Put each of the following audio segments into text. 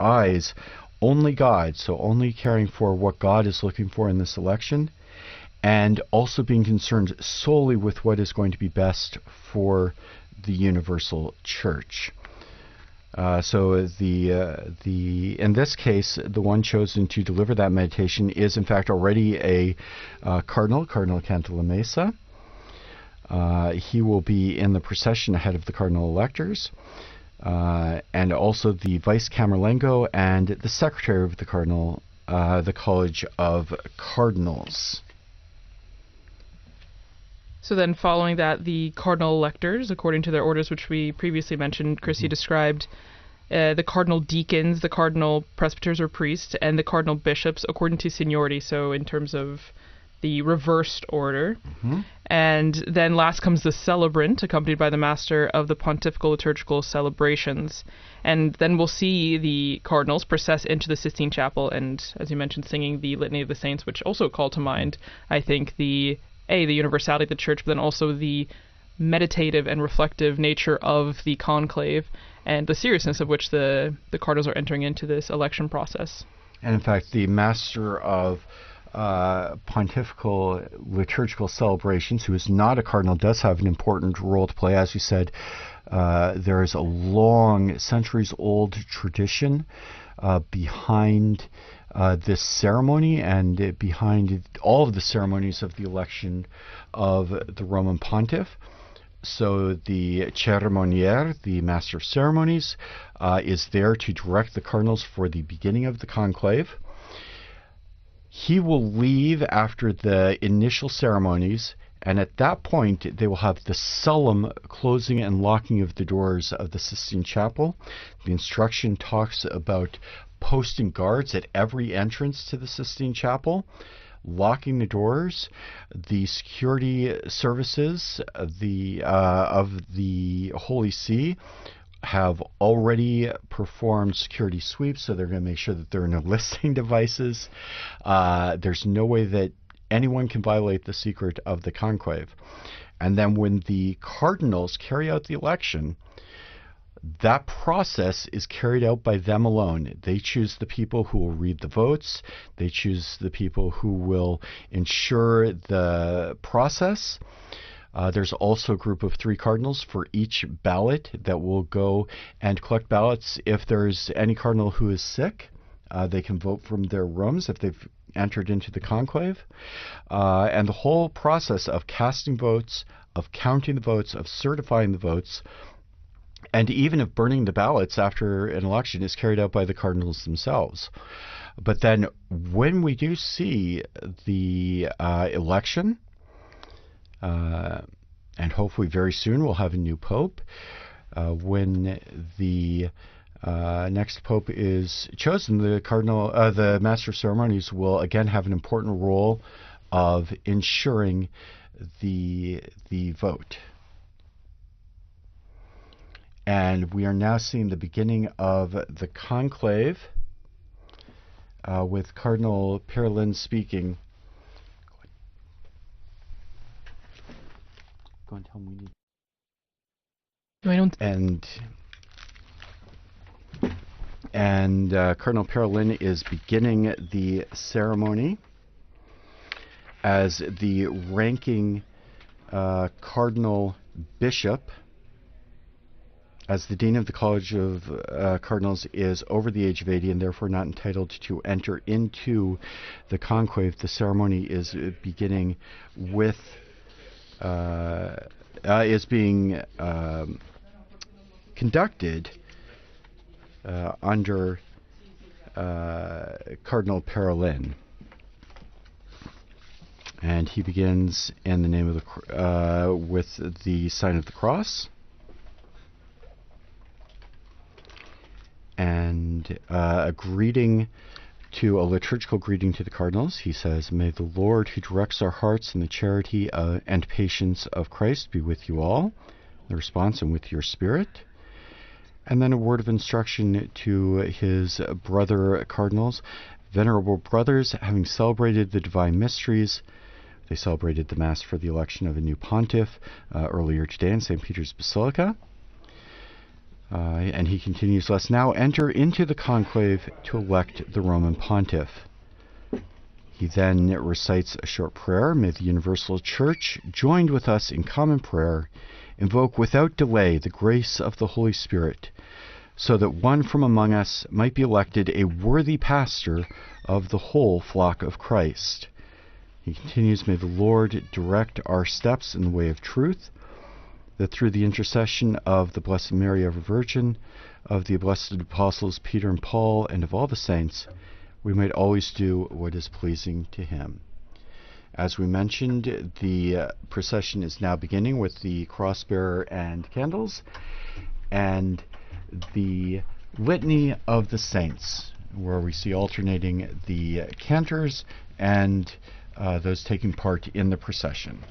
eyes only God, so only caring for what God is looking for in this election, and also being concerned solely with what is going to be best for the universal church. So in this case, the one chosen to deliver that meditation is in fact already a Cardinal Cantalamessa. He will be in the procession ahead of the cardinal electors, and also the Vice Camerlengo and the Secretary of the College of Cardinals. So then following that, the cardinal electors, according to their orders, which we previously mentioned, Chrissy described the cardinal deacons, the cardinal presbyters or priests, and the cardinal bishops according to seniority, so in terms of the reversed order. And then last comes the celebrant, accompanied by the master of the pontifical liturgical celebrations. And then we'll see the cardinals process into the Sistine Chapel and, as you mentioned, singing the Litany of the Saints, which also call to mind, I think, the universality of the church, but then also the meditative and reflective nature of the conclave and the seriousness of which the cardinals are entering into this election process. And in fact, the master of pontifical liturgical celebrations, who is not a cardinal, does have an important role to play. As you said, there is a long, centuries-old tradition behind this ceremony and behind all of the ceremonies of the election of the Roman pontiff. So the ceremoniere, the master of ceremonies, is there to direct the cardinals for the beginning of the conclave. He will leave after the initial ceremonies, and at that point they will have the solemn closing and locking of the doors of the Sistine Chapel. The instruction talks about posting guards at every entrance to the Sistine Chapel, locking the doors. The security services of the Holy See have already performed security sweeps, so they're going to make sure that there are no listening devices. There's no way that anyone can violate the secret of the conclave. And then when the cardinals carry out the election, that process is carried out by them alone. They choose the people who will read the votes. They choose the people who will ensure the process. There's also a group of 3 cardinals for each ballot that will go and collect ballots. If there's any cardinal who is sick, they can vote from their rooms if they've entered into the conclave. And the whole process of casting votes, of counting the votes, of certifying the votes, and even of burning the ballots after an election is carried out by the cardinals themselves. But then when we do see the election, and hopefully very soon we'll have a new pope, when the next pope is chosen, the master of ceremonies will again have an important role of ensuring the vote. And we are now seeing the beginning of the conclave, with Cardinal Parolin speaking. Go and tell me. And Cardinal Parolin is beginning the ceremony as the ranking cardinal bishop. As the Dean of the College of Cardinals is over the age of 80 and therefore not entitled to enter into the conclave, the ceremony is beginning with, is being conducted under Cardinal Parolin. And he begins in the name of the with the sign of the cross. And a liturgical greeting to the cardinals. He says, "May the Lord, who directs our hearts in the charity and patience of Christ, be with you all." The response, "and with your spirit." And then a word of instruction to his brother cardinals. "Venerable brothers, having celebrated the divine mysteries," they celebrated the Mass for the election of a new pontiff earlier today in St. Peter's Basilica. And he continues, let's now enter into the conclave to elect the Roman pontiff. He then recites a short prayer. May the universal church, joined with us in common prayer, invoke without delay the grace of the Holy Spirit, so that one from among us might be elected a worthy pastor of the whole flock of Christ. He continues, may the Lord direct our steps in the way of truth, that through the intercession of the Blessed Mary, ever Virgin, of the blessed apostles Peter and Paul, and of all the saints, we might always do what is pleasing to him. As we mentioned, the procession is now beginning with the cross-bearer and candles, and the litany of the saints, where we see alternating the cantors and those taking part in the procession.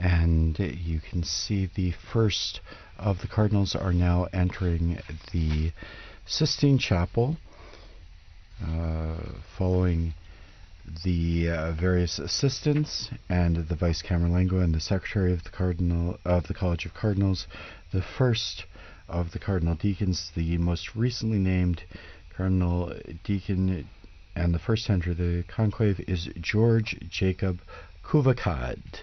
And you can see the first of the cardinals are now entering the Sistine Chapel, following the various assistants and the vice camerlengo and the secretary of the College of Cardinals. The first of the cardinal deacons, the most recently named cardinal deacon and the first to enter the conclave, is George Jacob Couvacade.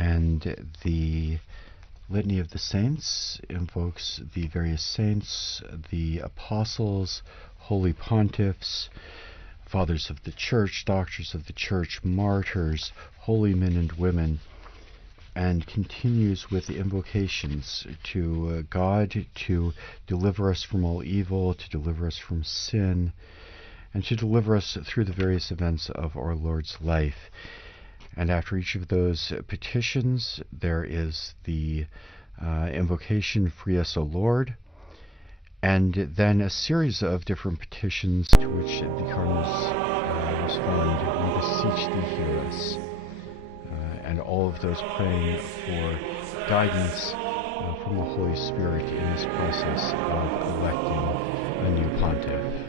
And the Litany of the Saints invokes the various saints, the apostles, holy pontiffs, fathers of the church, doctors of the church, martyrs, holy men and women, and continues with the invocations to God to deliver us from all evil, to deliver us from sin, and to deliver us through the various events of our Lord's life. And after each of those petitions, there is the invocation, Free us, O Lord, and then a series of different petitions to which the cardinals respond, We beseech thee, hear us. And all of those praying for guidance from the Holy Spirit in this process of electing a new pontiff.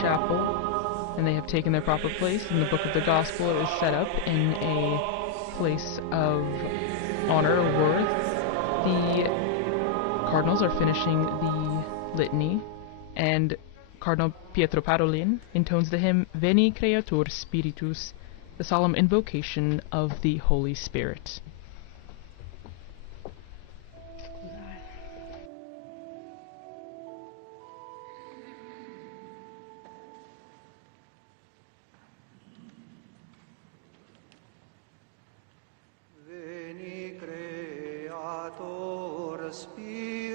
chapel, and they have taken their proper place. In the book of the gospel, it is set up in a place of honor or worth. The cardinals are finishing the litany, and Cardinal Pietro Parolin intones the hymn Veni Creator Spiritus, the solemn invocation of the Holy Spirit. Veni Creator Spiritus,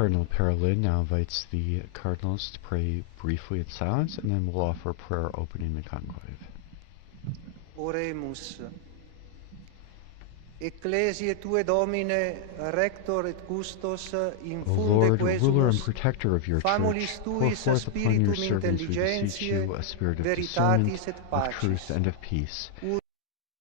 Cardinal Parolin now invites the cardinals to pray briefly in silence, and then we'll offer prayer opening the conclave. Oremus. Ecclesiae tue Domine, rector et custos, O infunde Lord, ruler and quesumus, protector of your church, famulis pour tuis forth upon your spiritum servants, we beseech you, a spirit of discernment, veritatis et of truth, pacis. and of peace.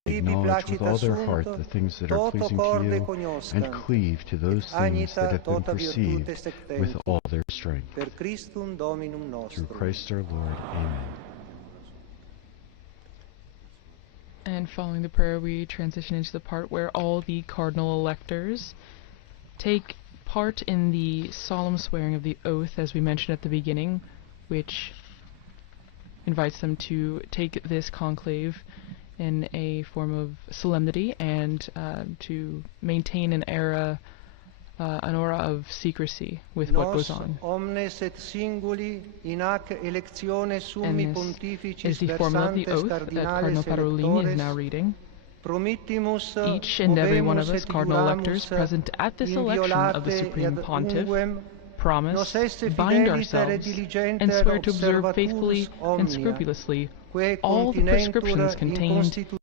Tibi Acknowledge with placita all their heart sunt, the things that are toto pleasing to corde you, and cognoscant, cleave to those et things that agnita have been tota perceived virtute sectentur, with all their strength. per Christum Dominum Through nostrum. Christ our Lord. Amen. And following the prayer, we transition into the part where all the cardinal electors take part in the solemn swearing of the oath, as we mentioned at the beginning, which invites them to take this conclave in a form of solemnity and to maintain an aura of secrecy with what goes on. Omnes et singuli in hac electione summi And this pontificis is the formula of the versantes oath that Cardinal cardinales Parolin is electores, now reading. promittimus Each and every one of movemus us, et cardinal juramus electors present at this election of the inviolate Supreme et Pontiff, unguem promise, nos esse bind fideliter et ourselves, diligenter and swear to observe observaturus faithfully and omnia, scrupulously quae all the continentur prescriptions in contained in the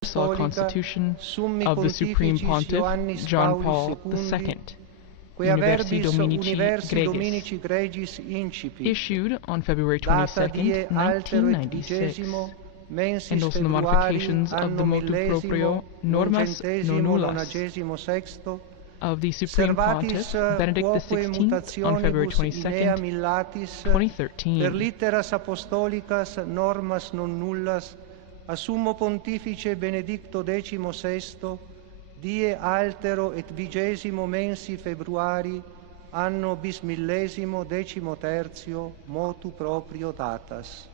Apostolic Catholica Constitution summi of the Supreme pontificis Pontiff, Ioannis John Pauli Paul II, II, quae a Universi verbis Dominici universi Gregis, dominici gregis incipit, issued on February data 22nd, die altero et 1996, vigesimo mensis and also the Februari modifications of the anno motu proprio millesimo Normas nocentesimo Nonullas nonagesimo sexto of the Supreme servatis Pontiff Benedict quoque XVI on February mutationibus in ea 22nd, millatis per 2013. litteras apostolicas normas non nullas a summo pontifice Benedicto XVI die altero et vigesimo mensi Februari anno bismillesimo decimo tertio motu proprio datas.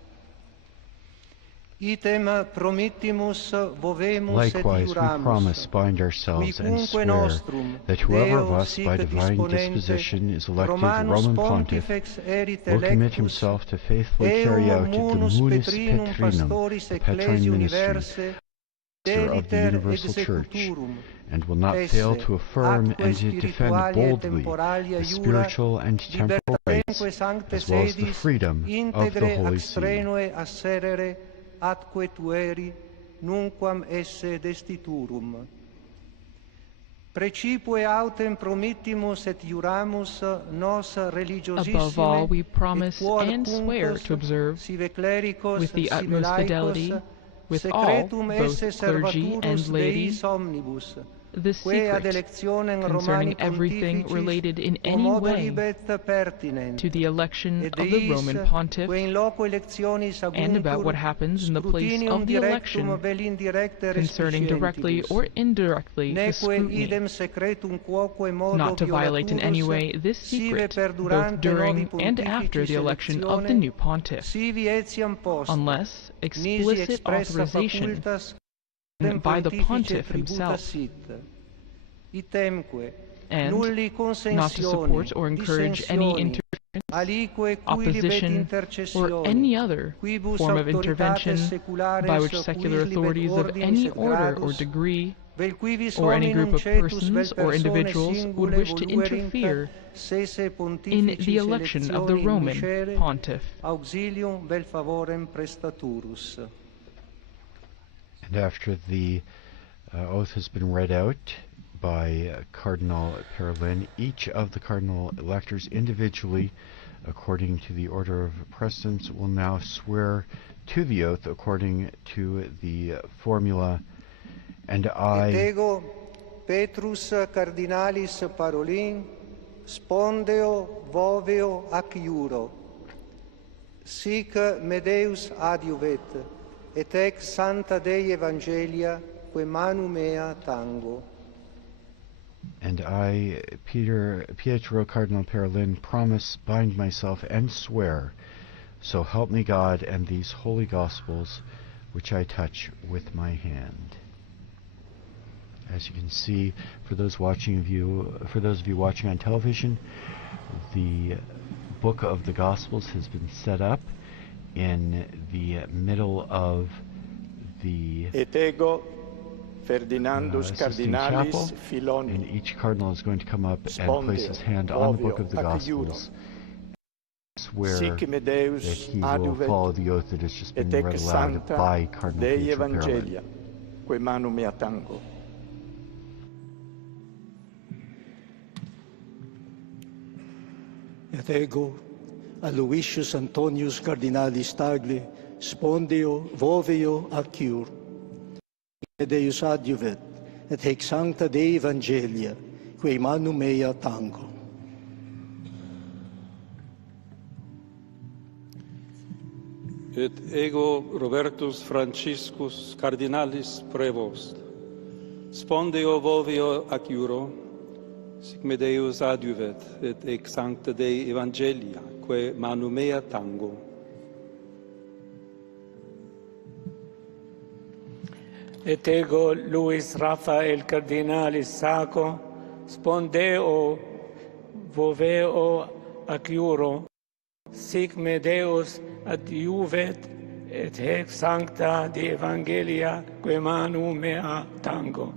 Item promittimus vovemus et Likewise, we juramus, promise, bind ourselves, and quicunque swear nostrum that whoever of Deo us by sic divine disponente disposition is elected Romanus Roman Pontiff Pontifex erit will commit electus, himself to faithfully carry eum out the munus Munus Petrinum Petrinum, Pastoris the Petrine Ecclesiae ministry, Universae, of the deliter Universal Church, executurum, and will not esse fail to affirm atque and to defend spiritualia et boldly temporalia the iura, spiritual and temporal rights, libertatemque sancte as well as the sedis, freedom of the integre Holy ac See. strenue asserere atque tueri, nunquam esse destiturum. Precipue autem promittimus et juramus nos religiosissime Above all, we promise et quod and swear punctus to observe sive clericos with the sive utmost laicos fidelity with all, secretum both esse clergy and servaturus laity, Deis omnibus, the quae ad secret electionem Romani concerning everything pontificis related in any commodo way libet pertinent, to the election et of the deis, Roman Pontiff, quae in loco electionis and about what aguntur, happens in the place scrutinium of the directum election vel indirecte concerning directly respiциentibus, or indirectly the neque scrutiny, idem secretum quoque modo not to violate in any violaturus, way this sive secret, both perdurante during novi and after the pontificis election of the electione, new pontiff, sivi etiam post, unless nisi explicit expressa authorization facultas by the pontifice pontiff tributa himself, sit. Itemque, and nulli not to support or encourage any dissensioni, interference, alique cui libet opposition, or intercessioni, any other quibus form of auctoritates intervention seculares by which secular quis libet authorities of ordinis any et order or gradus, degree vel quivis or any hominum group of cetus vel persons or personae individuals would singulae wish to voluerint interfere sese in pontificis the election of the electioni Roman inviscere, pontiff. auxilium vel favorem prestaturus. And after the oath has been read out by Cardinal Parolin, each of the cardinal electors individually, according to the order of precedence, will now swear to the oath according to the formula. And I, Et ego Petrus cardinalis Parolin, spondeo voveo ac iuro, sic me Deus adiuvet, et ex Santa Dei Evangelia, que manu mea tango. and I, Pietro Cardinal Parolin, promise, bind myself, and swear, so help me God and these holy Gospels, which I touch with my hand. As you can see, for those of you watching on television, the book of the Gospels has been set up in the middle of the Et ego Ferdinandus Sistine Chapel, Cardinalis Filoni, and each cardinal is going to come up and place his hand on the book of the Gospels, swear sic me Deus that he will adiuvet, follow the oath that has just been et read ec aloud sancta by Cardinal Dei Pietro Evangelia, Parolin. que manu mea tango. Et ego, Aloysius Antonius Cardinalis Tagli, spondeo voveo acciur. Deus adiuvet, et hec sancta Dei Evangelia, quae manu mea tango. Et ego Robertus Franciscus Cardinalis Prevost, spondeo voveo acciuro, sic me Deus adiuvet, et ec sancta Dei Evangelia, quae manu mea tango. Et ego Luis Raphael Cardinalis Saco, spondeo voveo acciuro, sic me Deus adiuvet, et hec sancta Dei Evangelia, quae manu mea tango.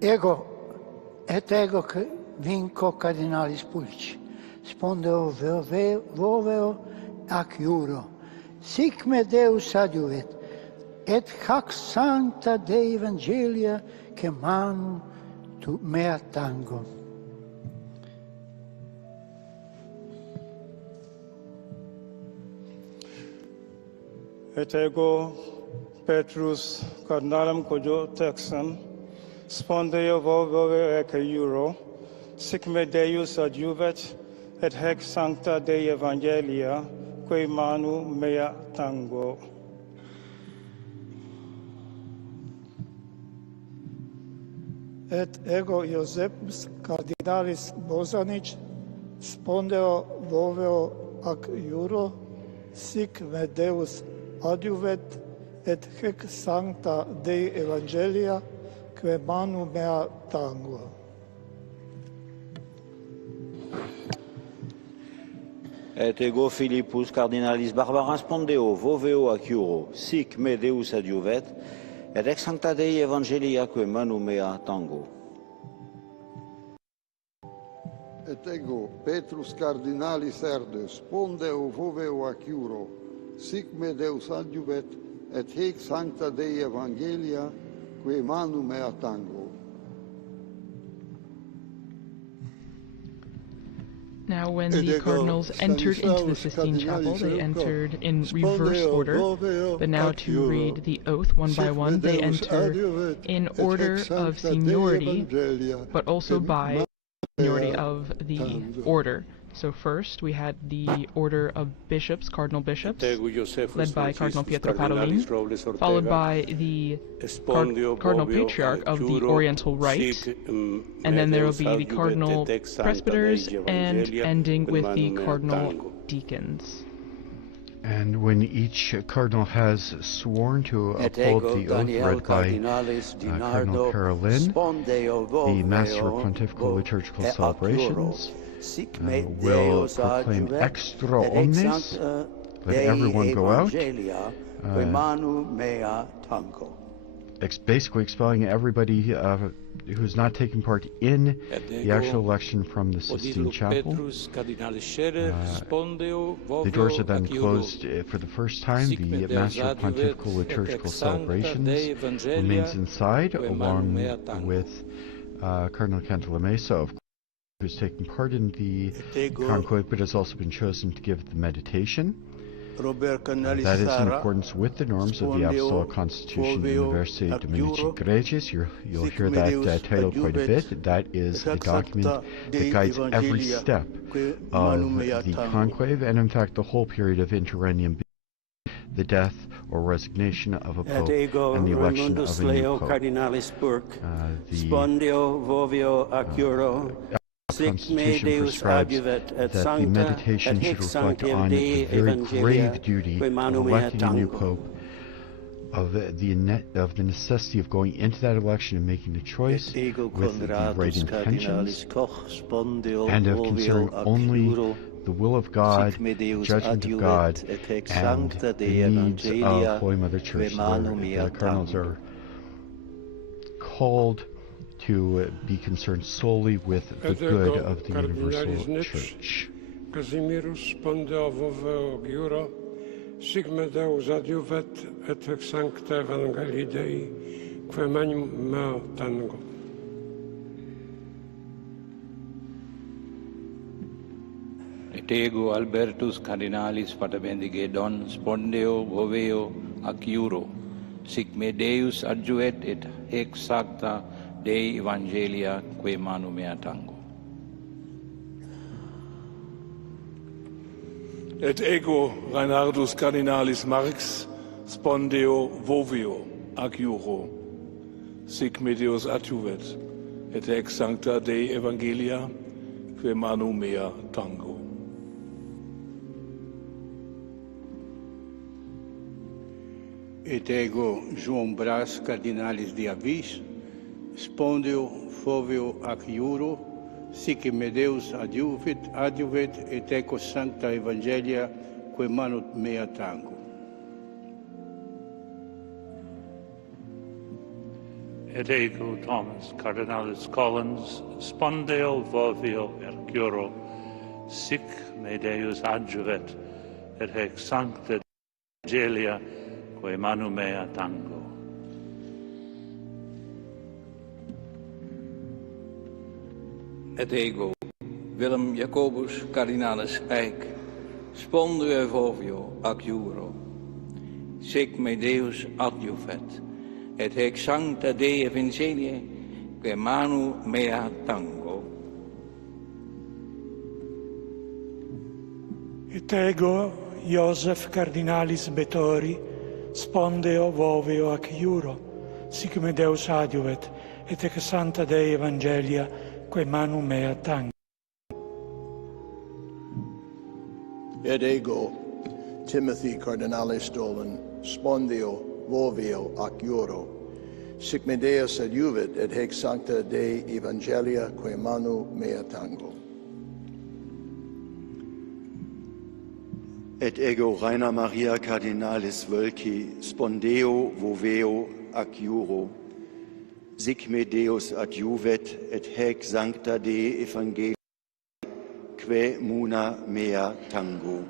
Ego, et ego vinco Cardinalis Pulci, spondeo voveo acciuro, sic me Deus adiuvet, et hac sancta Dei Evangelia, que manu mea tango. Et ego Petrus Cardinalem Cojo Texan, spondeo voveo acciuro, sic me Deus adiuvet, et hec sancta Dei Evangelia, quae manu mea tango. Et ego Iosepus Cardinalis Bosanic, spondeo voveo acciuro, sic me Deus adiuvet, et hec sancta Dei Evangelia, quae manu mea tango. Et ego Philippus Cardinalis Barbaras spondeo voveo acciuro, sic me Deus adiuvet, et ex sancta Dei Evangelia, quae manu mea tango. Et ego Petrus Cardinalis Erde, spondeo voveo acciuro, sic me Deus adiuvet, et hec sancta Dei Evangelia, quae manu mea tango. Now, when the cardinals entered into the Sistine Chapel, they entered in reverse order, but now to read the oath one by one, they enter in order of seniority, but also by seniority of the order. So first, we had the order of bishops, cardinal bishops, led by Cardinal Pietro Parolin, followed by the Cardinal Patriarch of the Oriental Rite, and then there will be the Cardinal Presbyters, and ending with the Cardinal Deacons. And when each cardinal has sworn to uphold the oath read by Cardinal Parolin, the Master of Pontifical Liturgical Celebrations will proclaim extra omnes, let everyone go out, basically expelling everybody who's not taking part in the actual election from the Sistine Chapel. The doors are then closed for the first time. The Master of Pontifical Liturgical Celebrations remains inside, along with Cardinal Cantalamessa, of course, who's taking part in the conclave, but has also been chosen to give the meditation. That is in accordance with the norms of the Apostolic Constitution Universi Dominici Gregis. You'll hear that title quite a bit. That is a document that guides every step of the conclave, and in fact the whole period of interregnum, the death or resignation of a pope and the election of a new pope. The Constitution prescribes that the meditation should reflect on the very grave duty of electing a new pope, of the necessity of going into that election and making a choice with the right intentions, and of considering only the will of God, judgment of God, and the needs of Holy Mother Church. The cardinals are called to be concerned solely with the good of the universal Church. Casimirus spondeo voveo giuro, sigme Deus adiuvet et sancta Evangelii Dei, quae magnum mea tango. Et ego Albertus Cardinalis Pater Bendigedon spondeo voveo ac iuro, sic me Deus adjuvet et hec sancta Dei Evangelia quae manu mea tango. Et ego Reinhardus Cardinalis Marx spondeo voveo ac iuro, sic me Deus adjuvet et hec sancta Dei Evangelia quae manu mea tango. Et ego João Brás Cardinalis Diavis spondeo voveo ac iuro, sic me Deus adjuvet et eco sancta Evangelia quae manut mea tango. Et ego Thomas Cardinalis Collins spondeo voveo ac iuro, sic me Deus adjuvet et hec sancta Evangelia quae manu mea tango. Et ego Willem Jacobus Cardinalis Eijk spondeo voveo ac iuro, sic me Deus adjuvet et hec sancta Dei Evangelie quae manu mea tango. Et ego Joseph Cardinalis Betori spondeo voveo ac iuro, sic me Deus adjuvet et hec sancta Dei Evangelia quae manu mea tango. Et ego Timothy Cardinalis Dolan spondeo voveo ac iuro, sic me Deus adjuvet et hec sancta Dei Evangelia quae manu mea tango. Et ego Rainer Maria Cardinalis Wölki spondeo voveo ac iuro, sic me Deus adjuvet et hec sancta Dei Evangelia quae muna mea tango.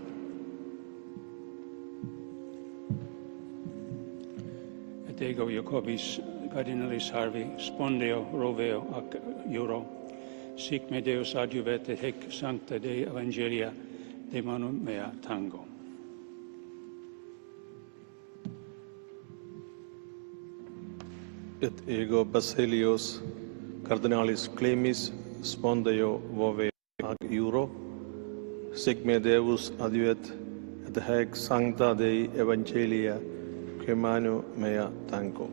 Et ego Jacobis Cardinalis Harvey spondeo roveo ac iuro, sic me Deus adjuvet et hec sancta Dei Evangelia de manu mea tango. Et ego Basilius Cardinalis Clemis spondeo voveo ac iuro, sic me Deus adjuvet et hec sancta Dei Evangelia quae manu mea tango.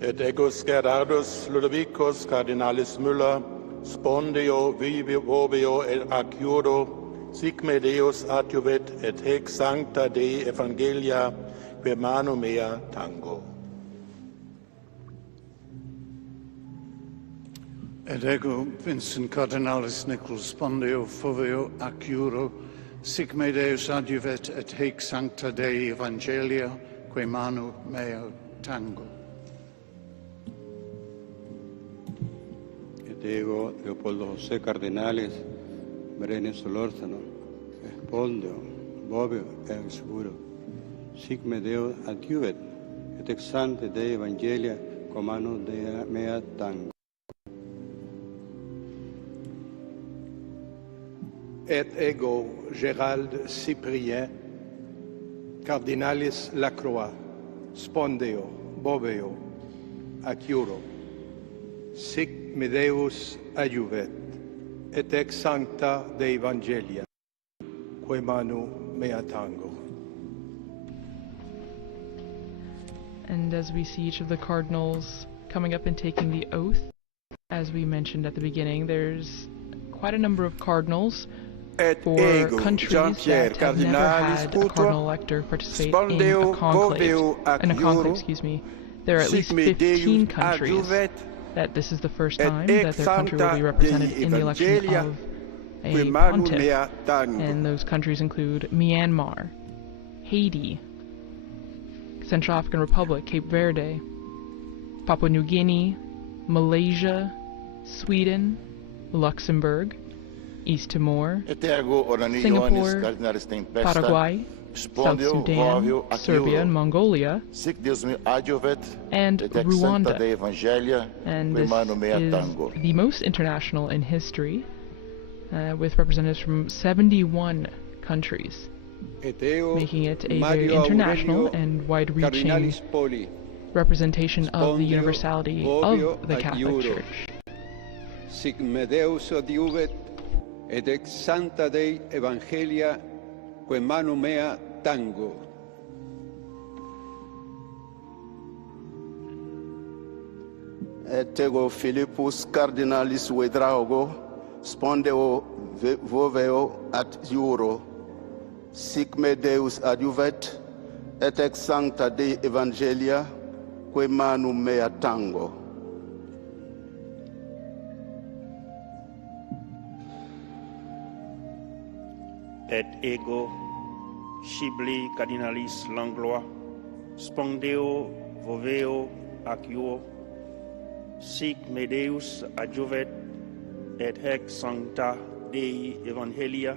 Et ego Gerardus Ludovicus Cardinalis Müller spondeo voveo ac iuro, sic me Deus adjuvet et hec sancta Dei Evangelia quae manu mea tango. Et ego Vincent Cardinalis Nicholas spondeo voveo ac iuro, sic me Deus adjuvet et hec sancta Dei Evangelia quae manu mea tango. Et ego Leopoldo José Cardinalis Merenes Solórzano spondeo voveo ex iuro, sic me Deus adjuvet et ex sancta Dei Evangelia quae manu mea tango. Et ego Gérald Cyprien Cardinalis Lacroix spondeo voveo ac iuro, sic me Deus adjuvet et ex sancta Dei Evangelia quae manu mea tango. And as we see each of the cardinals coming up and taking the oath, as we mentioned at the beginning, there's quite a number of cardinals for countries that have never had a cardinal elector participate in a conclave. There are at least 15 countries that that this is the first time that their country will be represented in the election of a pontiff, and those countries include Myanmar, Haiti, Central African Republic, Cape Verde, Papua New Guinea, Malaysia, Sweden, Luxembourg, East Timor, Singapore, Paraguay, South Sudan, Serbia, and Mongolia, and Rwanda. And this is the most international in history, with representatives from 71 countries, making it a very international and wide-reaching representation of the universality of the Catholic Church. Sic me Deus adiuvet, et ex sancta Dei Evangelia, quae manu mea tango. Et ego Philippus Cardinalis Vedrago, spondeo voveo at Euro, sic me Deus adiuvet, et ex sancta Dei Evangelia, quae manu mea tango. Et ego scibli Cardinalis Langlois, spondeo voveo ac Euro, sic me Deus adjuvet, et hec sancta Dei Evangelia,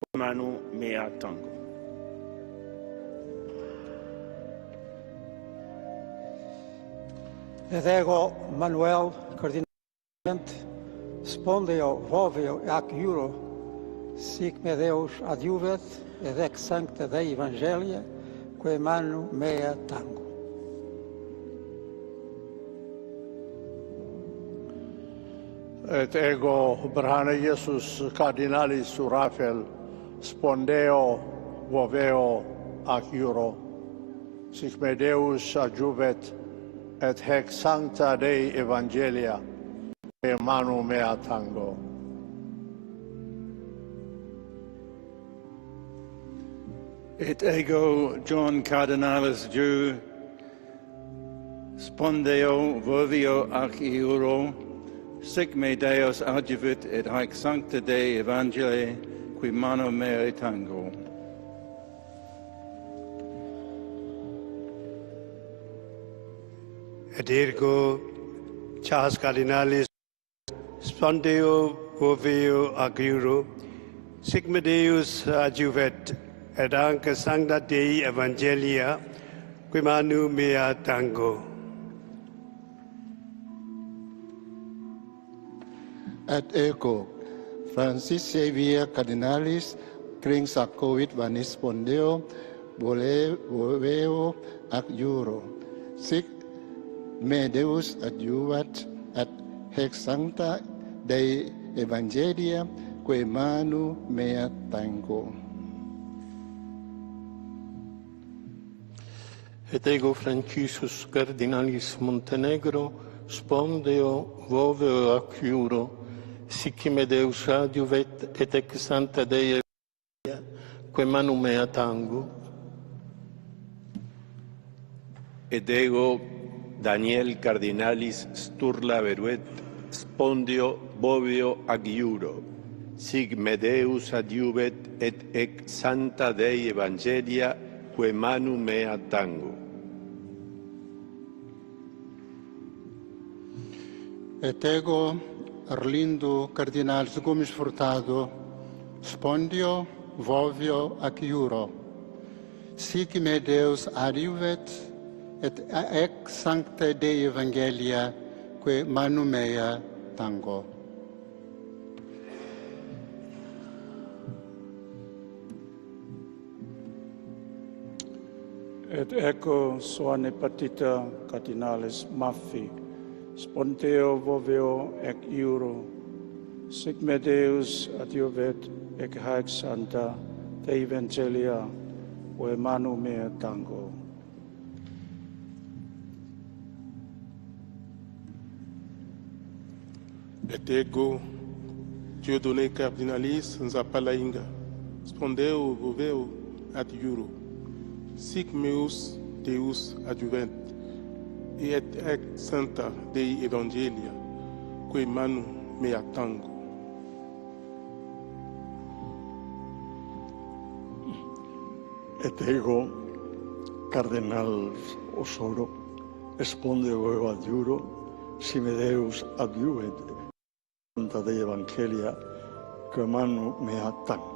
quae manu mea tango. Et ego Manuel Cardinalis spondeo voveo ac Euro, sic me Deus adjuvet, et ex sancta Dei Evangelia, quae manu mea tango. Et ego Brahana Iesus Cardinalis Raphael, spondeo voveo ac Euro, sic me Deus adjuvet, et hec sancta Dei Evangelia, quae manu mea tango. Et ego John Cardinalis Jew, spondeo voveo ac Euro, sic me Deus adjuvit, et haec sancta Dei Evangelii, qui manu mea tango. Et ergo Charles Cardinalis spondeo voveo ac Euro, sic me Deus adjuvet, et anca sancta Dei Evangelia, qui manu mea tango. Et ego Francis Xavier Cardinalis Cringsacovit Vanis spondeo voveo ac Euro, sic me Deus adjuvat, et hec sancta Dei Evangelia, quae manu mea tango. Et ego Franciscus Cardinalis Montenegro, spondeo voveo ac Euro, sic me Deus adjuvet, et ex sancta Dei Evangelia, quae manu mea tango. Et ego Daniel Cardinalis Sturla Veruet, spondeo voveo ac Euro, sic me Deus adjuvet, et ex sancta Dei Evangelia, quae manu mea tango. Et ego Arlindo Cardinalis Gomes Furtado, spondeo voveo ac Euro, sic me Deus adjuvet, et ex sancta Dei Evangelia, quae manu mea tango. Et ego Soane Partita Cardinalis Maffi, spondeo voveo ac Euro, sic me Deus adjuvet, ec haec sancta Dei Evangelia, quae manu mea tango. Et ego Dieudonné Cardinalis Nzapalainga, spondeo voveo ad Euro, sic meus Deus adjuvent, et ex sancta Dei Evangelia, que manu mea tango. Et ego, Cardinal Osoro, spondeo adjuro, si me Deus adjuvet, Santa Dei Evangelia, que manu mea tango.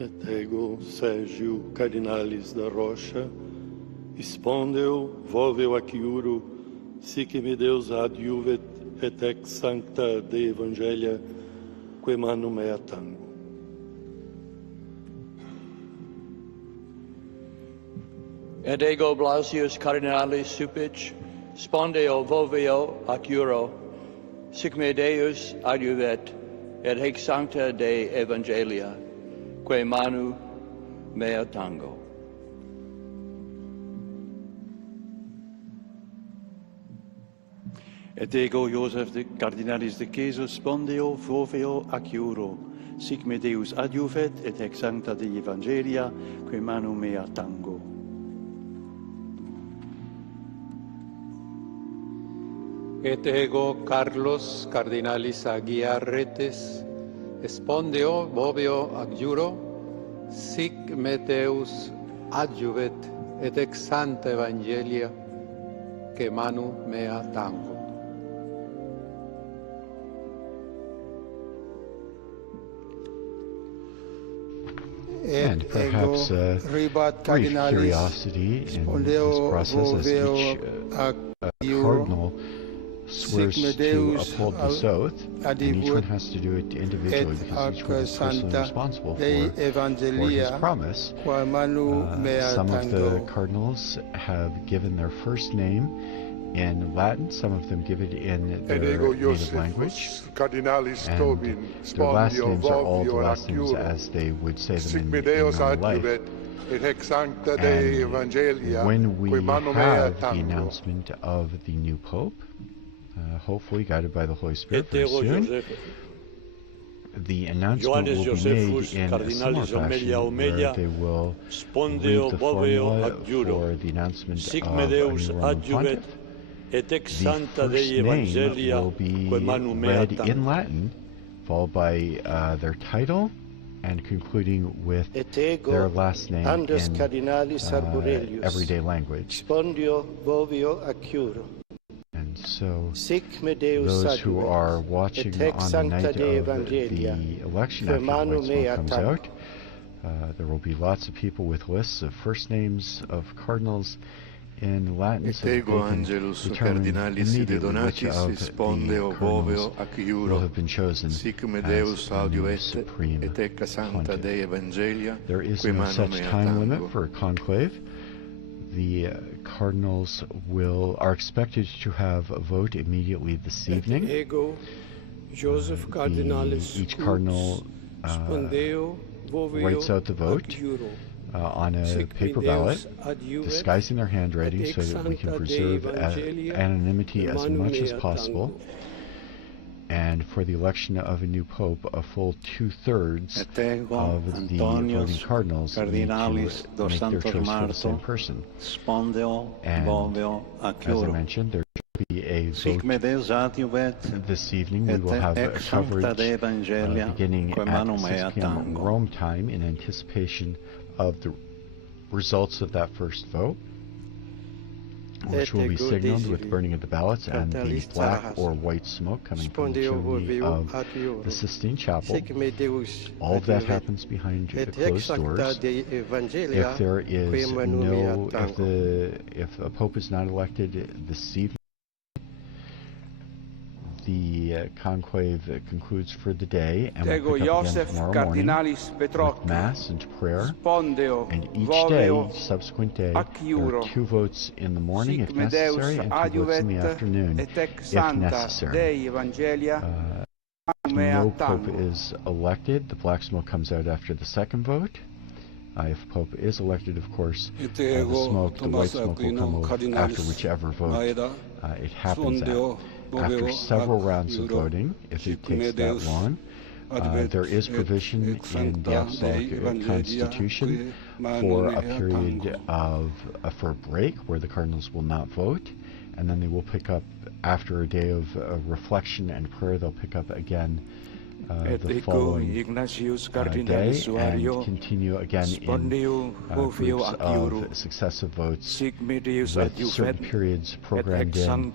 Et ego, Sergio Cardinalis da Rocha, spondeo voveo aciuro, sic me Deus adjuvet, et ex sancta Dei Evangelia, que manu mea tango. Et ego Blasius Cardinalis Supic, spondeo voveo aciuro, sic me Deus adjuvet, et hic sancta Dei Evangelia, que manu mea tango. Et ego Joseph de Cardinalis de Ceso, spondeo voveo aciuro, sic me Deus adjuvet, et ex sancta Dei Evangelia, que manu mea tango. Et ego Carlos Cardinalis Aguiarretes, spondeo voveo adjuro, sic me Deus adjuvet, et ex sancta Evangelia, que manu mea tango. And perhaps a brief curiosity in this process as each cardinal swears to uphold this oath, and each one has to do it individually because each one is personally responsible for his promise. Some of the cardinals have given their first name in Latin, some of them give it in their native language, and their last names are all the last names as they would say them in normal life. And when we have the announcement of the new Pope, hopefully guided by the Holy Spirit very soon, the announcement will be made in a similar fashion where they will read the formula for the announcement of a new Roman Pontiff. The first name will be read in Latin, followed by their title, and concluding with their last name in everyday language. And so those who are watching on the night of the election after the white smoke comes out, there will be lots of people with lists of first names of cardinals in Latin, so that they can determine immediately which of the cardinals will have been chosen as the new supreme pontiff. There is no such time limit for a conclave. The cardinals are expected to have a vote immediately this evening. Each cardinal writes out the vote on a paper ballot, disguising their handwriting so that we can preserve anonymity as much as possible. And for the election of a new pope, a full 2/3 of the voting cardinals need to make their choice for the same person. And as I mentioned, there will be a vote this evening. We will have a coverage beginning at 6 p.m. Rome time in anticipation of the results of that first vote, which will be signaled with burning of the ballots and the black or white smoke coming from the chimney of the Sistine Chapel. All of that happens behind closed doors. If there is if a pope is not elected this evening, the conclave concludes for the day, and we'll pick up again tomorrow morning with Mass and prayer. And each day, subsequent day, there are 2 votes in the morning if necessary, and 2 votes in the afternoon if necessary. No pope is elected. The black smoke comes out after the second vote. If Pope is elected, of course, the white smoke will come out after whichever vote it happens at. After several rounds of voting, if it takes that long, There is provision in the Apostolic Constitution for a period of for a break where the cardinals will not vote, and then they will pick up after a day of reflection and prayer. They'll pick up again the following day and continue again in groups of successive votes with certain periods programmed in,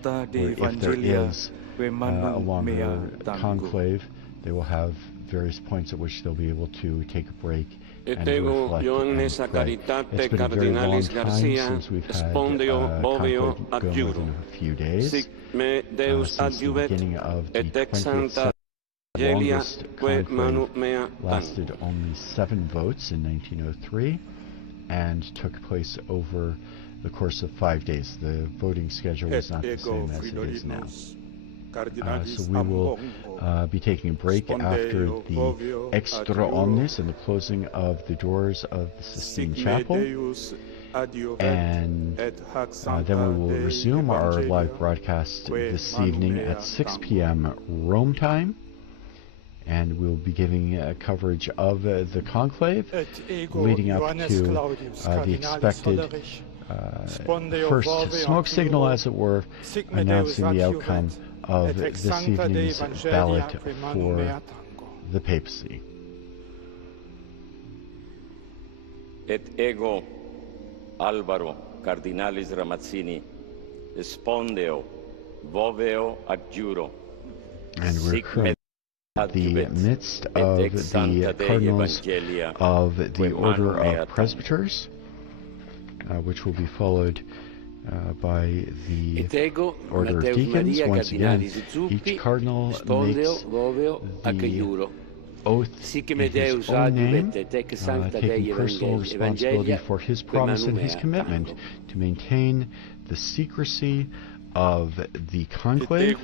where if there is a longer conclave, they will have various points at which they'll be able to take a break and reflect and pray. It's been a very long time since we've had conclave go more than a few days. Since the beginning of the 20th century, the longest conclave lasted only 7 votes in 1903 and took place over the course of 5 days. The voting schedule was not the same as it is now. So we will be taking a break after the Extra Omnes and the closing of the doors of the Sistine Chapel. And then we will resume our live broadcast this evening at 6 p.m. Rome time. And we'll be giving coverage of the conclave leading up to the expected first smoke signal, as it were, announcing the outcome of this evening's ballot for the papacy. Et ego Alvaro Cardinalis Ramazzini espondeo voveo adjuro. And we're currently in the midst of the Cardinals of the Order of Presbyters, which will be followed by the Order of Deacons. Once again, each cardinal makes the oath in his own name, taking personal responsibility for his promise and his commitment to maintain the secrecy of the conclave,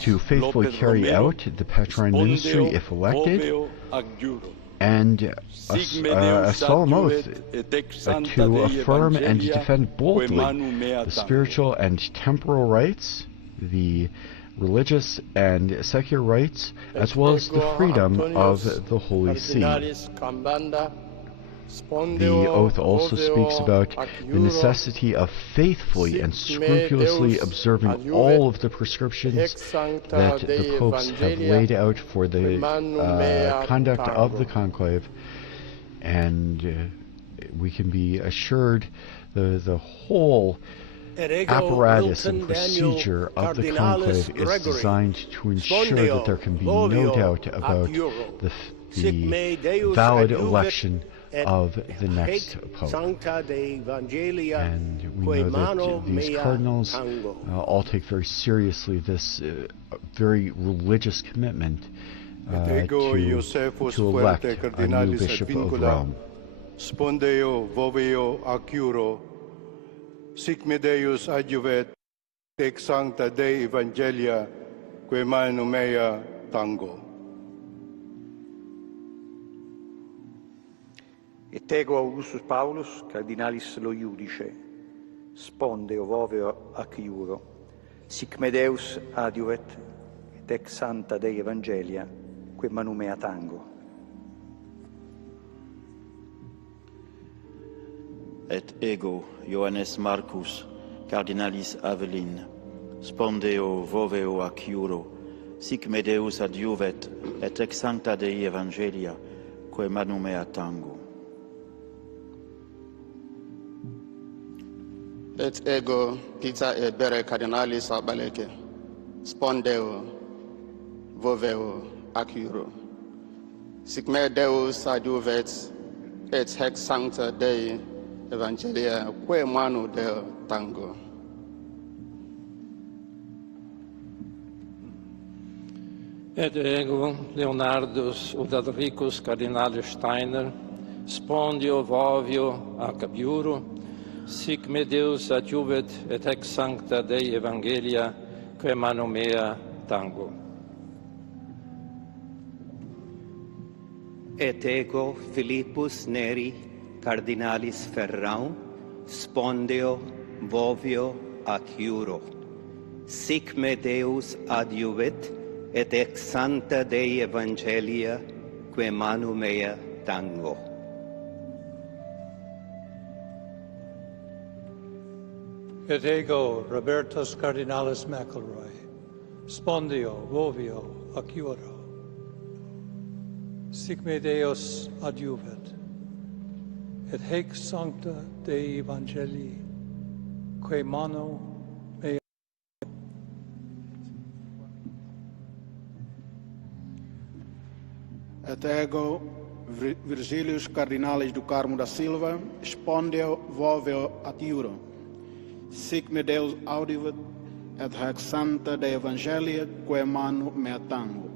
to faithfully carry out the Patrine ministry if elected, and a solemn oath to affirm and defend boldly the spiritual and temporal rights, the religious and secular rights, as well as the freedom of the Holy See. The oath also speaks about the necessity of faithfully and scrupulously observing all of the prescriptions that the popes have laid out for the conduct of the conclave, and we can be assured the whole apparatus and procedure of the conclave is designed to ensure that there can be no doubt about the valid election of the next pope. And we know that these cardinals all take very seriously this very religious commitment to elect a new bishop of Rome. Spondeo voveo acuro, sic me Deus adjuvet, ex sancta Dei Evangelia, quae manu mea tango. Et ego Augustus Paulus, Cardinalis lo Iudice, spondeo voveo ac iuro, sic me Deus adiuvet, et ex sancta Dei Evangelia, quae manu mea tango. Et ego Ioannes Marcus, Cardinalis Avelin, spondeo voveo ac iuro, sic me Deus adiuvet, et ex sancta Dei Evangelia, quae manu mea tango. Et ego Peter e bere Cardinalis Abaleke, spondeo voveo ac iuro, sic me Deus adiuvet, et hex sancta Dei Evangelia, quae manu Deo tango. Et ego Leonardus Udalricus Cardinalis Steiner, spondio vovio ac iuro, sic me Deus adjuvet, et ex sancta Dei Evangelia, quae manu mea tango. Et ego Philippus Neri, Cardinalis Ferrau, spondeo vovio ac iuro, sic me Deus adjuvet, et ex sancta Dei Evangelia, que manu mea tango. Et ego Robertus Cardinalis McElroy, spondio, vovio, ac iuro. Sic me Deus adiuvet, et haec sancta Dei Evangelii, que manu mea. Et ego Virgilius Cardinalis do Carmo da Silva, spondio, vovio, at iuro. Sic me Deus audivet, et haec sancta Dei Evangelia, que manu mea tango.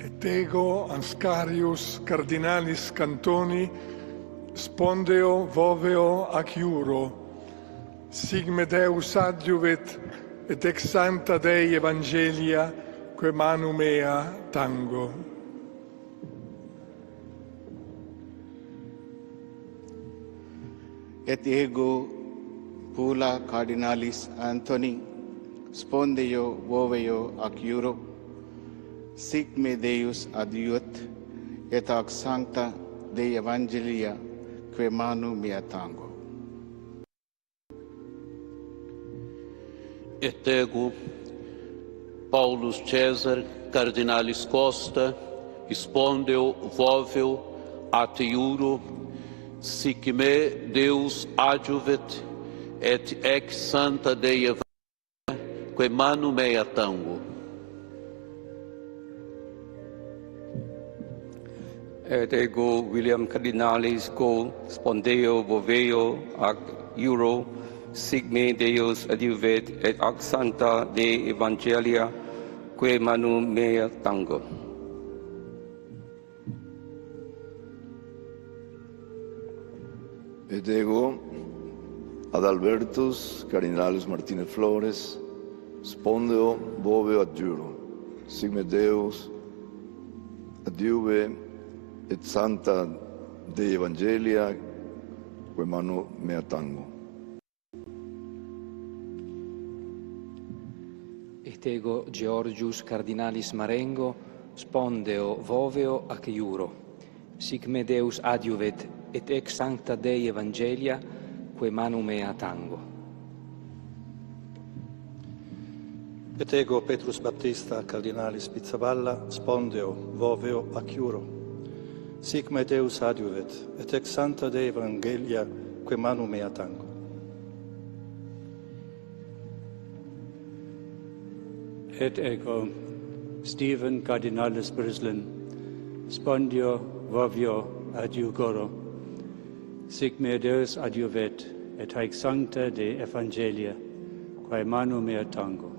Et ego Anscarius Cardinalis Cantoni, spondeo, voveo, ac iuro. Sic me Deus adiuvet, et ex sancta Dei Evangelia, que manu mea tango. Et ego Pula Cardinalis Anthony, spondeo, voveo, ac iuro. Sic me Deus adiuet, et ac sancta Dei Evangelia, que manu mea tango. Et ego Paulus Caesar Cardinalis Costa, spondeo, voveo, at iuro. Sic me Deus adiuvet, et ex sancta Dei Evangelia, que manu mea tango. Et ego William Cardinalis Co, spondeo, voveo, ac iuro. Sic me Deus adiuvet, et ac sancta Dei Evangelia, que manu mea tango. Et ego Adalbertus Cardinalis Martinez Flores, spondeo, voveo, ad iuro. Sic me Deus adiuve, et sancta Dei Evangelia, que manu mea tango. Et ego Georgius Cardinalis Marengo, spondeo, voveo, ac iuro. Sic me Deus adiuvet, et ex sancta Dei Evangelia, que manu mea tango. Et ego Petrus Baptista Cardinalis Pizzaballa, spondeo, voveo, ac iuro. Sic me Deus adiuvet, et ex sancta Dei Evangelia, que manu mea tango. Et ego Stephen Cardinalis Brislin, spondio, vovio, ad iugoro. Sic me Deus adiuvet, et haec sancta Dei Evangelia, quae manu mea tango.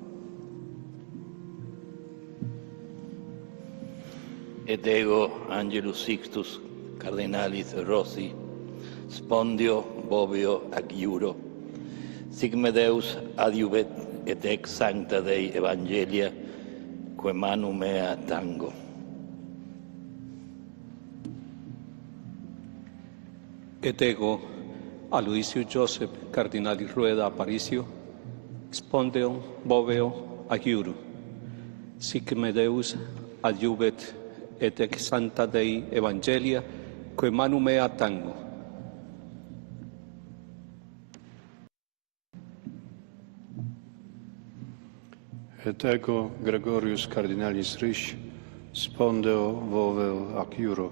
Et ego Angelus Sixtus Cardinalis Rossi, spondio, voveo, ac iuro. Sic me Deus adiuvet, et ex sancta Dei Evangelia, que manu mea tango. Et ego Aloisio Joseph Cardinalis Rueda Aparicio, spondeo, voveo, ac iuro. Sic me Deus adiuvet, et ex sancta Dei Evangelia, que manu mea tango. Et ego Gregorius Cardinalis Risch, spondeo, voveo, ac iuro.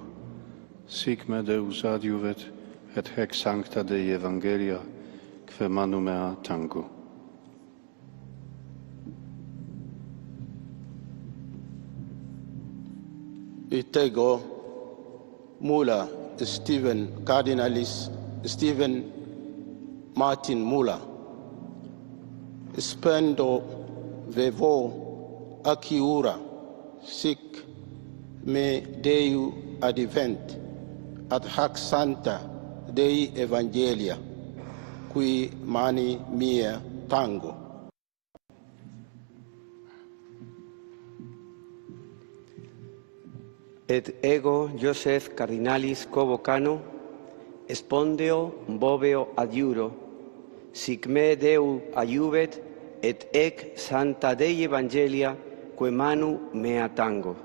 Sic me Deus adiuvet, et haec sancta Dei Evangelia, que manu mea tango. Et ego Mula Stephen Martin Mula, spendo, vevo, ac iura. Sic me Deu advent, ad hac sancta Dei Evangelia, qui mani mea tango. Et ego Joseph Cardinalis Covocano, spondeo, voveo, ad iuro. Sic me Deu adiuvet, et ec sancta Dei Evangelia quae manu mea tango.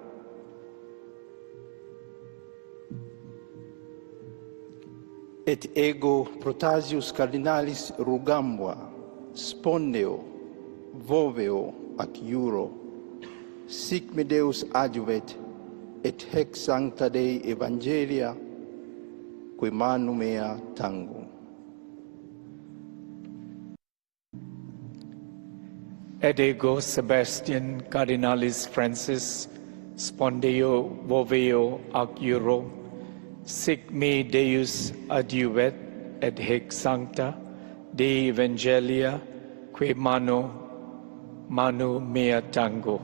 Et ego protasius cardinalis rugambua, spondeo, voveo ac iuro, sic me Deus adjuvet, et hec sancta Dei Evangelia, quae manu mea tango. Et ego Sebastian Cardinalis Francis, spondeo, voveo ac iuro, sic me Deus adjuvet, et hec sancta Dei Evangelia, quae manu mea tango.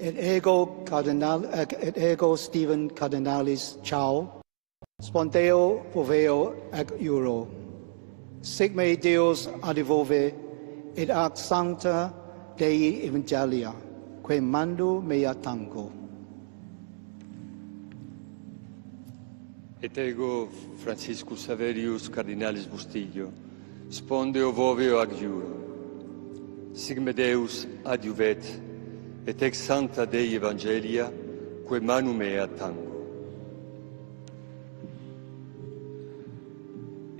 Et ego Stephen Cardinalis Chao, spondeo, voveo ac iuro, sic me Deus adjuvove, et ac sancta Dei Evangelia, quae manu mea tango. Et ego Franciscus Saverius Cardinalis Bustillo, spondeo, voveo ac iuro, sic me Deus adjuvet, et ex sancta Dei Evangelia, quae manu mea tango.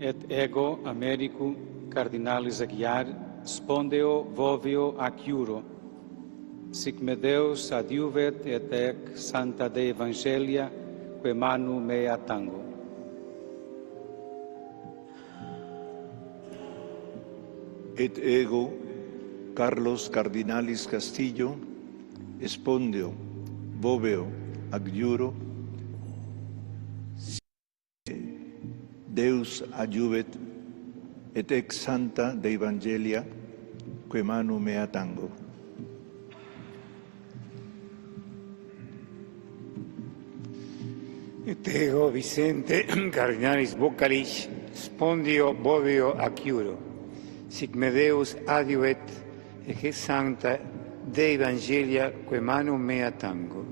Et ego Americum Cardinalis Aguiar, spondeo, voveo ac iuro, sic me Deus adjuvet, et ec sancta Dei Evangelia, quae manu mea tango. Et ego Carlos Cardinalis Castillo, spondeo, voveo ac iuro, Deus adjuvet, et ex sancta Dei Evangelia, quae manu mea tango. Et ego Vicente Cardinalis Bocalich, spondeo, voveo ac iuro, sic me Deus adjuvet, et ex sancta Dei Evangelia, quae manu mea tango.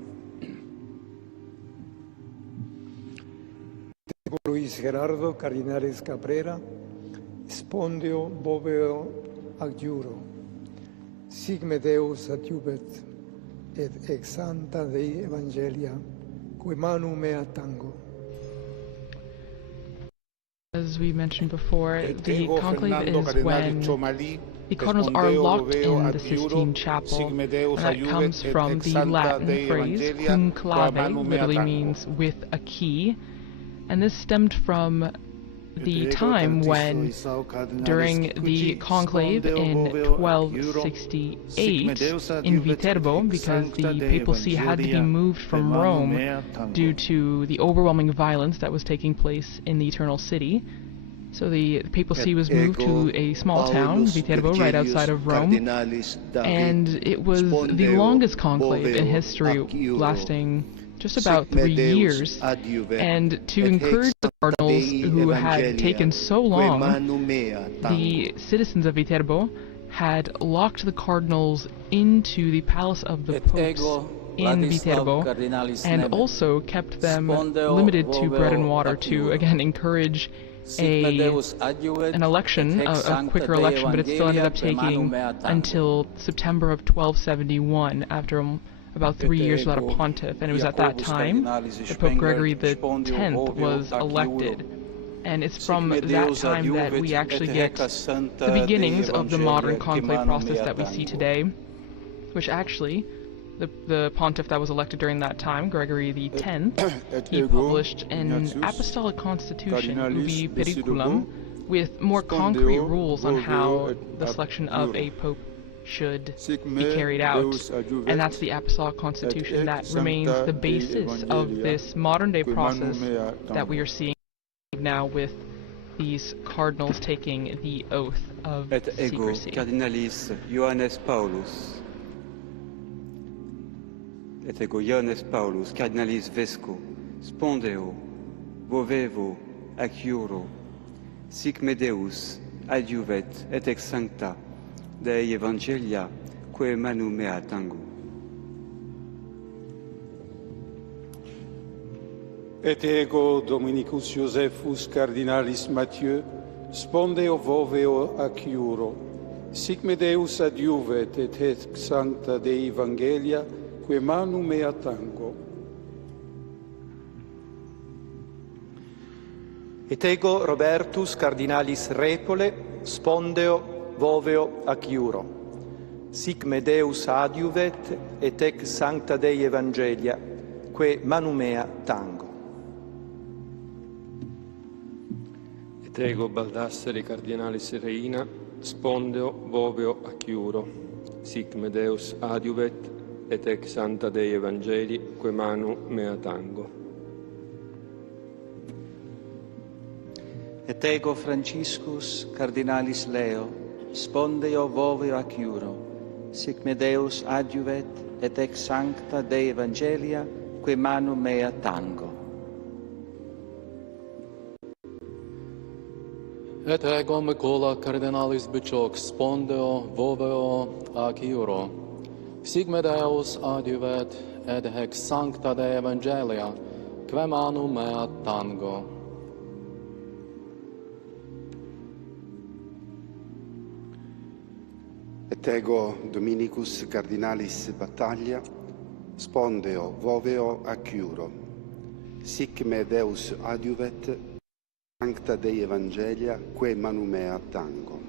Luis Gerardo Cardinalis Cabrera, spondeo, voveo ac iuro, sic me Deus adjuvet, et ex sancta Dei Evangelia, quae manu mea tango. As we mentioned before, the conclave is when the cardinals are locked in the Sistine Chapel, and that comes from the Latin phrase conclave, literally means with a key, and this stemmed from the time when, during the conclave in 1268 in Viterbo, because the papal see had to be moved from Rome due to the overwhelming violence that was taking place in the Eternal City. So the papal see was moved to a small town, Viterbo, right outside of Rome, and it was the longest conclave in history, lasting just about 3 years, and to encourage the cardinals who had taken so long, the citizens of Viterbo had locked the cardinals into the palace of the popes in Viterbo, and also kept them limited to bread and water to, again, encourage an election, a quicker election, but it still ended up taking until September of 1271, after about 3 years without a pontiff, and it was at that time that Pope Gregory X was elected. And it's from that time that we actually get the beginnings of the modern conclave process that we see today, which actually, the pontiff that was elected during that time, Gregory X, he published an apostolic constitution, Ubi Periculum, with more concrete rules on how the selection of a pope should be carried out, and that's the apostolic constitution that remains the basis of this modern-day process that we are seeing now with these cardinals taking the oath of secrecy. Cardinalis Johannes Paulus, et ego Johannes Paulus, Cardinalis Vesco, spondeo, vovevo ac iuro, sic me Deus adjuvet, et ex sancta Dei Evangelia, quae manu mea tango. Et ego Dominicus Josephus Cardinalis Mathieu, spondeo voveo ac iuro, sic me Deus adiuvet et hec sancta Dei Evangelia, que manu mea tango. Et ego Robertus Cardinalis Repole, spondeo voveo ac iuro, sic me Deus adiuvet et hec sancta Dei Evangelia, que manu mea tango. Et ego Baldassare Cardinalis Reina, spondeo voveo ac iuro, sic me Deus adiuvet et ec sancta Dei Evangelii, que manu mea tango. Et ego Franciscus Cardinalis Leo, spondeo voveo ac iuro, sic me Deus adiuvet et ec sancta Dei Evangelia, que manu mea tango. Et ego Micola Cardinalis Bicioc, spondeo voveo ac iuro, sic me Deus adiuvet et hec sancta Dei Evangelia, que manu mea tango. Et ego Dominicus Cardinalis Battaglia, spondeo voveo ac iuro, sic me Deus adiuvet sancta Dei Evangelia, que manu mea tango.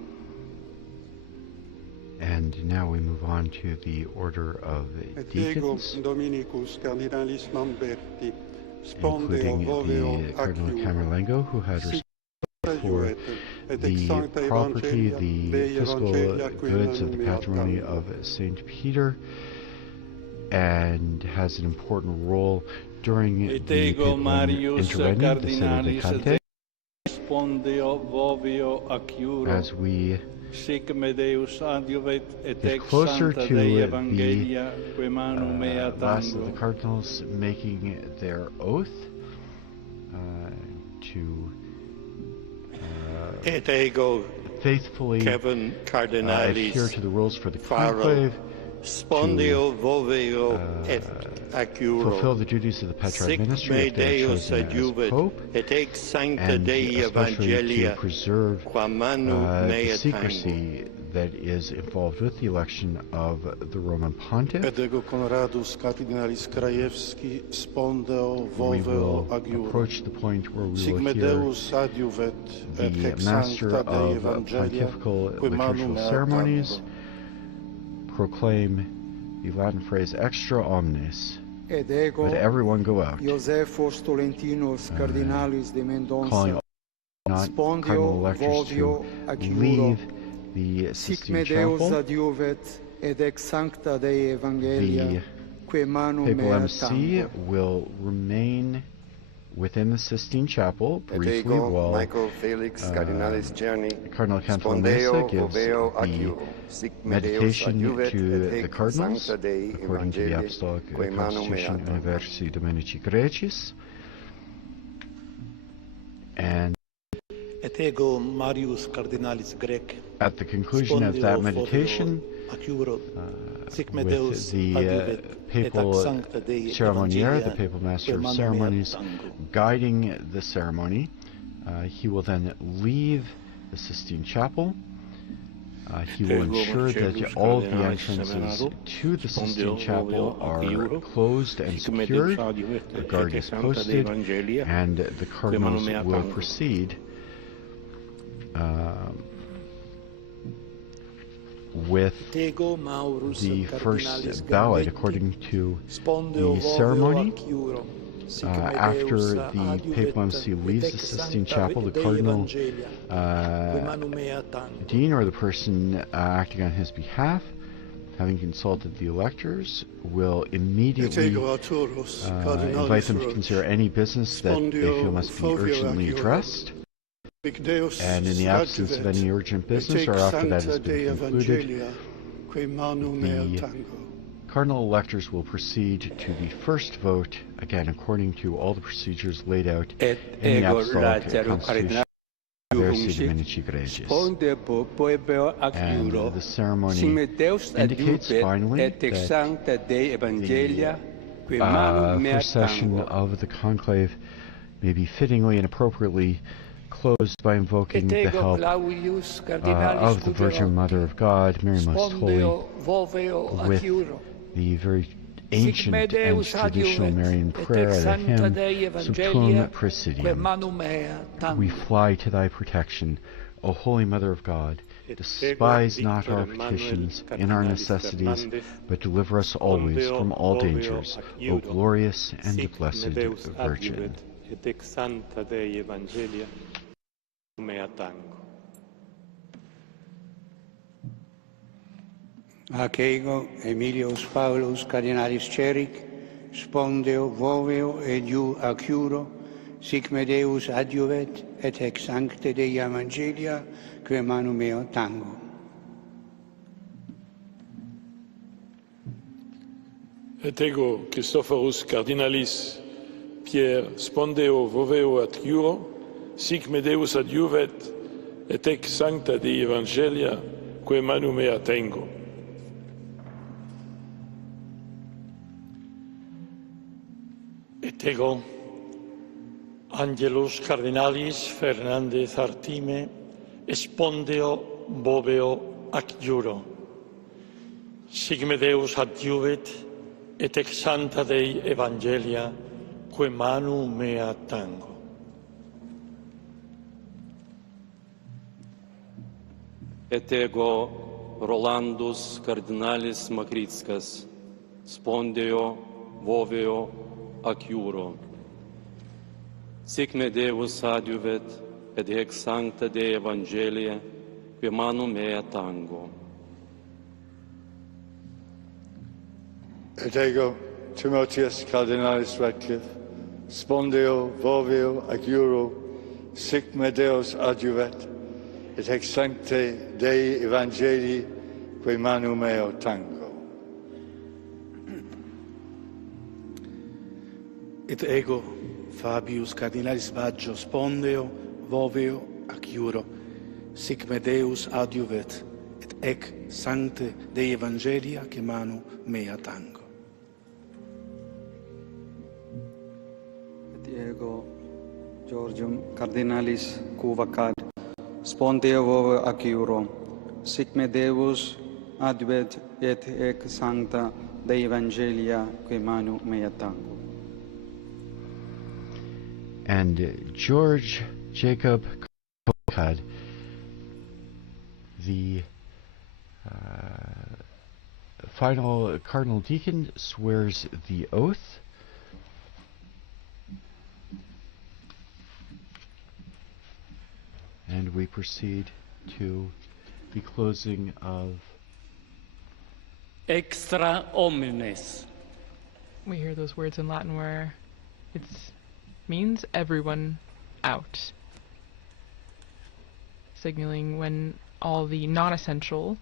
And now we move on to the order of deacons, Dominicus Cardinalis Lamberti, spondeo including voveo the ac Cardinal iuro, Camerlengo, who had responsibility for the property, the fiscal goods of the patrimony of St. Peter, and has an important role during the papal interregnum, the Sede Vacante, as we get closer to the last of the cardinals making their oath to faithfully adhere to the rules for the conclave, spondeo voveo et ac iuro, fulfill the duties of the patriarch ministry if they are chosen as Pope, et ec sancta and Dei especially Evangelia, to preserve qua manu mea the secrecy that is involved with the election of the Roman Pontiff. Et ego Conradus Cardinalis Krajewski, spondeo We voveo will ac iuro, approach the point where we sic will me hear Deus adiuvet et the hec master sancta Dei of Evangelia, pontifical que manu liturgical mea ceremonies tango. proclaim the Latin phrase extra omnes. Ed ego Let everyone go out, Josephus Tolentinos Cardinalis de calling Mendonça, all not Spondio cardinal electors vovio to ac iuro, leave the sic me Sistine Deus Chapel. adiuvet et ex sancta Dei Evangelia, The que manu papal mea MC tango. will remain within the Sistine Chapel Et briefly ego while Michael Felix Cardinalis Cerni, Cardinal spondeo Cantalamessa gives voveo ac the iuro, sic me Deus meditation adiuvet to et the hec cardinals sancta Dei according to the Evangelia, Apostolic que manu mea Constitution tango. Universi Dominici Graecis. And Et ego Marius Cardinalis Grec, at the conclusion of that meditation, Deus with the adiuvet papal et ac sancta Dei ceremoniere, the Evangelia, papal master que of manu mea ceremonies, tango. guiding the ceremony, he will then leave the Sistine Chapel. He will ensure that all of the entrances to the Sistine Chapel are closed and secured, a guard is posted, and the cardinals will proceed with the first ballot according to the ceremony. After the papal MC leaves the Sistine Chapel, the cardinal dean, or the person acting on his behalf, having consulted the electors, will immediately invite them to consider any business that they feel must be urgently addressed. And in the absence of any urgent business, or after that has been concluded, the cardinal electors will proceed to the first vote, again according to all the procedures laid out in the Apostolic Constitution. And the ceremony indicates finally that the procession of the conclave be fittingly and appropriately closed by invoking the help of the Virgin Mother of God, Mary Most Holy, with the very ancient and traditional Marian prayer, the hymn Sutum Presidium. We fly to thy protection, O Holy Mother of God. Despise not our petitions in our necessities, but deliver us always from all dangers, O glorious and blessed Virgin. Ac ego, Emilius Paulus, Cardinalis Ceric, spondeo, voveo, ediu acuro, sic me Deus adjuvet, et ex sancte Dei Evangelia, que manu meo tango. Et ego, Christophorus Cardinalis, Pierre, spondeo, voveo, at juro, sic me Deus adjuvet, et ex sancta Dei Evangelia, que manu mea tengo. Et ego, Angelus Cardinalis Fernandez Artime, spondeo, voveo, ac juro. Sic me Deus adjuvet, et ex sancta Dei Evangelia, que manu mea tango. Et ego, Rolandus Cardinalis Makritskas, spondeo, voveo, ac juro. Sic me Deus adjuvet, et ex sancta Dei Evangelia, que manu mea tango. Et ego, Timotheus Cardinalis Radcliffe, spondeo, voveo, ac juro, sic me Deus adjuvet, et ex sancte Dei Evangelii, que manu meo tango. Et ego, Fabius Cardinalis Baggio, spondeo, voveo, ac juro, sic me Deus adjuvet, et ec sancte Dei Evangelia, que manu mea tango. Et ego, Georgium Cardinalis Cuvacad, spondeo, voveo, ac juro, sic me Deus adjuvet, et ec sancta Dei Evangelia, que manu mea tango. And George Jacob Covacad, the final Cardinal Deacon, swears the oath. And we proceed to the closing of Extra Omnes. We hear those words in Latin where it means everyone out, signaling when all the non-essential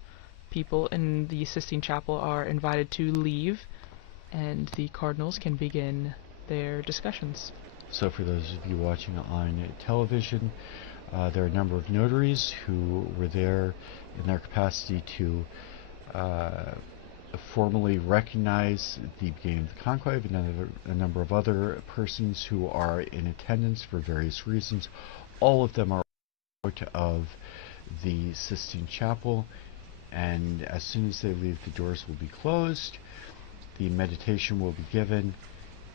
people in the Sistine Chapel are invited to leave and the cardinals can begin their discussions. So for those of you watching on television, there are a number of notaries who were there in their capacity to formally recognize the beginning of the conclave, and a number of other persons who are in attendance for various reasons. All of them are out of the Sistine Chapel, and as soon as they leave, the doors will be closed, the meditation will be given,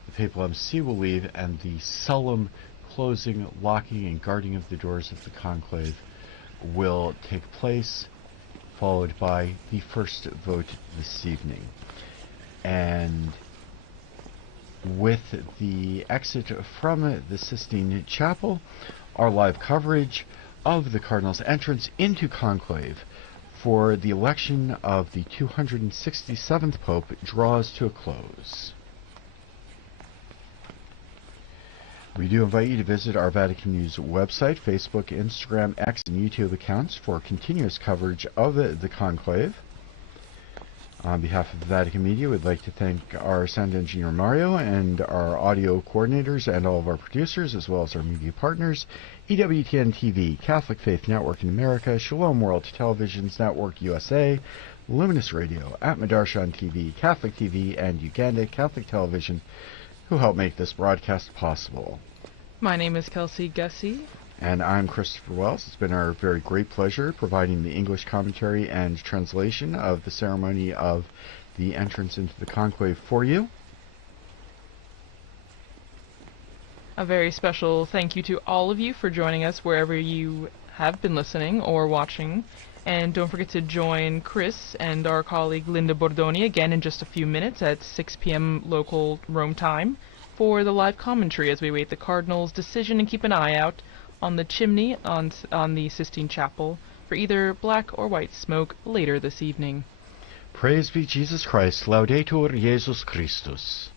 the papal MC will leave, and the solemn closing, locking, and guarding of the doors of the conclave will take place, followed by the first vote this evening. And with the exit from the Sistine Chapel, our live coverage of the Cardinals' entrance into conclave for the election of the 267th Pope draws to a close. We do invite you to visit our Vatican News website, Facebook, Instagram, X, and YouTube accounts for continuous coverage of the conclave. On behalf of the Vatican Media, we'd like to thank our sound engineer Mario and our audio coordinators and all of our producers, as well as our media partners, EWTN TV, Catholic Faith Network in America, Shalom World Television's Network USA, Luminous Radio, at Madarshan TV, Catholic TV, and Uganda Catholic Television, who help make this broadcast possible. My name is Kelsey Gussie. And I'm Christopher Wells. It's been our very great pleasure providing the English commentary and translation of the ceremony of the entrance into the conclave for you. A very special thank you to all of you for joining us wherever you have been listening or watching. And don't forget to join Chris and our colleague Linda Bordoni again in just a few minutes at 6 p.m. local Rome time for the live commentary as we await the Cardinals' decision, and keep an eye out on the chimney on the Sistine Chapel for either black or white smoke later this evening. Praise be Jesus Christ. Laudetur Jesus Christus.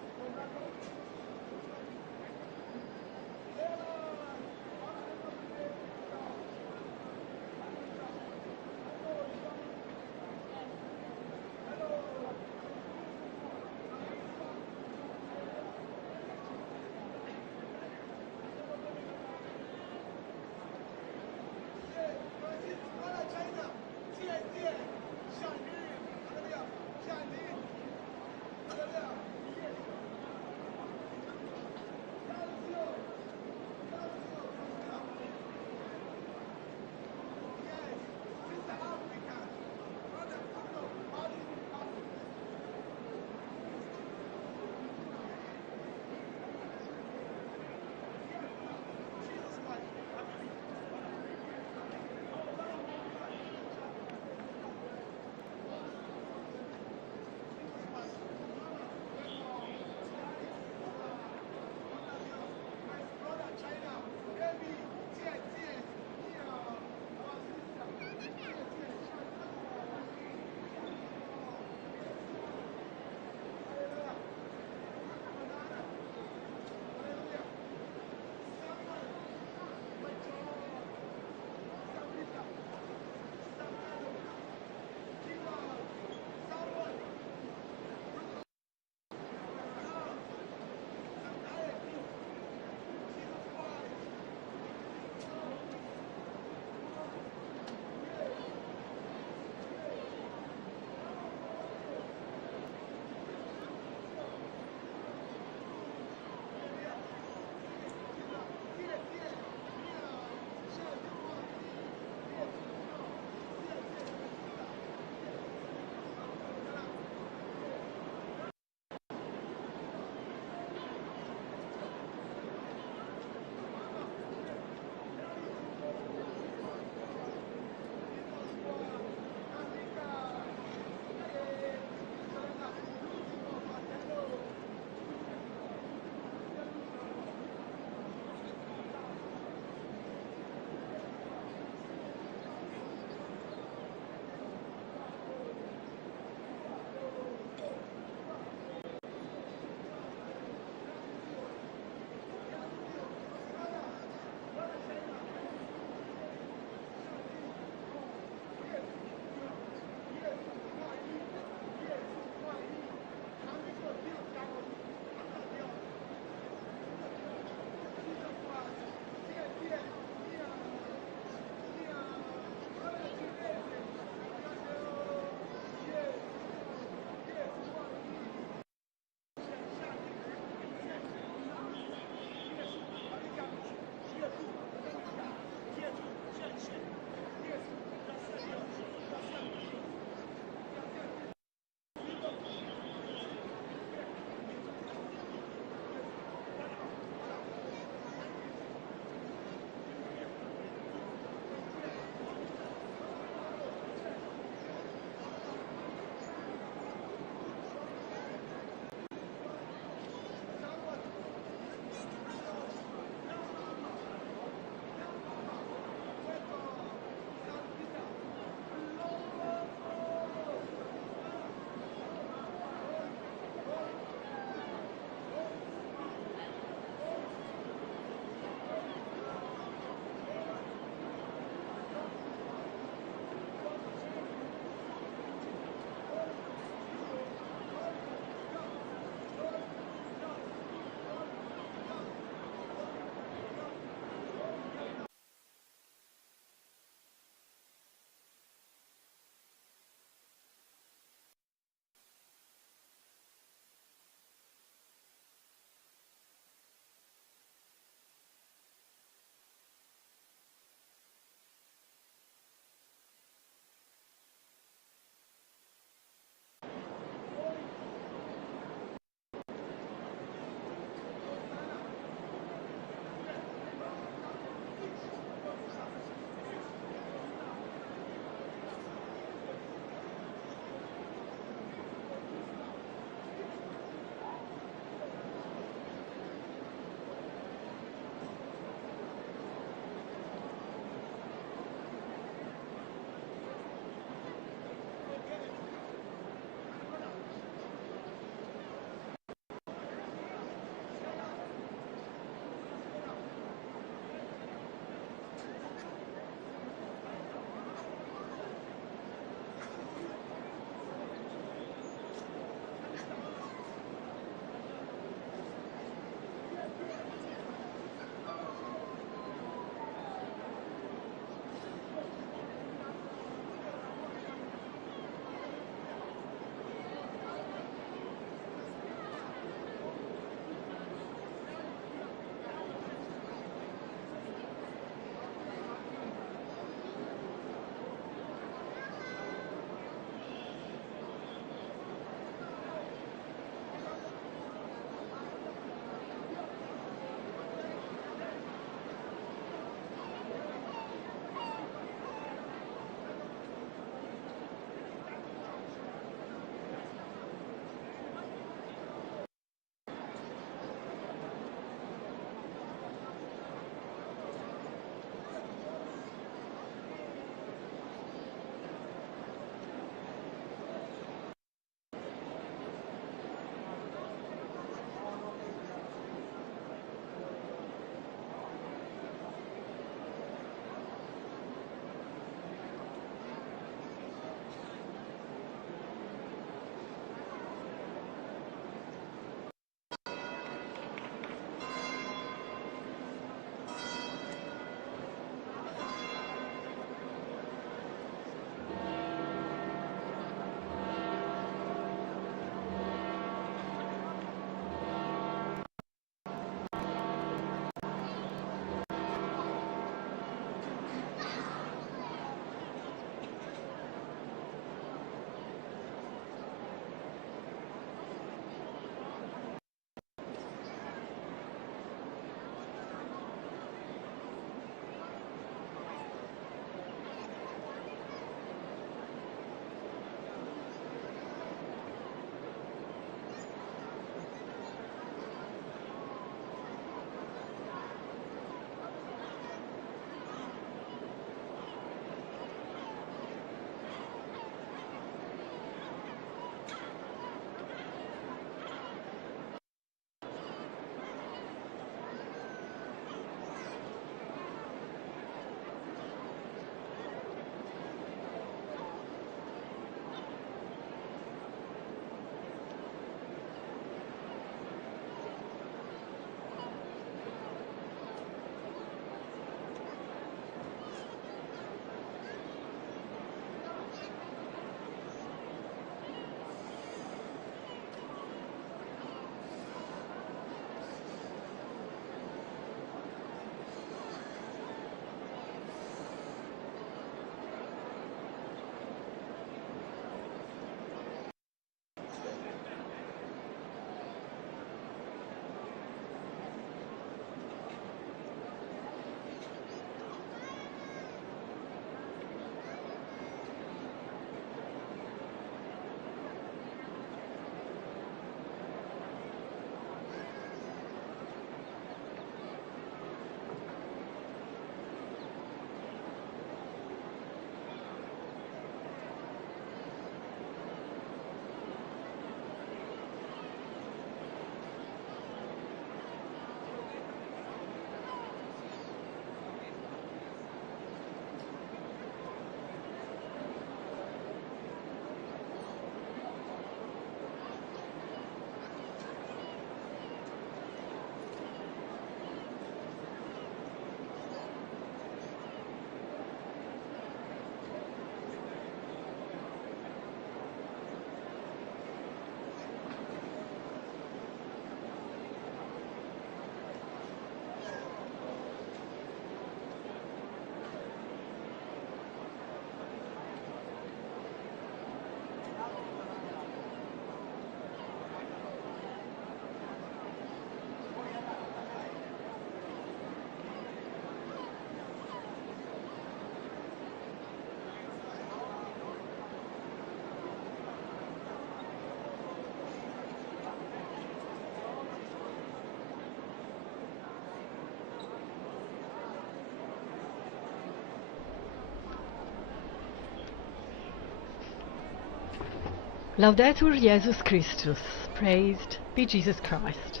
Laudetur Jesus Christus, praised be Jesus Christ.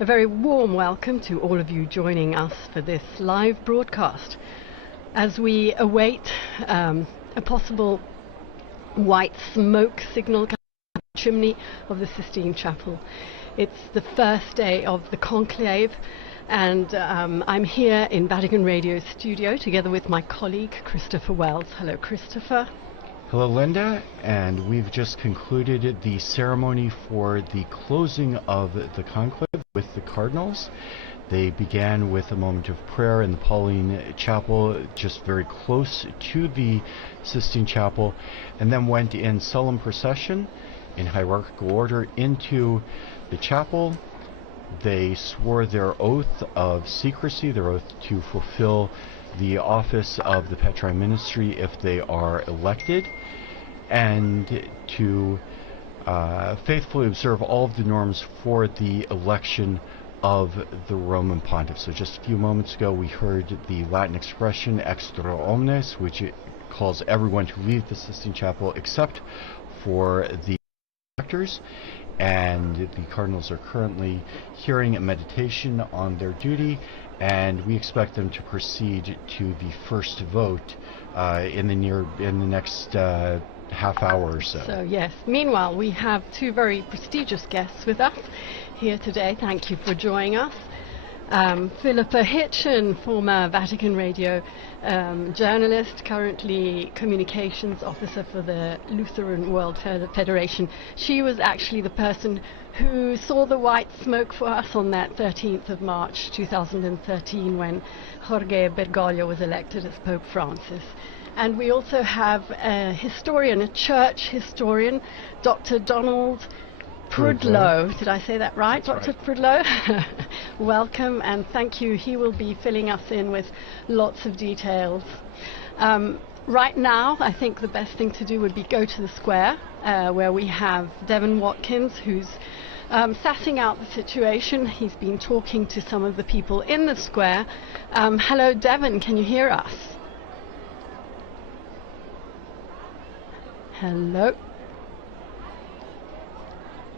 A very warm welcome to all of you joining us for this live broadcast as we await a possible white smoke signal coming from the chimney of the Sistine Chapel. It's the first day of the conclave, and I'm here in Vatican Radio studio together with my colleague Christopher Wells. Hello, Christopher. Hello, Linda, and we've just concluded the ceremony for the closing of the conclave with the Cardinals. They began with a moment of prayer in the Pauline Chapel, just very close to the Sistine Chapel, and then went in solemn procession in hierarchical order into the chapel. They swore their oath of secrecy, their oath to fulfill the office of the Petrine ministry if they are elected, and to faithfully observe all of the norms for the election of the Roman Pontiff. So just a few moments ago we heard the Latin expression extra omnes, which it calls everyone to leave the Sistine Chapel except for the electors, and the Cardinals are currently hearing a meditation on their duty, and we expect them to proceed to the first vote in the next half hour or so. So yes, meanwhile we have two very prestigious guests with us here today. Thank you for joining us. Philippa Hitchen, former Vatican Radio journalist, currently communications officer for the Lutheran World Federation. She was actually the person who saw the white smoke for us on that 13th of March 2013 when Jorge Bergoglio was elected as Pope Francis. And we also have a historian, a church historian, Dr. Donald Prudlow. Did I say that right, That's Dr. Prudlow? Welcome and thank you. He will be filling us in with lots of details. Right now, I think the best thing to do would be go to the square, where we have Devon Watkins, who's sassing out the situation. He's been talking to some of the people in the square. Hello, Devon, can you hear us? Hello.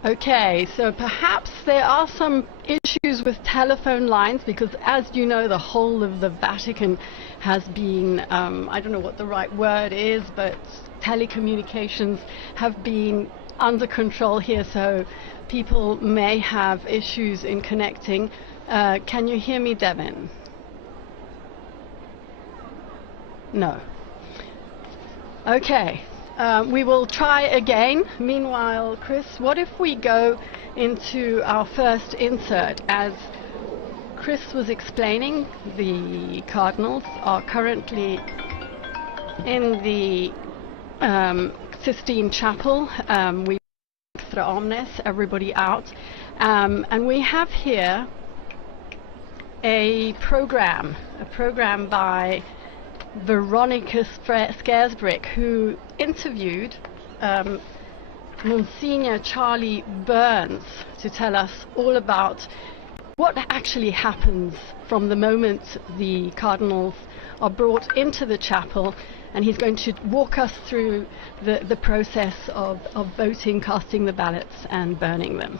Okay, so perhaps there are some issues with telephone lines because, as you know, the whole of the Vatican has been, I don't know what the right word is, but telecommunications have been under control here, so people may have issues in connecting. Can you hear me, Devin? No. Okay. We will try again. Meanwhile, Chris, what if we go into our first insert? As Chris was explaining, the Cardinals are currently in the Sistine Chapel. We extra omnes, everybody out. And we have here a program by Veronica Scaresbrick, who interviewed Monsignor Charlie Burns to tell us all about what actually happens from the moment the cardinals are brought into the chapel, and he's going to walk us through the process of voting, casting the ballots and burning them.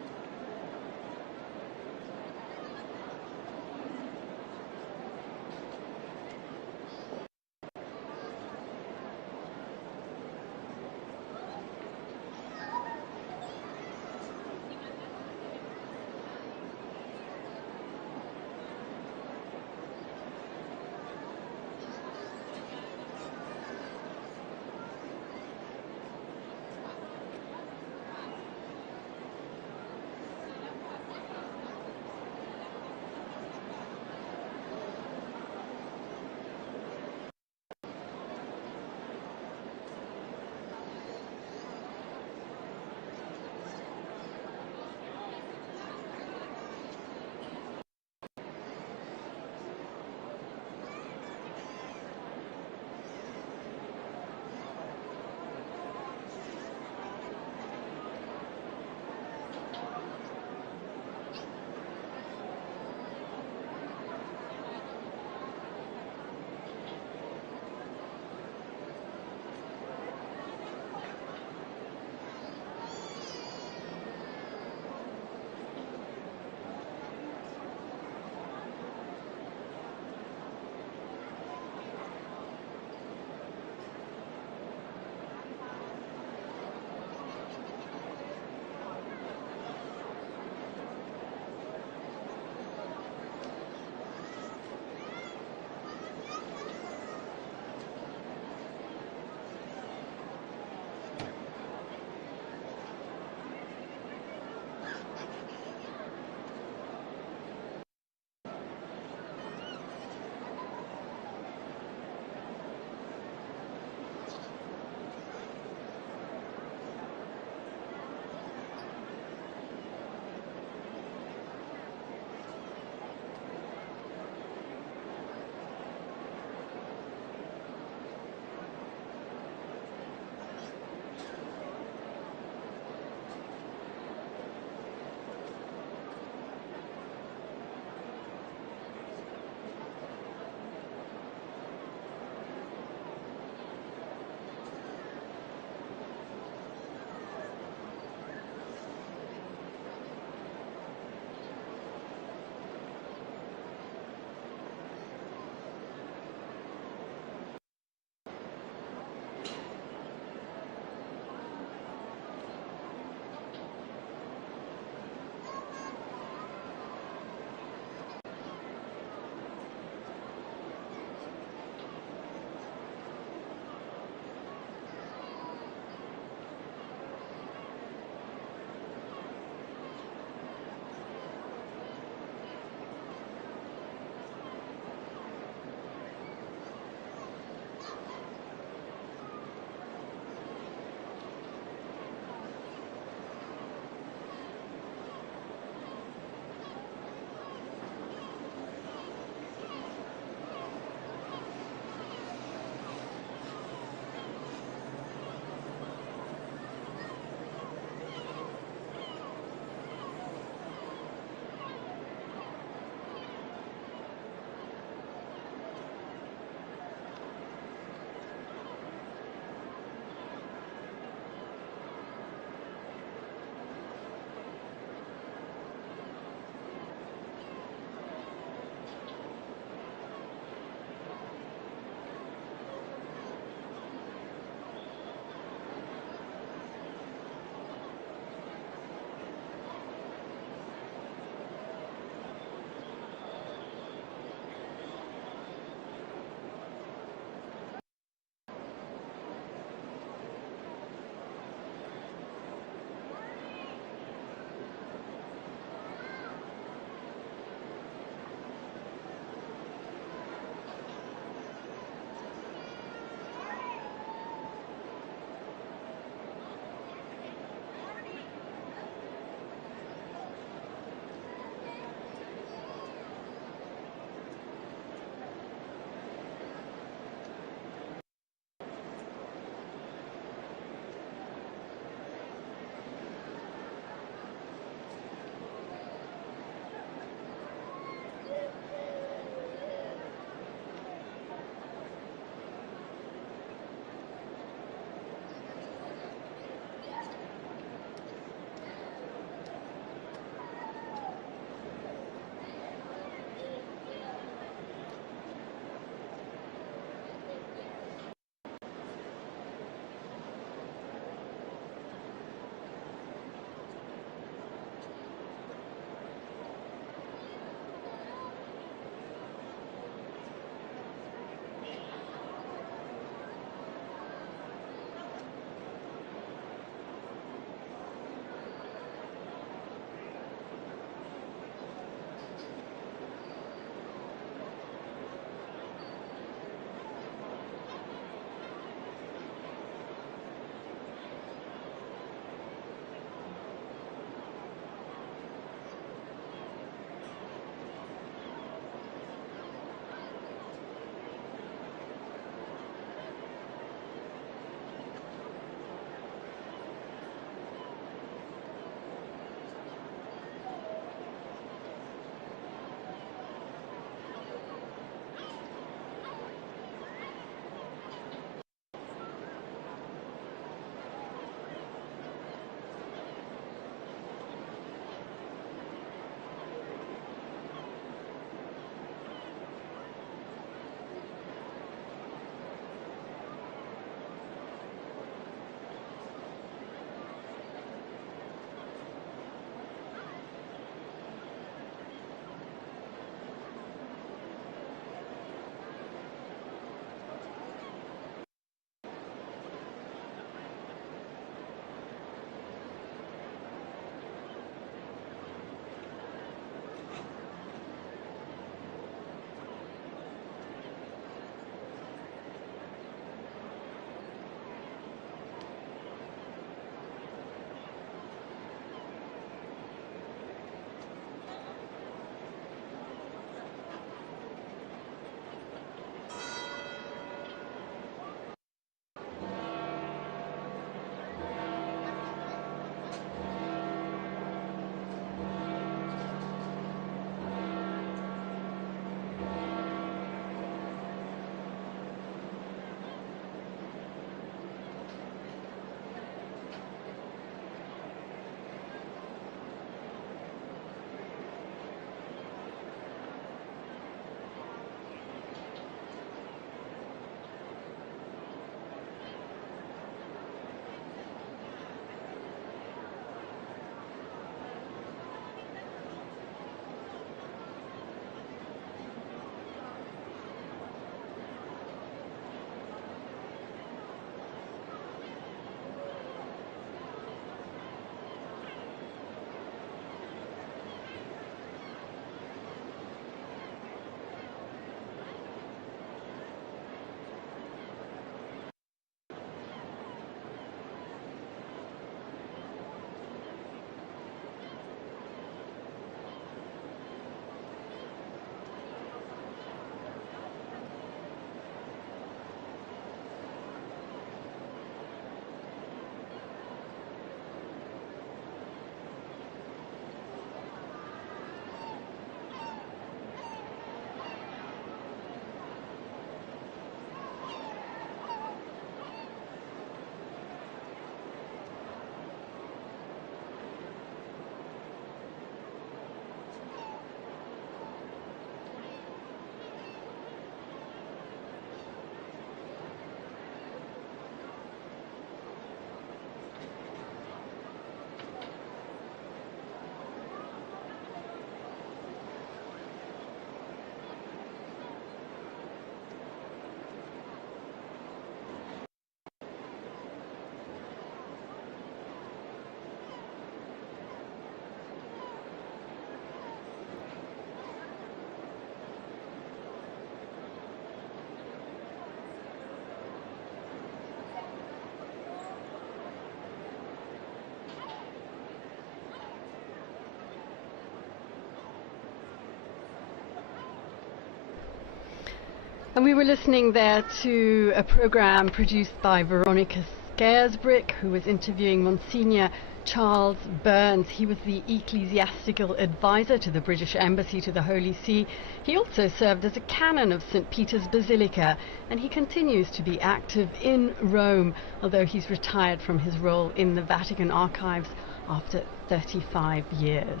And we were listening there to a program produced by Veronica Scaresbrick, who was interviewing Monsignor Charles Burns. He was the ecclesiastical advisor to the British Embassy to the Holy See. He also served as a canon of St. Peter's Basilica, and he continues to be active in Rome, although he's retired from his role in the Vatican archives after 35 years.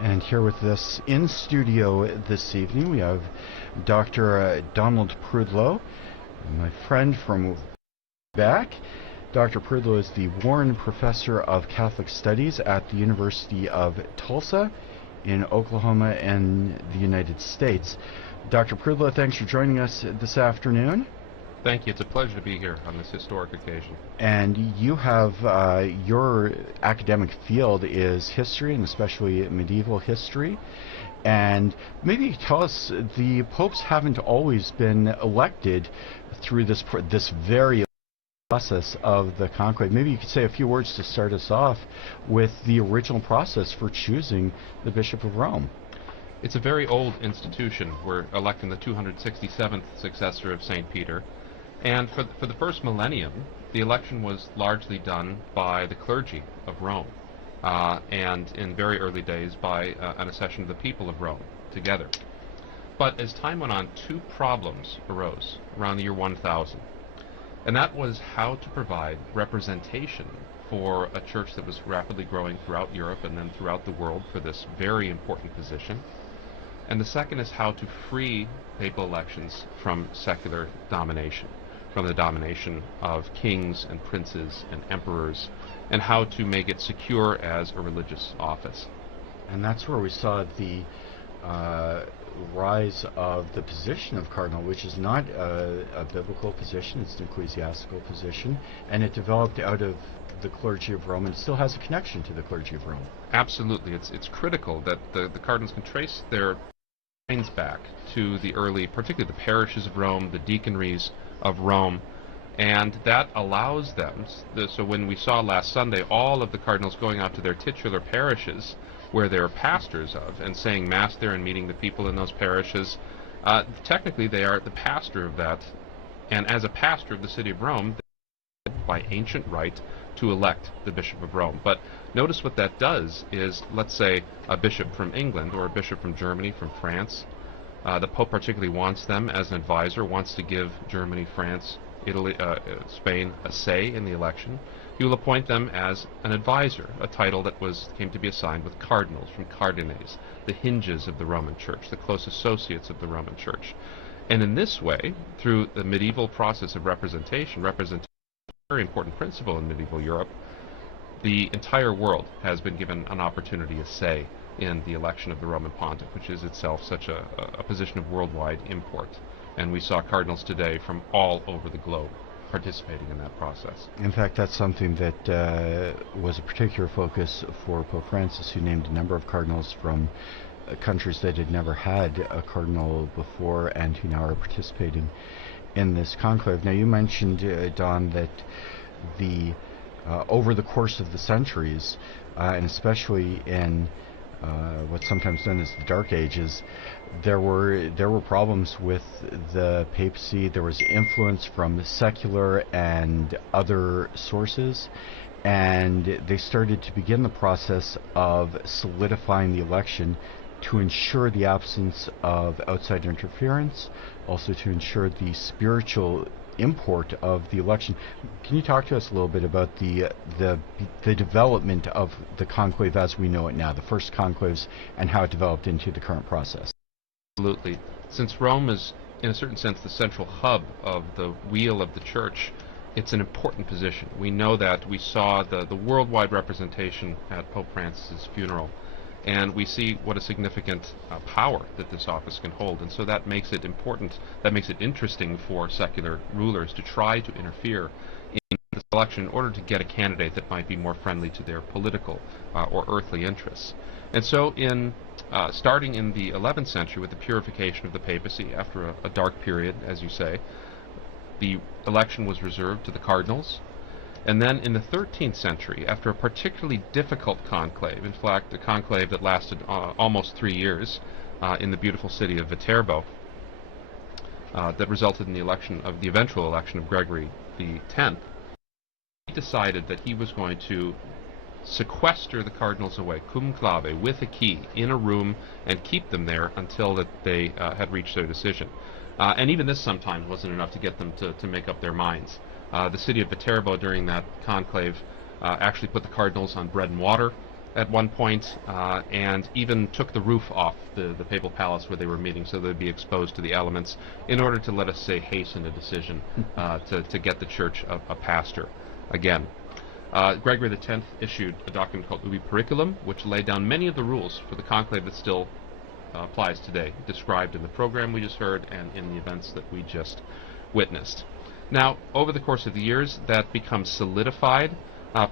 And here with us in studio this evening, we have Dr. Donald Prudlow, my friend from back. Dr. Prudlow is the Warren Professor of Catholic Studies at the University of Tulsa in Oklahoma and the United States. Dr. Prudlow, thanks for joining us this afternoon. Thank you. It's a pleasure to be here on this historic occasion. And you have your academic field is history, and especially medieval history. And maybe tell us, the popes haven't always been elected through this very process of the conclave. Maybe you could say a few words to start us off with the original process for choosing the Bishop of Rome. It's a very old institution. We're electing the 267th successor of St. Peter. And for the first millennium, the election was largely done by the clergy of Rome, and in very early days by an accession of the people of Rome together. But as time went on, two problems arose around the year 1000. And that was how to provide representation for a church that was rapidly growing throughout Europe and then throughout the world for this very important position. And the second is how to free papal elections from secular domination, from the domination of kings and princes and emperors, and how to make it secure as a religious office. And that's where we saw the rise of the position of cardinal, which is not a biblical position, it's an ecclesiastical position, and it developed out of the clergy of Rome and still has a connection to the clergy of Rome. Absolutely. It's critical that the cardinals can trace their lines back to the early, particularly the parishes of Rome, the deaconries of Rome, and that allows them, so when we saw last Sunday all of the cardinals going out to their titular parishes where they're pastors of and saying Mass there and meeting the people in those parishes, technically they are the pastor of that, and as a pastor of the city of Rome, they're by ancient right to elect the Bishop of Rome. But notice what that does is, let's say a bishop from England or a bishop from Germany, from France, the Pope particularly wants them as an advisor, wants to give Germany, France, Italy, Spain a say in the election. He will appoint them as an advisor, a title that came to be assigned with cardinals, from cardines, the hinges of the Roman Church, the close associates of the Roman Church. And in this way, through the medieval process of representation is a very important principle in medieval Europe, the entire world has been given an opportunity, a say, in the election of the Roman Pontiff, which is itself such a position of worldwide import. And we saw cardinals today from all over the globe participating in that process. In fact, that's something that was a particular focus for Pope Francis, who named a number of cardinals from countries that had never had a cardinal before and who now are participating in this conclave. Now, you mentioned, Don, that over the course of the centuries, and especially in what's sometimes known as the Dark Ages, there were problems with the papacy. There was influence from secular and other sources, and they started to begin the process of solidifying the election to ensure the absence of outside interference, also to ensure the spiritual import of the election. Can you talk to us a little bit about the development of the conclave as we know it now, the first conclaves, and how it developed into the current process? Absolutely. Since Rome is, in a certain sense, the central hub of the wheel of the Church, it's an important position. We know that. We saw the worldwide representation at Pope Francis's funeral, and we see what a significant power that this office can hold. And so that makes it important, that makes it interesting for secular rulers to try to interfere in this election in order to get a candidate that might be more friendly to their political or earthly interests. And so starting in the 11th century with the purification of the papacy after a dark period, as you say, the election was reserved to the cardinals. And then in the 13th century, after a particularly difficult conclave, in fact a conclave that lasted almost 3 years in the beautiful city of Viterbo, that resulted in the eventual election of Gregory X, he decided that he was going to sequester the cardinals away, cum clave, with a key, in a room, and keep them there until that they had reached their decision. And even this sometimes wasn't enough to get them to make up their minds. The city of Viterbo during that conclave actually put the cardinals on bread and water at one point, and even took the roof off the papal palace where they were meeting so they'd be exposed to the elements in order to, let us say, hasten a decision to get the church a pastor again. Gregory X issued a document called Ubi Periculum, which laid down many of the rules for the conclave that still applies today, described in the program we just heard and in the events that we just witnessed. Now, over the course of the years, that becomes solidified.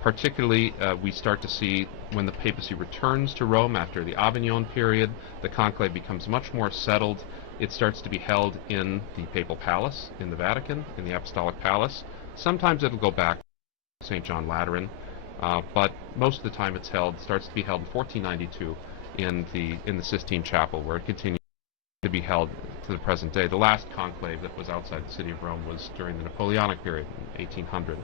Particularly, we start to see when the papacy returns to Rome after the Avignon period, the conclave becomes much more settled. It starts to be held in the papal palace, in the Vatican, in the apostolic palace. Sometimes it'll go back to St. John Lateran, but most of the time it starts to be held in 1492 in the Sistine Chapel, where it continues to be held to the present day. The last conclave that was outside the city of Rome was during the Napoleonic period in 1800.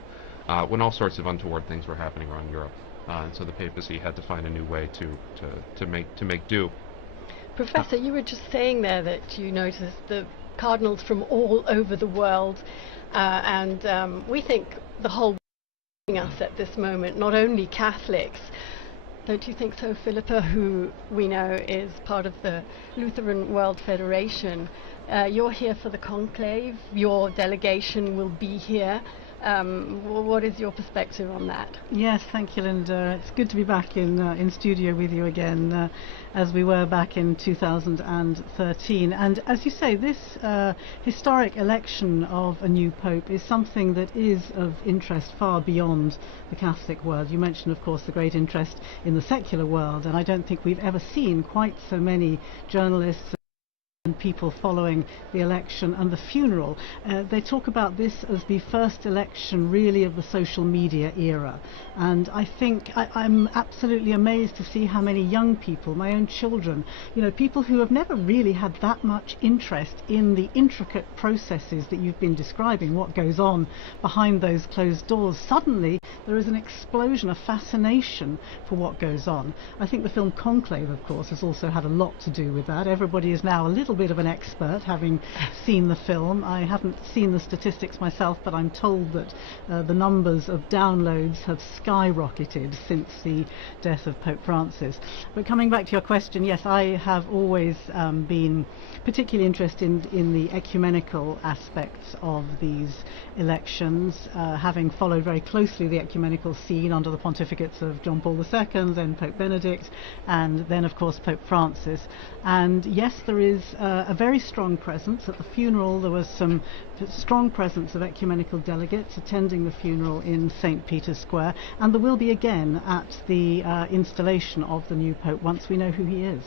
When all sorts of untoward things were happening around Europe, and so the papacy had to find a new way to make do. Professor, you were just saying there that you noticed the cardinals from all over the world, and we think the whole world is watching us at this moment, not only Catholics. Don't you think so, Philippa, who we know is part of the Lutheran World Federation? You're here for the conclave. Your delegation will be here. What is your perspective on that? Yes, thank you, Linda. It's good to be back in studio with you again, as we were back in 2013. And as you say, this historic election of a new pope is something that is of interest far beyond the Catholic world. You mentioned, of course, the great interest in the secular world, and I don't think we've ever seen quite so many journalists and people following the election and the funeral. They talk about this as the first election really of the social media era, and I think I'm absolutely amazed to see how many young people, my own children, people who have never really had that much interest in the intricate processes that you've been describing, what goes on behind those closed doors. Suddenly there is an explosion of fascination for what goes on. I think the film Conclave, of course, has also had a lot to do with that. Everybody is now a little bit of an expert, having seen the film. I haven't seen the statistics myself, but I'm told that the numbers of downloads have skyrocketed since the death of Pope Francis. But coming back to your question, yes, I have always been particularly interested in the ecumenical aspects of these elections, having followed very closely the ecumenical scene under the pontificates of John Paul II, then Pope Benedict, and then of course Pope Francis. And yes, there is a very strong presence. At the funeral there was some strong presence of ecumenical delegates attending the funeral in St. Peter's Square, and there will be again at the installation of the new Pope once we know who he is.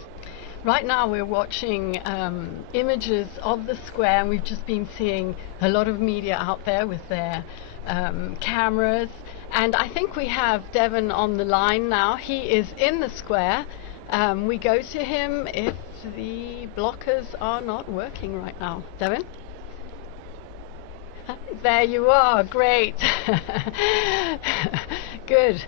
Right now we're watching images of the square, and we've just been seeing a lot of media out there with their cameras, and I think we have Devon on the line now. He is in the square. We go to him if the blockers are not working right now. Devon? There you are, great. Good.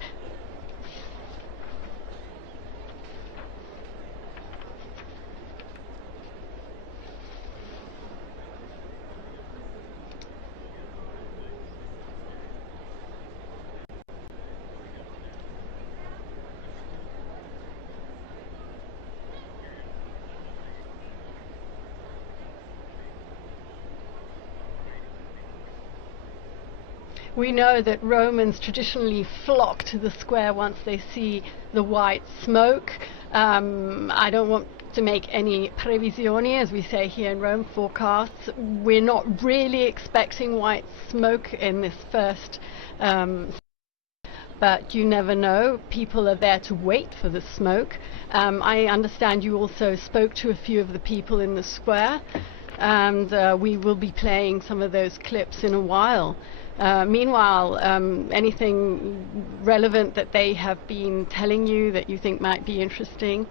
We know that Romans traditionally flock to the square once they see the white smoke. I don't want to make any previsioni, as we say here in Rome, forecasts. We're not really expecting white smoke in this first, but you never know. People are there to wait for the smoke. I understand you also spoke to a few of the people in the square, and we will be playing some of those clips in a while. Meanwhile, anything relevant that they have been telling you that you think might be interesting?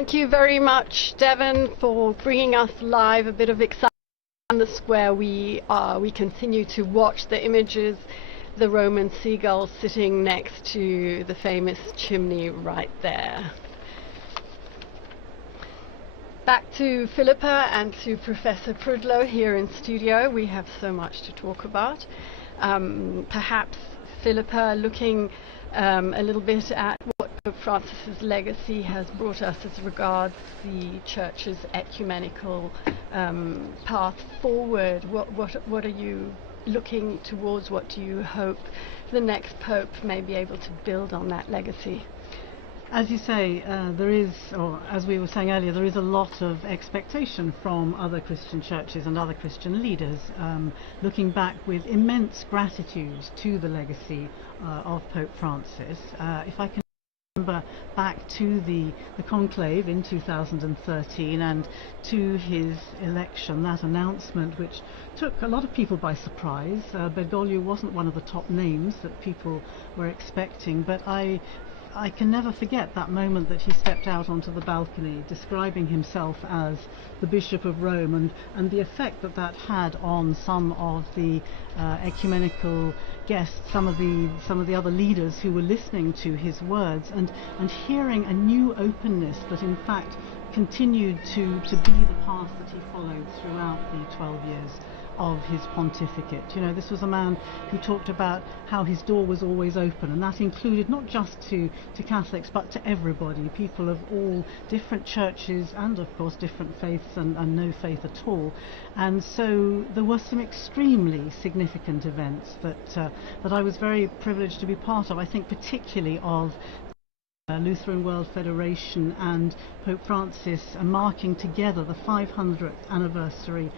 Thank you very much, Devon, for bringing us live a bit of excitement on the square. We continue to watch the images, the Roman seagulls sitting next to the famous chimney right there. Back to Philippa and to Professor Prudlow here in studio. We have so much to talk about. Perhaps Philippa, looking a little bit at what Pope Francis's legacy has brought us as regards the Church's ecumenical path forward. What are you looking towards? What do you hope the next Pope may be able to build on that legacy? As you say, there is, or as we were saying earlier, there is a lot of expectation from other Christian churches and other Christian leaders, looking back with immense gratitude to the legacy of Pope Francis. If I can remember back to the conclave in 2013 and to his election, that announcement which took a lot of people by surprise. Bergoglio wasn't one of the top names that people were expecting, but I can never forget that moment that he stepped out onto the balcony describing himself as the Bishop of Rome, and the effect that that had on some of the ecumenical guests, some of the other leaders who were listening to his words, and hearing a new openness that in fact continued to be the path that he followed throughout the 12 years of his pontificate. You know, this was a man who talked about how his door was always open, and that included not just to Catholics but to everybody, people of all different churches and of course different faiths and no faith at all. And so there were some extremely significant events that I was very privileged to be part of. I think particularly of Lutheran World Federation and Pope Francis marking together the 500th anniversary.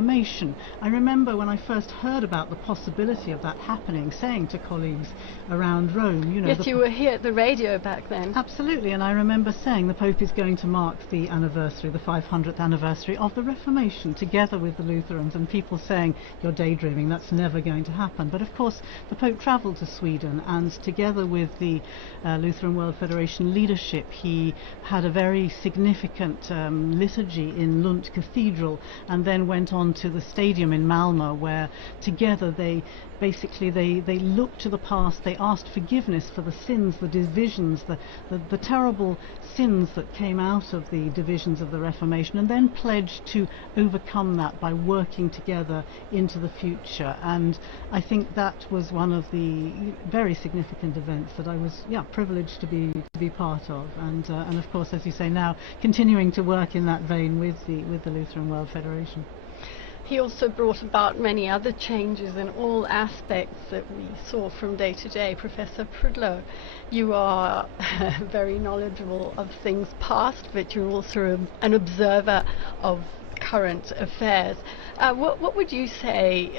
I remember when I first heard about the possibility of that happening, saying to colleagues around Rome, you know... Yes, you were here at the radio back then. Absolutely, and I remember saying the Pope is going to mark the anniversary, the 500th anniversary of the Reformation, together with the Lutherans, and people saying, you're daydreaming, that's never going to happen. But of course, the Pope travelled to Sweden, and together with the Lutheran World Federation leadership, he had a very significant liturgy in Lund Cathedral, and then went on to the stadium in Malmö, where together they looked to the past, they asked forgiveness for the sins, the divisions, the terrible sins that came out of the divisions of the Reformation, and then pledged to overcome that by working together into the future. And I think that was one of the very significant events that I was privileged to be part of, and of course, as you say, now continuing to work in that vein with the Lutheran World Federation. He also brought about many other changes in all aspects that we saw from day to day. Professor Prudlow, you are very knowledgeable of things past, but you're also an observer of current affairs. What would you say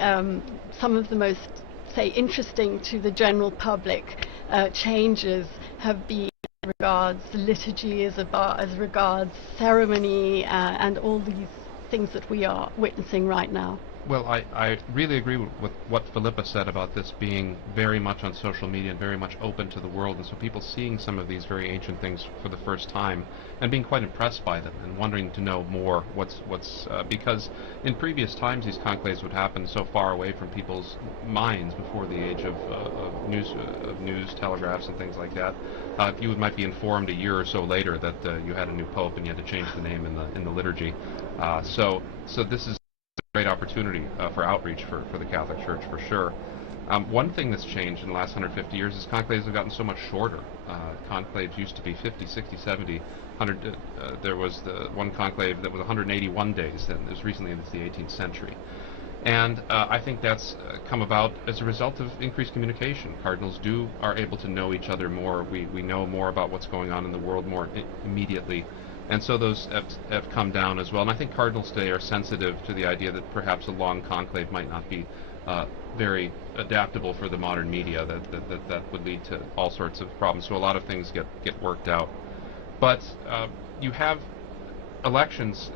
some of the most, interesting to the general public changes have been as regards liturgy, as regards ceremony, and all these things that we are witnessing right now? Well, I really agree with what Philippa said about this being very much on social media and very much open to the world, and so people seeing some of these very ancient things for the first time and being quite impressed by them and wanting to know more because in previous times these conclaves would happen so far away from people's minds before the age of news telegraphs and things like that. You might be informed a year or so later that you had a new pope and you had to change the name in the liturgy. So this is a great opportunity for outreach for the Catholic Church, for sure. One thing that's changed in the last 150 years is conclaves have gotten so much shorter. Conclaves used to be 50, 60, 70, 100. There was the one conclave that was 181 days, and it was recently in the 18th century. And I think that's come about as a result of increased communication. Cardinals are able to know each other more. We know more about what's going on in the world more immediately. And so those have come down as well. And I think cardinals today are sensitive to the idea that perhaps a long conclave might not be very adaptable for the modern media, that would lead to all sorts of problems. So a lot of things get worked out. But you have elections,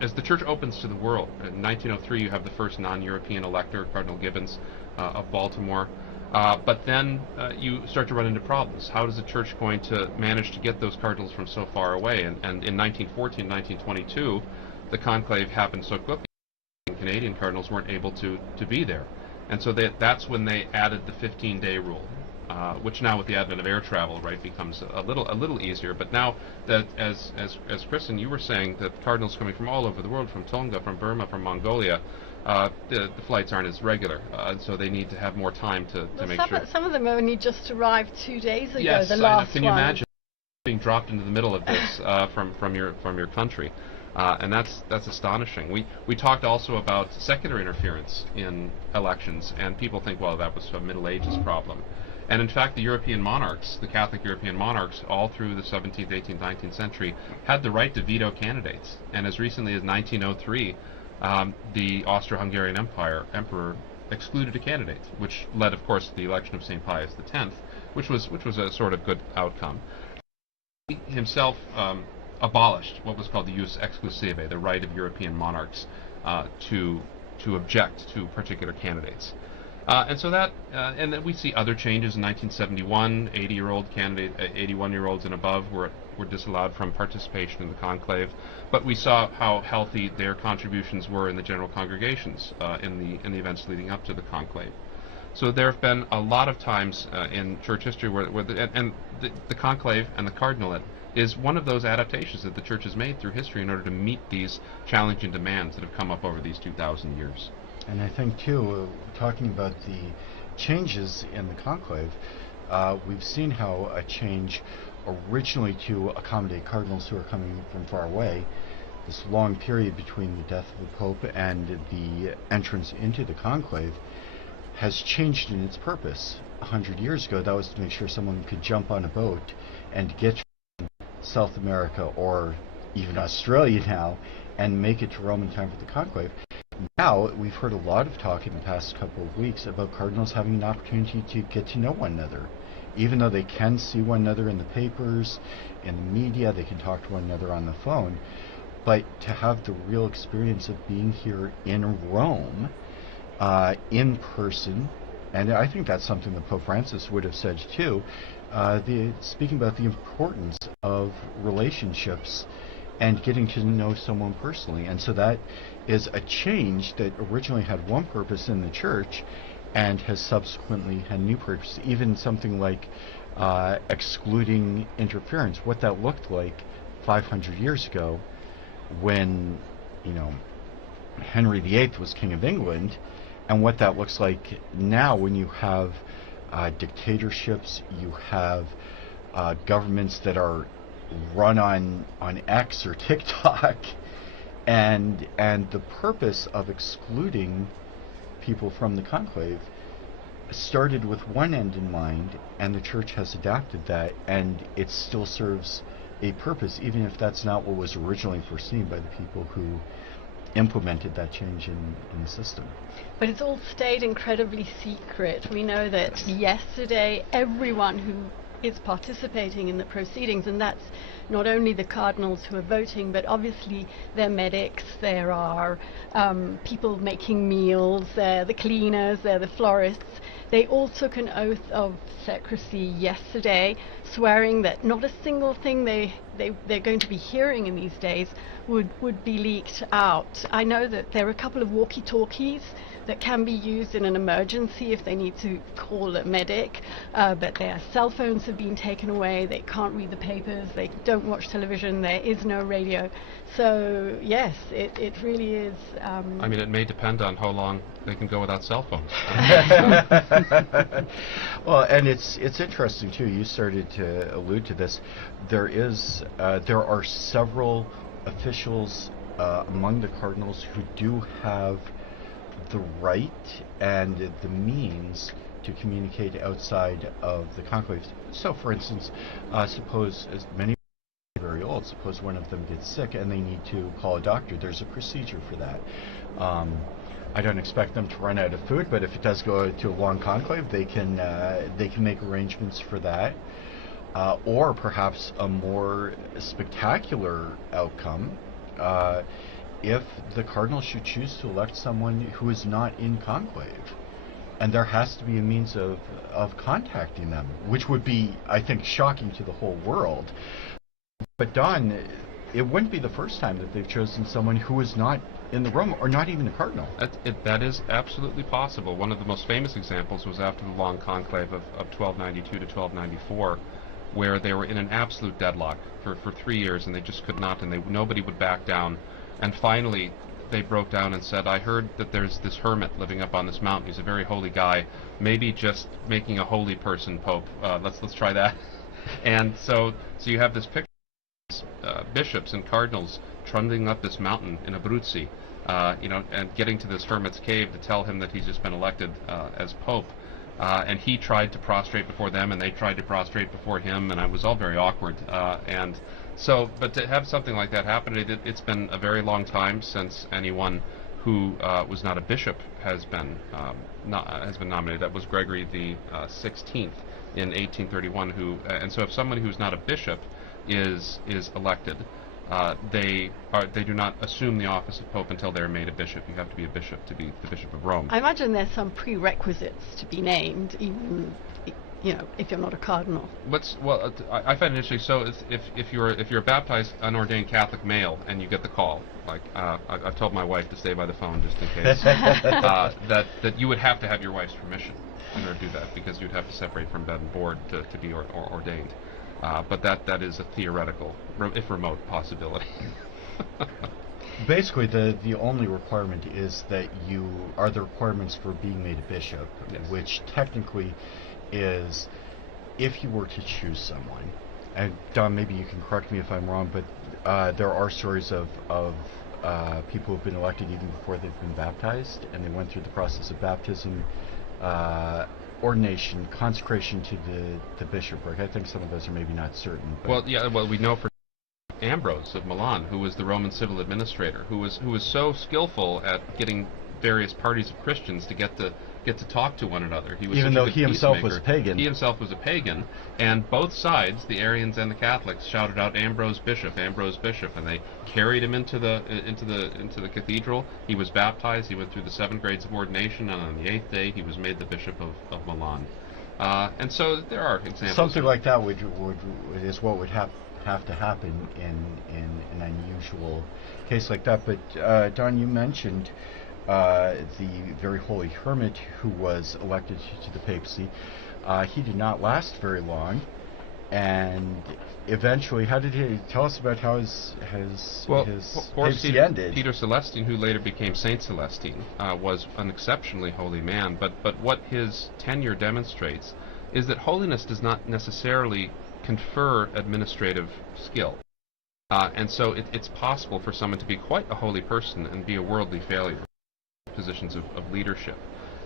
as the Church opens to the world. In 1903 you have the first non-European elector, Cardinal Gibbons of Baltimore. But then you start to run into problems. How is the church going to manage to get those cardinals from so far away? And in 1914, 1922, the conclave happened so quickly, Canadian cardinals weren't able to be there. And so that's when they added the 15-day rule, which now with the advent of air travel, right, becomes a little easier. But now that, as Kristen, you were saying, that cardinals coming from all over the world, from Tonga, from Burma, from Mongolia, the flights aren't as regular, and so they need to have more time to make sure. Some of them only just arrived 2 days ago. Yes, the last can you imagine being dropped into the middle of this from your country? And that's astonishing. We talked also about secular interference in elections, and people think, well, that was a Middle Ages problem. And in fact, the European monarchs, the Catholic European monarchs, all through the 17th, 18th, 19th century, had the right to veto candidates. And as recently as 1903, the Austro-Hungarian emperor excluded a candidate, which led, of course, to the election of St. Pius X, which was a sort of good outcome. He himself abolished what was called the jus exclusive, the right of European monarchs to object to particular candidates. And so that, and then we see other changes in 1971. 81-year-olds and above were disallowed from participation in the conclave. But we saw how healthy their contributions were in the general congregations in the events leading up to the conclave. So there have been a lot of times in church history where the conclave and the cardinalate is one of those adaptations that the church has made through history in order to meet these challenging demands that have come up over these 2,000 years. And I think, too, talking about the changes in the conclave, we've seen how a change originally to accommodate cardinals who are coming from far away, this long period between the death of the Pope and the entrance into the conclave, has changed in its purpose. 100 years ago, that was to make sure someone could jump on a boat and get from South America or even Australia now and make it to Rome in time for the conclave. Now, we've heard a lot of talk in the past couple of weeks about cardinals having an opportunity to get to know one another. Even though they can see one another in the papers, in the media, they can talk to one another on the phone, but to have the real experience of being here in Rome, in person, and I think that's something that Pope Francis would have said too, speaking about the importance of relationships and getting to know someone personally. And so that is a change that originally had one purpose in the church and has subsequently had a new purpose. Even something like excluding interference, what that looked like 500 years ago when, Henry VIII was King of England, and what that looks like now when you have dictatorships, you have governments that are run on X or TikTok, and the purpose of excluding people from the conclave started with one end in mind, and the church has adapted that, and it still serves a purpose, even if that's not what was originally foreseen by the people who implemented that change in the system. But it's all stayed incredibly secret. We know that yesterday everyone who is participating in the proceedings, and that's not only the cardinals who are voting, but obviously they're medics, there are people making meals, they're the cleaners, they're the florists. They all took an oath of secrecy yesterday, swearing that not a single thing they're going to be hearing in these days would be leaked out. I know that there are a couple of walkie-talkies that can be used in an emergency if they need to call a medic, but their cell phones have been taken away, they can't read the papers, they don't watch television, there is no radio. So yes, it really is... I mean, it may depend on how long they can go without cell phones. Well, and it's interesting too, you started to allude to this, there are several officials among the cardinals who do have the right and the means to communicate outside of the conclave. So, for instance, suppose, as many are very old, suppose one of them gets sick and they need to call a doctor. There's a procedure for that. I don't expect them to run out of food, but if it does go to a long conclave, they can make arrangements for that. Or perhaps a more spectacular outcome, if the cardinal should choose to elect someone who is not in conclave. and there has to be a means of contacting them, which would be, I think, shocking to the whole world. But Don, it wouldn't be the first time that they've chosen someone who is not in the room, or not even a cardinal. That is absolutely possible. One of the most famous examples was after the long conclave of 1292 to 1294, where they were in an absolute deadlock for 3 years, and they just could not, and nobody would back down. And finally, they broke down and said, I heard that there's this hermit living up on this mountain. He's a very holy guy. Maybe just making a holy person pope. Let's try that. And so you have this picture of bishops and cardinals trundling up this mountain in Abruzzi, and getting to this hermit's cave to tell him that he's just been elected as pope. And he tried to prostrate before them, and they tried to prostrate before him, and it was all very awkward. But to have something like that happen, it's been a very long time since anyone who was not a bishop has been nominated. That was Gregory the 16th in 1831. And so if someone who's not a bishop is elected, they do not assume the office of Pope until they're made a bishop. You have to be a bishop to be the Bishop of Rome. I imagine there's some prerequisites to be named, even if you're not a cardinal. I find it interesting. So if you're a baptized unordained Catholic male and you get the call, like I've told my wife to stay by the phone just in case, that you would have to have your wife's permission in order to do that, because you'd have to separate from bed and board to be ordained. But that is a theoretical, if remote, possibility. Basically, the only requirement is that you are the requirements for being made a bishop, yes. Which technically is, if you were to choose someone, and Don, maybe you can correct me if I'm wrong, but there are stories of people who've been elected even before they've been baptized, and they went through the process of baptism, ordination, consecration to the bishopric. I think some of those are maybe not certain. Well, we know for Ambrose of Milan, who was the Roman civil administrator, who was so skillful at getting various parties of Christians to get to talk to one another. He was even though he himself was a pagan. He himself was a pagan, and both sides, the Arians and the Catholics, shouted out "Ambrose Bishop, Ambrose Bishop," and they carried him into the cathedral. He was baptized. He went through the 7 grades of ordination, and on the 8th day, he was made the Bishop of Milan. And so there are examples. Something like that is what would have to happen in an unusual case like that. But Don, you mentioned the very holy hermit who was elected to the papacy. He did not last very long, and eventually, how did he tell us about how his papacy ended? Peter Celestine, who later became Saint Celestine, was an exceptionally holy man. But what his tenure demonstrates is that holiness does not necessarily confer administrative skill. And so it's possible for someone to be quite a holy person and be a worldly failure. Positions of leadership.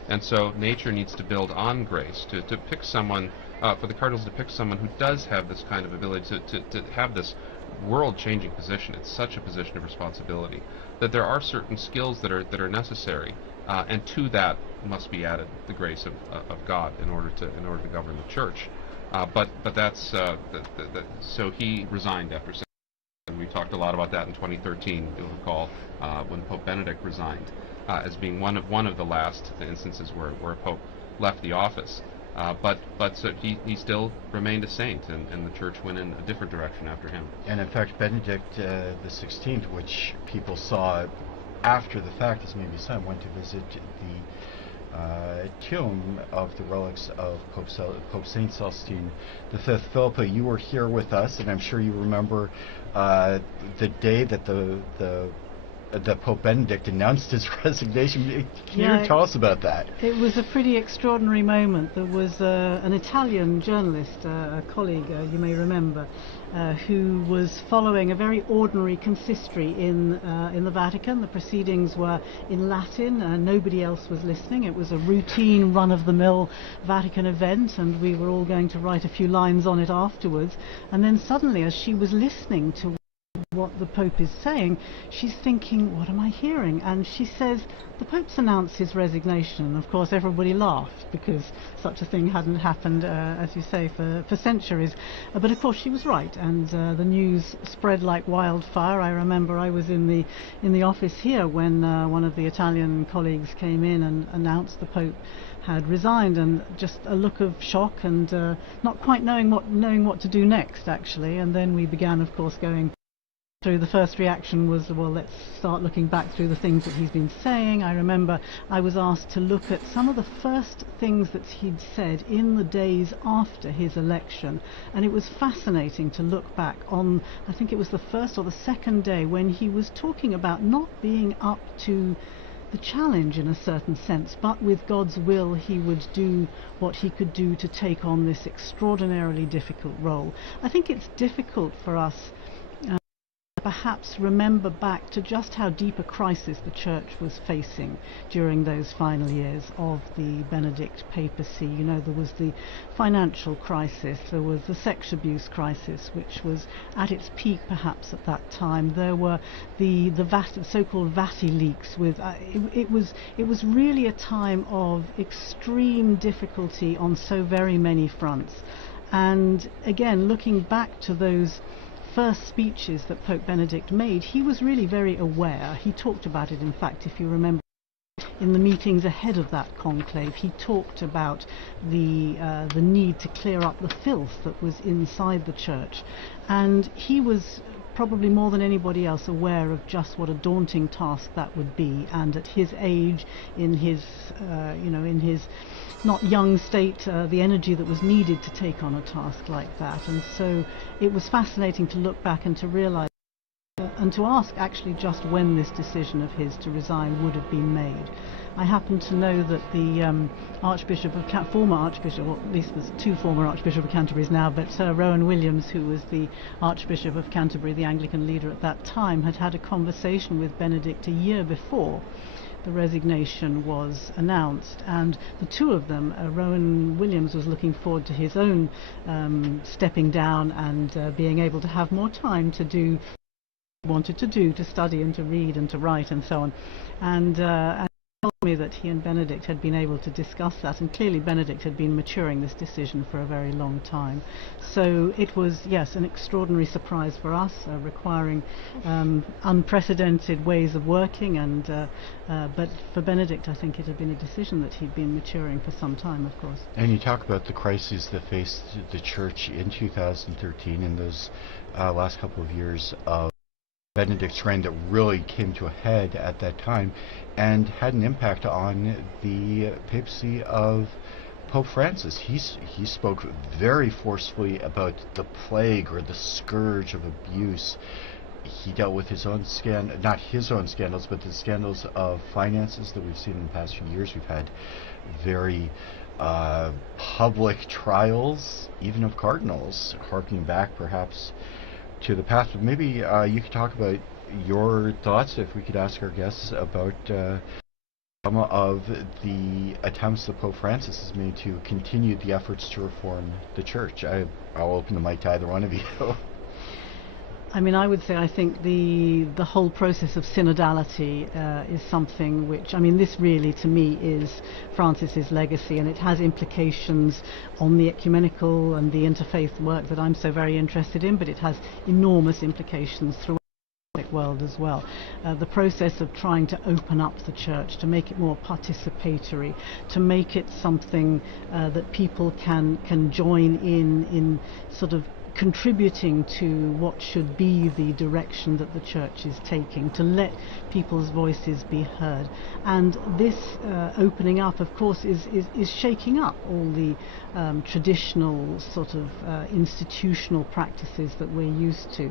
And so nature needs to build on grace to pick someone, for the cardinals to pick someone who does have this kind of ability to have this world-changing position. It's such a position of responsibility that there are certain skills that are necessary, and to that must be added the grace of God in order to govern the church. But that's so he resigned after. And we talked a lot about that in 2013. You'll recall when Pope Benedict resigned, as being one of the last instances where a pope left the office. But so he still remained a saint, and the church went in a different direction after him. And in fact, Benedict the 16th, which people saw after the fact as maybe some, went to visit the tomb of the relics of Pope Saint Celestine V. Philippa, you were here with us, and I'm sure you remember the day that the Pope Benedict announced his resignation. Can you tell us about that? It was a pretty extraordinary moment. There was an Italian journalist, a colleague, you may remember, who was following a very ordinary consistory in the Vatican. The proceedings were in Latin. Nobody else was listening. It was a routine, run-of-the-mill Vatican event, and we were all going to write a few lines on it afterwards. And then suddenly, as she was listening to what the Pope is saying, she's thinking, what am I hearing? And she says, the Pope's announced his resignation. And of course everybody laughed, because such a thing hadn't happened, as you say, for centuries. But of course she was right, and the news spread like wildfire. I remember I was in the office here when one of the Italian colleagues came in and announced the Pope had resigned, and just a look of shock and not quite knowing what to do next, actually. And then we began, of course, going through. The first reaction was, well, let's start looking back through the things that he's been saying. I remember I was asked to look at some of the first things that he'd said in the days after his election, and it was fascinating to look back on, I think it was the first or the second day, when he was talking about not being up to the challenge in a certain sense, but with God's will he would do what he could do to take on this extraordinarily difficult role. I think it's difficult for us perhaps remember back to just how deep a crisis the Church was facing during those final years of the Benedict papacy. You know, there was the financial crisis, there was the sex abuse crisis, which was at its peak perhaps at that time. There were the so-called Vati leaks. With it was really a time of extreme difficulty on so very many fronts. And again, looking back to those first speeches that Pope Benedict made, he was really very aware. He talked about it, in fact, if you remember, in the meetings ahead of that conclave. He talked about the need to clear up the filth that was inside the Church, and he was probably more than anybody else aware of just what a daunting task that would be. And at his age, in his in his not young state, the energy that was needed to take on a task like that. And so it was fascinating to look back and to realize and to ask actually just when this decision of his to resign would have been made. I happen to know that the former Archbishop, or at least there's two former Archbishop of Canterbury now, but Rowan Williams, who was the Archbishop of Canterbury, the Anglican leader at that time, had had a conversation with Benedict a year before the resignation was announced, and the two of them, Rowan Williams was looking forward to his own stepping down and being able to have more time to do what he wanted to do, to study and to read and to write and so on. And he told me that he and Benedict had been able to discuss that, and clearly Benedict had been maturing this decision for a very long time. So it was, yes, an extraordinary surprise for us, requiring unprecedented ways of working, and but for Benedict, I think it had been a decision that he'd been maturing for some time, of course. And you talk about the crises that faced the Church in 2013 and those last couple of years of Benedict's reign that really came to a head at that time and had an impact on the papacy of Pope Francis. He spoke very forcefully about the plague or the scourge of abuse. He dealt with his own not his own scandals, but the scandals of finances that we've seen in the past few years. We've had very public trials, even of cardinals, harking back perhaps to the past. But maybe you could talk about your thoughts, if we could ask our guests, about some of the attempts that Pope Francis has made to continue the efforts to reform the Church. I'll open the mic to either one of you. I mean, I would say I think the whole process of synodality is something which, I mean, this really to me is Francis's legacy, and it has implications on the ecumenical and the interfaith work that I'm so very interested in, but it has enormous implications throughout the world as well. The process of trying to open up the Church, to make it more participatory, to make it something that people can join in sort of contributing to what should be the direction that the Church is taking, to let people's voices be heard. And this opening up, of course, is shaking up all the traditional sort of institutional practices that we're used to.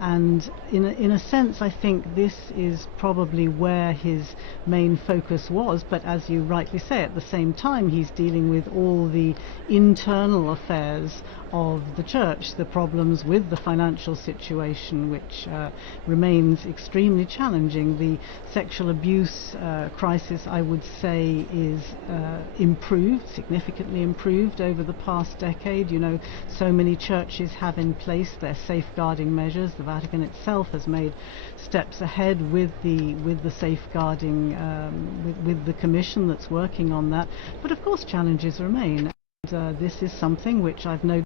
And in a sense, I think this is probably where his main focus was, but as you rightly say, at the same time he's dealing with all the internal affairs of the Church, the problems with the financial situation, which remains extremely challenging. The sexual abuse crisis, I would say, is improved, significantly improved over the past decade. You know, so many churches have in place their safeguarding measures. The Vatican itself has made steps ahead with the safeguarding, with the commission that's working on that. But of course challenges remain, and this is something which I've noticed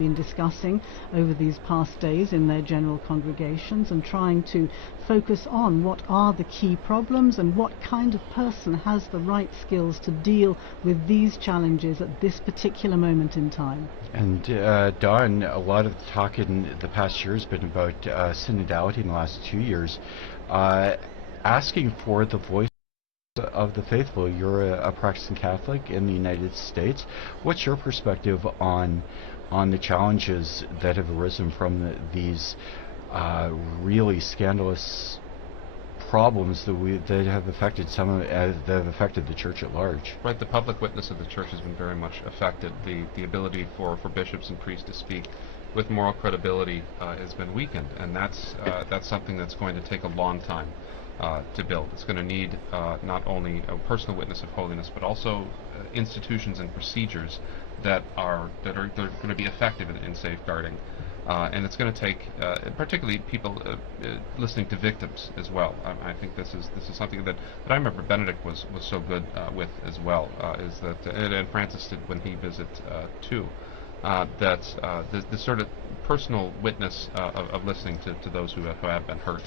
been discussing over these past days in their general congregations and trying to focus on what are the key problems and what kind of person has the right skills to deal with these challenges at this particular moment in time. And Don, a lot of the talk in the past year has been about synodality in the last 2 years, asking for the voice of the faithful. You're a practicing Catholic in the United States. What's your perspective on the challenges that have arisen from these really scandalous problems that have affected that have affected the Church at large? Right, the public witness of the Church has been very much affected. The ability for bishops and priests to speak with moral credibility has been weakened, and that's something that's going to take a long time to build. It's going to need not only a personal witness of holiness, but also institutions and procedures that are going to be effective in safeguarding. And it's going to take, particularly people listening to victims as well. I think this is something that I remember Benedict was so good with as well. Is that and Francis did when he visited too. That the sort of personal witness of listening to those who have been hurt.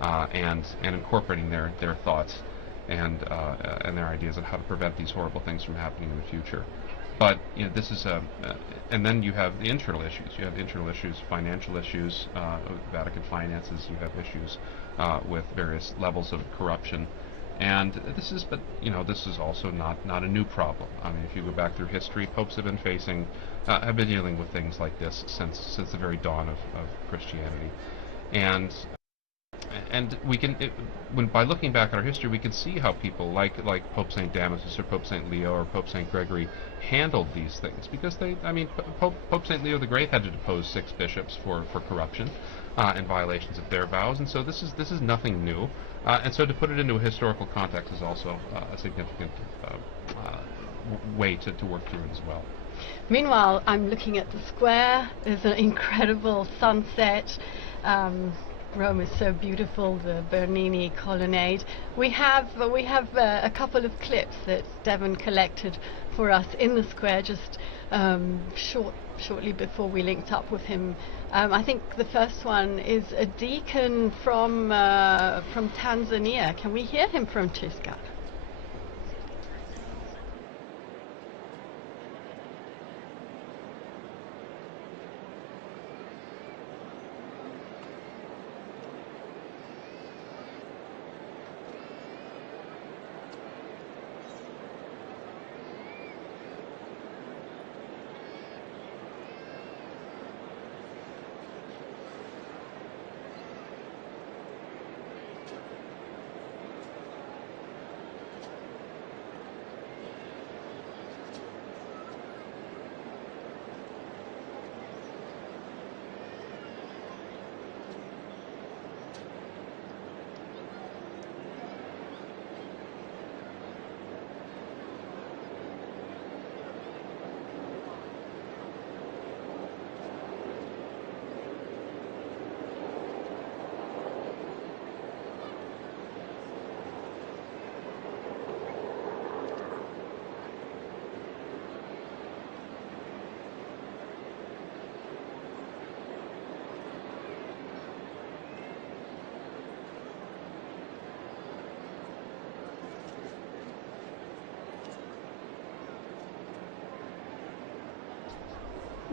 And incorporating their thoughts and their ideas of how to prevent these horrible things from happening in the future. But this is and then you have the internal issues. You have internal issues, financial issues, with Vatican finances. You have issues with various levels of corruption, and this is also not a new problem. I mean, if you go back through history, popes have been dealing with things like this since the very dawn of Christianity, and we can, by looking back at our history, we can see how people like Pope St. Damasus or Pope St. Leo or Pope St. Gregory handled these things, because Pope St. Leo the Great had to depose 6 bishops for corruption and violations of their vows, and so this is nothing new, and so to put it into a historical context is also a significant way to work through it as well. Meanwhile, I'm looking at the square. There's an incredible sunset. Rome is so beautiful, the Bernini colonnade. We have a couple of clips that Devon collected for us in the square just shortly before we linked up with him. I think the first one is a deacon from Tanzania. Can we hear him, Francesca?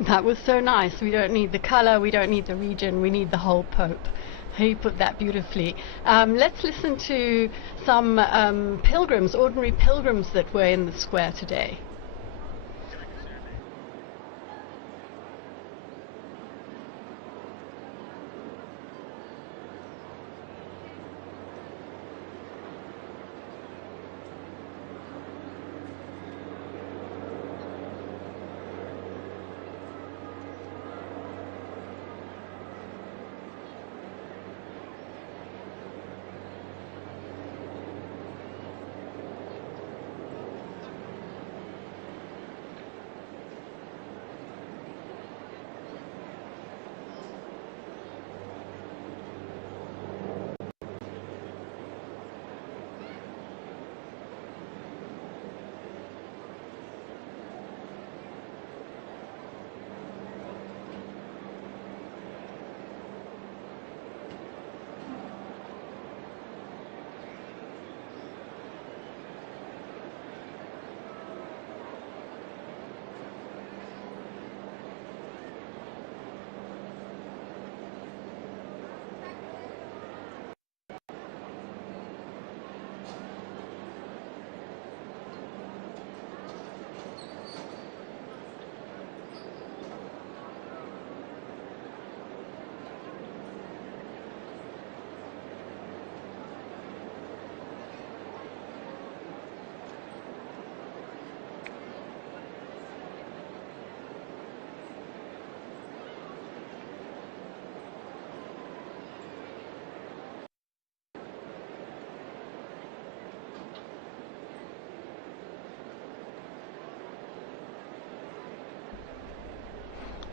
That was so nice. We don't need the color, we don't need the region, we need the whole Pope. He put that beautifully. Let's listen to some pilgrims, ordinary pilgrims that were in the square today.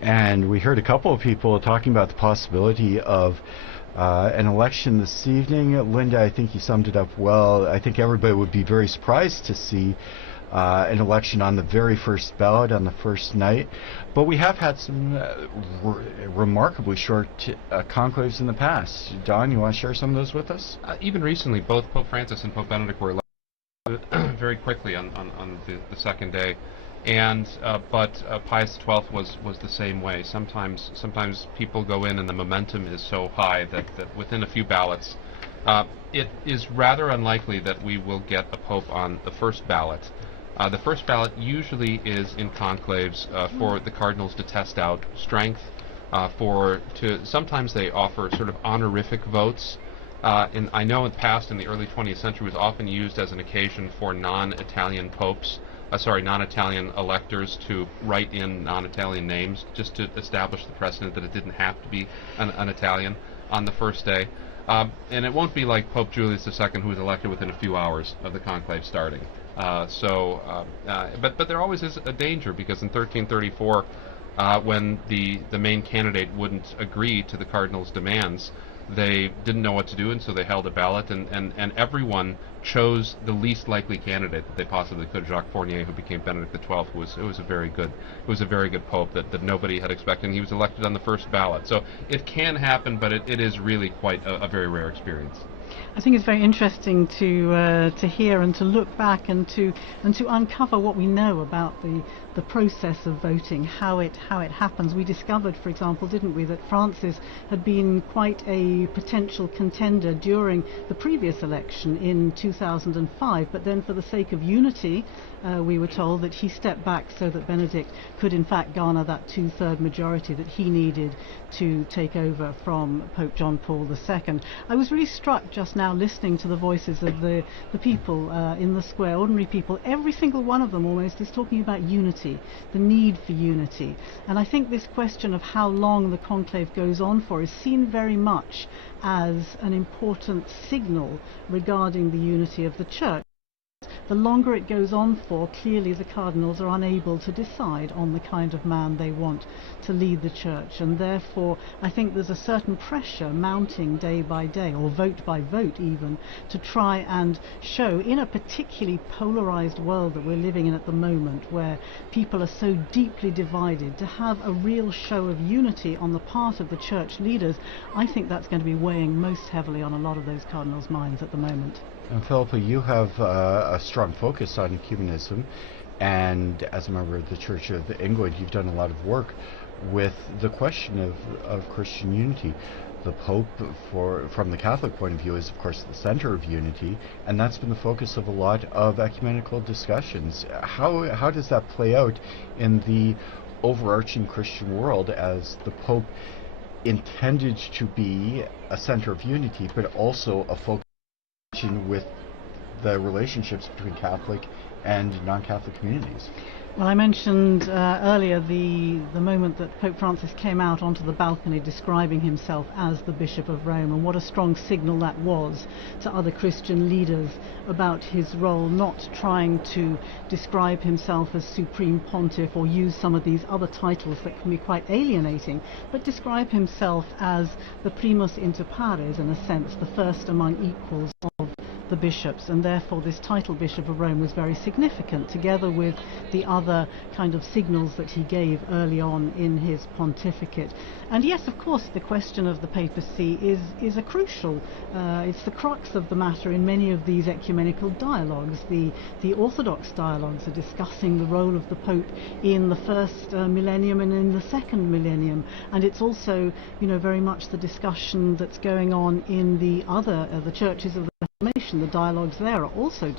And we heard a couple of people talking about the possibility of an election this evening. Linda, I think you summed it up well. I think everybody would be very surprised to see an election on the very first ballot on the first night. But we have had some remarkably short conclaves in the past. Don, you want to share some of those with us? Even recently, both Pope Francis and Pope Benedict were elected very quickly on the second day. And but Pius XII was the same way. Sometimes people go in and the momentum is so high that within a few ballots, it is rather unlikely that we will get a pope on the first ballot. The first ballot usually is in conclaves for the cardinals to test out strength. Sometimes they offer sort of honorific votes. And I know in the past, in the early 20th century, was often used as an occasion for non-Italian popes. Non-Italian electors to write in non-Italian names, just to establish the precedent that it didn't have to be an Italian on the first day. And it won't be like Pope Julius II, who was elected within a few hours of the conclave starting. But there always is a danger, because in 1334, when the main candidate wouldn't agree to the cardinal's demands, they didn't know what to do, and so they held a ballot, and everyone chose the least likely candidate that they possibly could. Jacques Fournier, who became Benedict XII, was a very good pope that nobody had expected, and he was elected on the first ballot. So it can happen, but it is really quite a very rare experience. I think it's very interesting to hear and to look back and to uncover what we know about the process of voting, how it happens. We discovered, for example, didn't we, that Francis had been quite a potential contender during the previous election in 2005, but then for the sake of unity, we were told that he stepped back so that Benedict could in fact garner that 2/3 majority that he needed to take over from Pope John Paul II. I was really struck just now listening to the voices of the people in the square, ordinary people. Every single one of them almost is talking about unity, the need for unity. And I think this question of how long the conclave goes on for is seen very much as an important signal regarding the unity of the Church. The longer it goes on for, clearly the cardinals are unable to decide on the kind of man they want to lead the Church, and therefore I think there's a certain pressure mounting day by day, or vote by vote even, to try and show, in a particularly polarized world that we're living in at the moment, where people are so deeply divided, to have a real show of unity on the part of the Church leaders. I think that's going to be weighing most heavily on a lot of those cardinals' minds at the moment. And Philippa, you have a strong focus on ecumenism, and as a member of the Church of England, you've done a lot of work with the question of Christian unity. The Pope, from the Catholic point of view, is of course the center of unity, and that's been the focus of a lot of ecumenical discussions. How does that play out in the overarching Christian world, as the Pope intended to be a center of unity, but also a focus with the relationships between Catholic and non-Catholic communities? Well, I mentioned earlier the moment that Pope Francis came out onto the balcony describing himself as the Bishop of Rome, and what a strong signal that was to other Christian leaders about his role, not trying to describe himself as Supreme Pontiff or use some of these other titles that can be quite alienating, but describe himself as the primus inter pares, in a sense, the first among equals of the bishops, and therefore this title Bishop of Rome was very significant, together with the other kind of signals that he gave early on in his pontificate. And yes, of course, the question of the papacy is a crucial, it's the crux of the matter in many of these ecumenical dialogues. The Orthodox dialogues are discussing the role of the Pope in the first millennium and in the second millennium, and it's also, very much the discussion that's going on in the other the churches of the Reformation. The dialogues there are also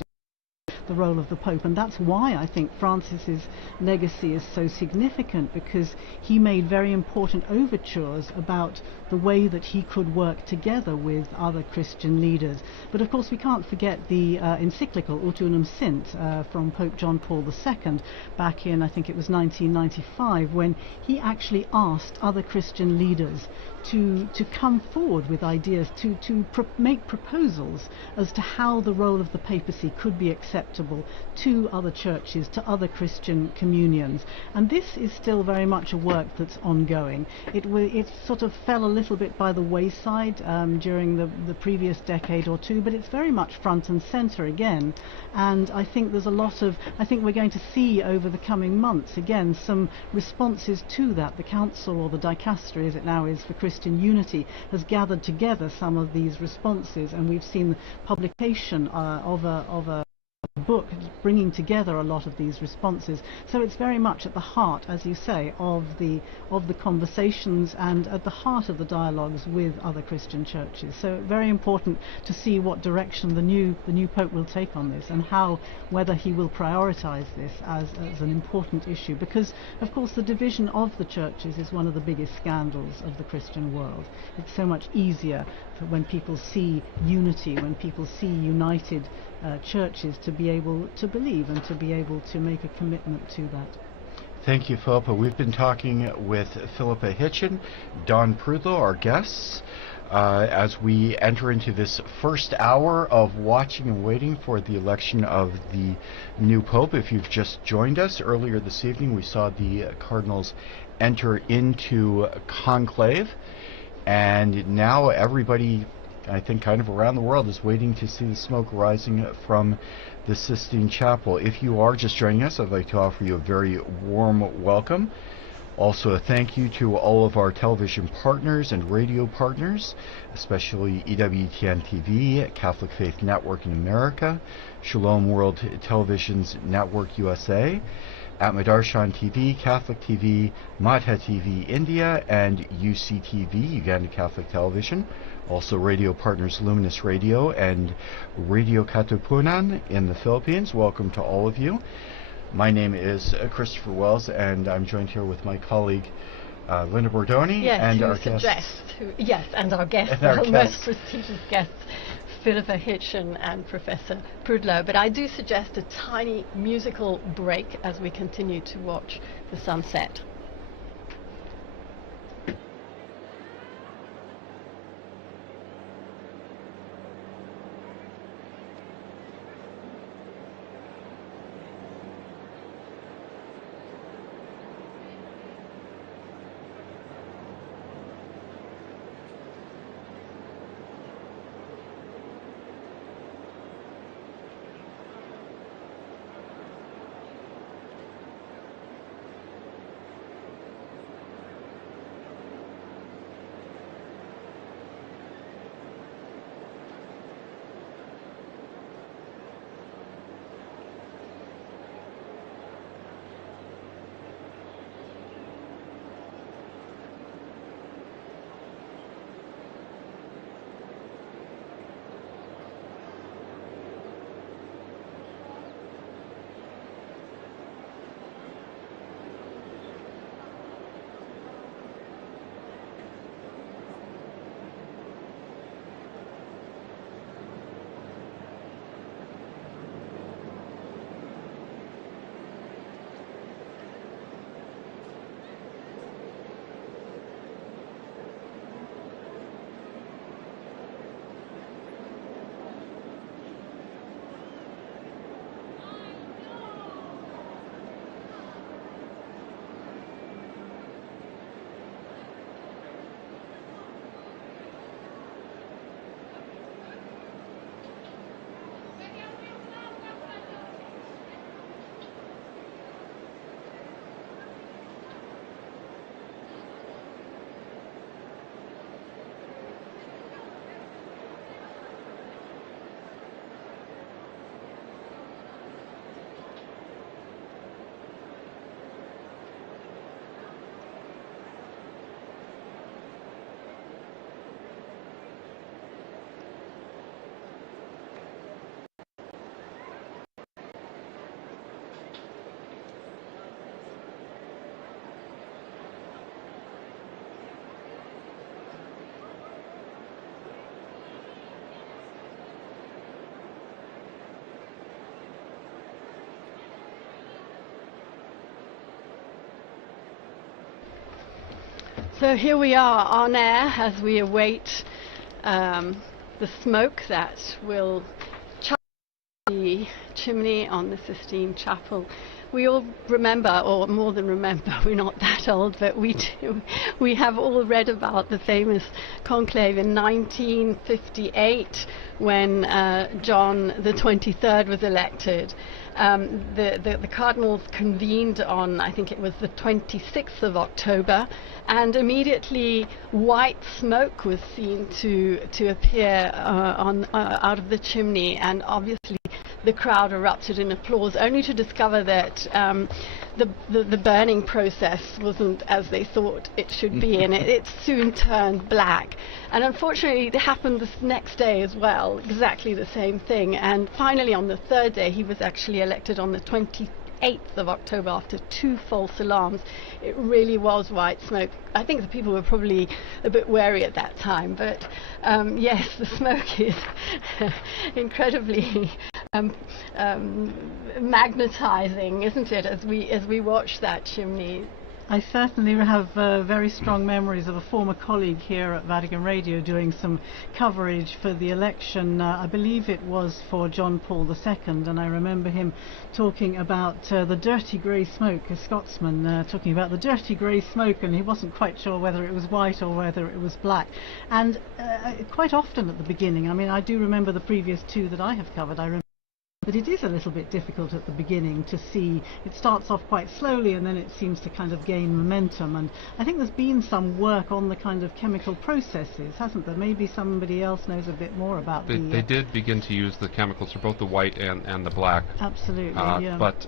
the role of the Pope, and that's why I think Francis's legacy is so significant, because he made very important overtures about the way that he could work together with other Christian leaders. But of course we can't forget the encyclical Ut Unum Sint from Pope John Paul II back in, I think it was 1995, when he actually asked other Christian leaders to come forward with ideas, to make proposals as to how the role of the papacy could be accepted acceptable to other churches, to other Christian communions. And this is still very much a work that's ongoing. It sort of fell a little bit by the wayside during the previous decade or two, but it's very much front and center again. And I think there's a lot of, I think we're going to see over the coming months again some responses to that. The Council, or the Dicastery as it now is for Christian Unity, has gathered together some of these responses, and we've seen publication of a book bringing together a lot of these responses. So it's very much at the heart, as you say, of the conversations and at the heart of the dialogues with other Christian churches. So very important to see what direction the new Pope will take on this, and how, whether he will prioritize this as an important issue, because of course the division of the churches is one of the biggest scandals of the Christian world. It's so much easier for when people see unity, when people see united churches, to be able to believe and to be able to make a commitment to that. Thank you, Philippa. We've been talking with Philippa Hitchin, Don Prudlow, our guests, as we enter into this first hour of watching and waiting for the election of the new Pope. If you've just joined us, earlier this evening we saw the Cardinals enter into conclave, and now everybody, I think, kind of around the world is waiting to see the smoke rising from the Sistine Chapel. If you are just joining us, I'd like to offer you a very warm welcome. Also a thank you to all of our television partners and radio partners, especially EWTN TV, Catholic Faith Network in America, Shalom World Television's Network USA, at Madarshan TV, Catholic TV, Madha TV India, and UCTV, Uganda Catholic Television. Also radio partners Luminous Radio and Radio Katipunan in the Philippines. Welcome to all of you. My name is Christopher Wells, and I'm joined here with my colleague Linda Bordoni, and our guests. And our guests, our most prestigious guests, Philippa Hitchin and Professor Prudlow. But I do suggest a tiny musical break as we continue to watch the sunset. So here we are on air as we await the smoke that will charge the chimney on the Sistine Chapel. We all remember, or more than remember, we're not that old, but we do. We have all read about the famous conclave in 1958 when John the 23rd was elected. The cardinals convened on, I think it was the 26th of October, and immediately white smoke was seen to appear out of the chimney, and obviously the crowd erupted in applause, only to discover that the burning process wasn't as they thought it should be, and it soon turned black. And unfortunately, it happened this next day as well, exactly the same thing. And finally, on the third day, he was actually elected on the 28th of October after 2 false alarms. It really was white smoke. I think the people were probably a bit wary at that time, but yes, the smoke is incredibly magnetizing, isn't it, as we watch that chimney. I certainly have very strong memories of a former colleague here at Vatican Radio doing some coverage for the election. I believe it was for John Paul II, and I remember him talking about the dirty grey smoke, a Scotsman talking about the dirty grey smoke, and he wasn't quite sure whether it was white or whether it was black. And quite often at the beginning, I mean, I do remember the previous 2 that I have covered, I remember that it is a little bit difficult at the beginning to see. It starts off quite slowly and then it seems to kind of gain momentum, and I think there's been some work on the kind of chemical processes, hasn't there? Maybe somebody else knows a bit more about They did begin to use the chemicals for both the white and the black. Absolutely, yeah. But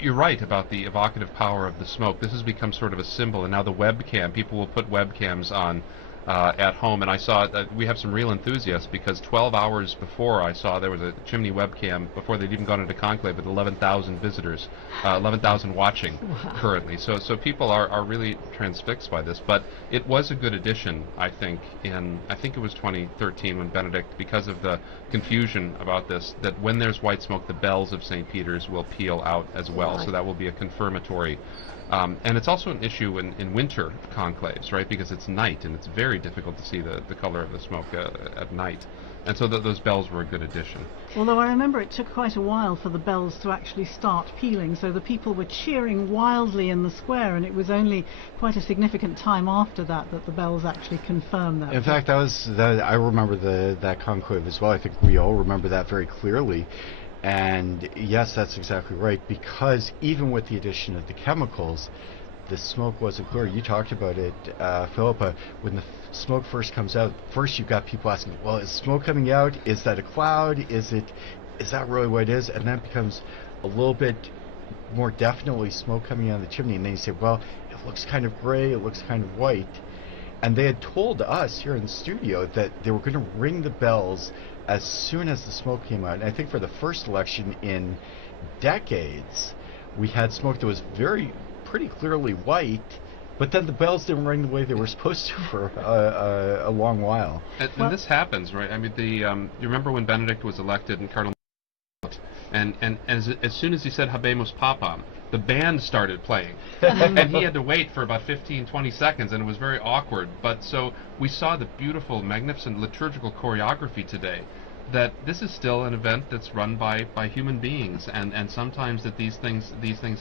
you're right about the evocative power of the smoke. This has become sort of a symbol, and now the webcam, people will put webcams on at home, and I saw we have some real enthusiasts, because 12 hours before I saw there was a chimney webcam before they'd even gone into conclave with 11,000 visitors, 11,000 watching currently. So people are really transfixed by this. But it was a good addition, I think it was 2013 when Benedict, because of the confusion about this, that when there's white smoke, the bells of St. Peter's will peal out as well. Right. So that will be a confirmatory. And it's also an issue in winter conclaves, right? Because it's night, and it's very difficult to see the color of the smoke at night. And so those bells were a good addition. Although I remember it took quite a while for the bells to actually start pealing, so the people were cheering wildly in the square, and it was only quite a significant time after that the bells actually confirmed that. In fact, I remember that conclave as well. I think we all remember that very clearly. And yes, that's exactly right, because even with the addition of the chemicals, the smoke wasn't clear. You talked about it, Philippa. When the smoke first comes out, first you've got people asking, well, is smoke coming out? Is that a cloud? Is that really what it is? And then it becomes a little bit more definitely smoke coming out of the chimney. And then you say, well, it looks kind of gray, it looks kind of white. And they had told us here in the studio that they were going to ring the bells as soon as the smoke came out. And I think for the first election in decades, we had smoke that was pretty clearly white, but then the bells didn't ring the way they were supposed to for a long while. And this happens, right? I mean, you remember when Benedict was elected and Cardinal and as soon as he said Habemus Papam, the band started playing. And he had to wait for about 15-20 seconds, and it was very awkward. But so we saw the beautiful, magnificent liturgical choreography today, that this is still an event that's run by human beings, and sometimes that these things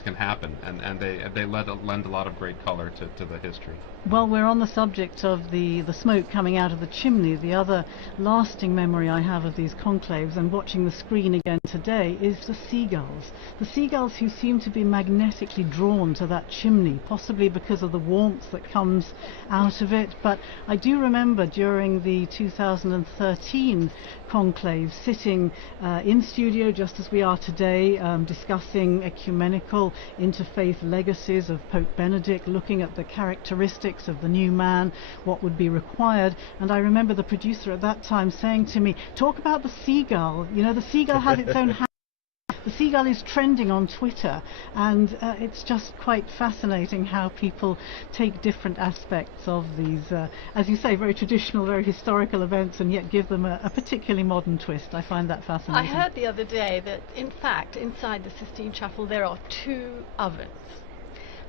can happen, and they lend a lot of great color to the history. Well, we're on the subject of the smoke coming out of the chimney. The other lasting memory I have of these conclaves, and watching the screen again today, is the seagulls. The seagulls who seem to be magnetically drawn to that chimney, possibly because of the warmth that comes out of it. But I do remember during the 2013 conclave sitting in studio just as we are today, discussing ecumenical interfaith legacies of Pope Benedict, looking at the characteristics of the new man, what would be required. And I remember the producer at that time saying to me, talk about the seagull. You know, the seagull has its own the seagull is trending on Twitter, and it's just quite fascinating how people take different aspects of these, as you say, very traditional, very historical events, and yet give them a particularly modern twist. I find that fascinating. I heard the other day that, in fact, inside the Sistine Chapel there are 2 ovens.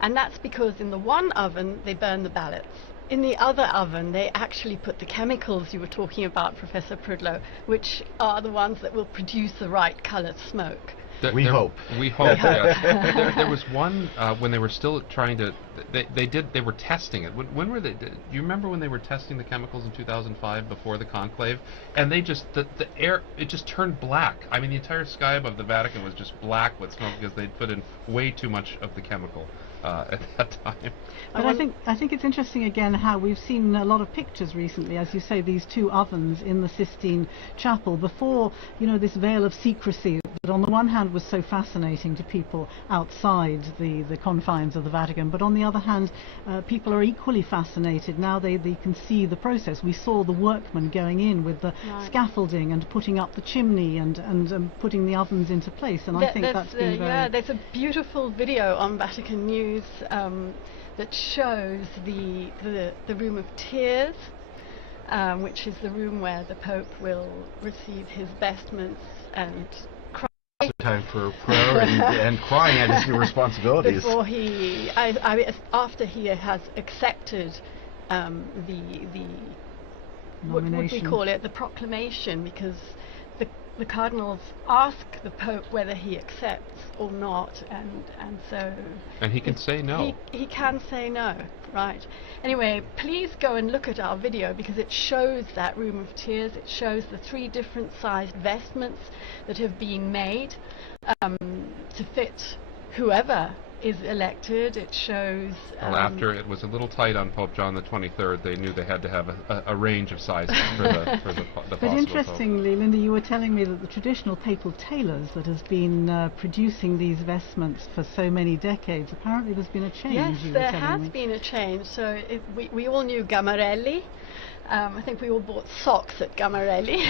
And that's because in the one oven they burn the ballots. in the other oven, they actually put the chemicals you were talking about, Professor Prudlow, which are the ones that will produce the right coloured smoke. We hope. We hope. Yeah. There was one when they were still trying to. They were testing it. When were they? Do you remember when they were testing the chemicals in 2005 before the conclave? And they just the air, it just turned black. I mean, the entire sky above the Vatican was just black with smoke because they'd put in way too much of the chemical at that time. But I think it's interesting again how we've seen a lot of pictures recently, as you say, these two ovens in the Sistine Chapel. Before, this veil of secrecy that on the one hand was so fascinating to people outside the confines of the Vatican, but on the other hand, people are equally fascinated now they can see the process. We saw the workmen going in with the scaffolding and putting up the chimney and putting the ovens into place, and I think that's been very... Yeah, there's a beautiful video on Vatican News that shows the Room of Tears, which is the room where the Pope will receive his vestments and cry. Time for prayer and crying at his new responsibilities. Before after he has accepted the what would we call it, the proclamation, because the cardinals ask the Pope whether he accepts or not, and so... And he can say no. He can say no, right. Anyway, please go and look at our video, because it shows that Room of Tears. It shows the 3 different sized vestments that have been made to fit whoever is elected. It shows... Well, after it was a little tight on Pope John the 23rd, they knew they had to have a range of sizes for the But possible interestingly, Linda, you were telling me that the traditional papal tailors that has been producing these vestments for so many decades, apparently there's been a change. Yes, there has been a change. So we all knew Gamarelli. I think we all bought socks at Gamarelli,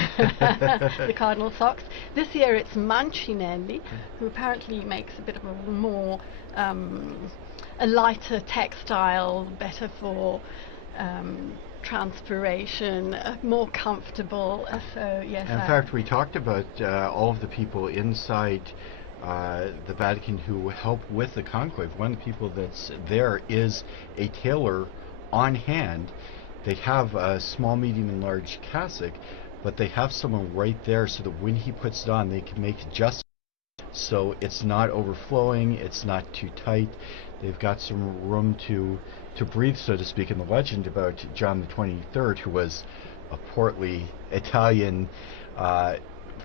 the cardinal socks. This year it's Mancinelli, who apparently makes a bit of a more, a lighter textile, better for transpiration, more comfortable. So yes. In fact, we talked about all of the people inside the Vatican who help with the conclave. One of the people that's there is a tailor on hand. They have a small, medium, and large cassock, but they have someone right there so that when he puts it on, they can make adjustments so it's not overflowing, it's not too tight. They've got some room to breathe, so to speak. In the legend about John the 23rd, who was a portly Italian,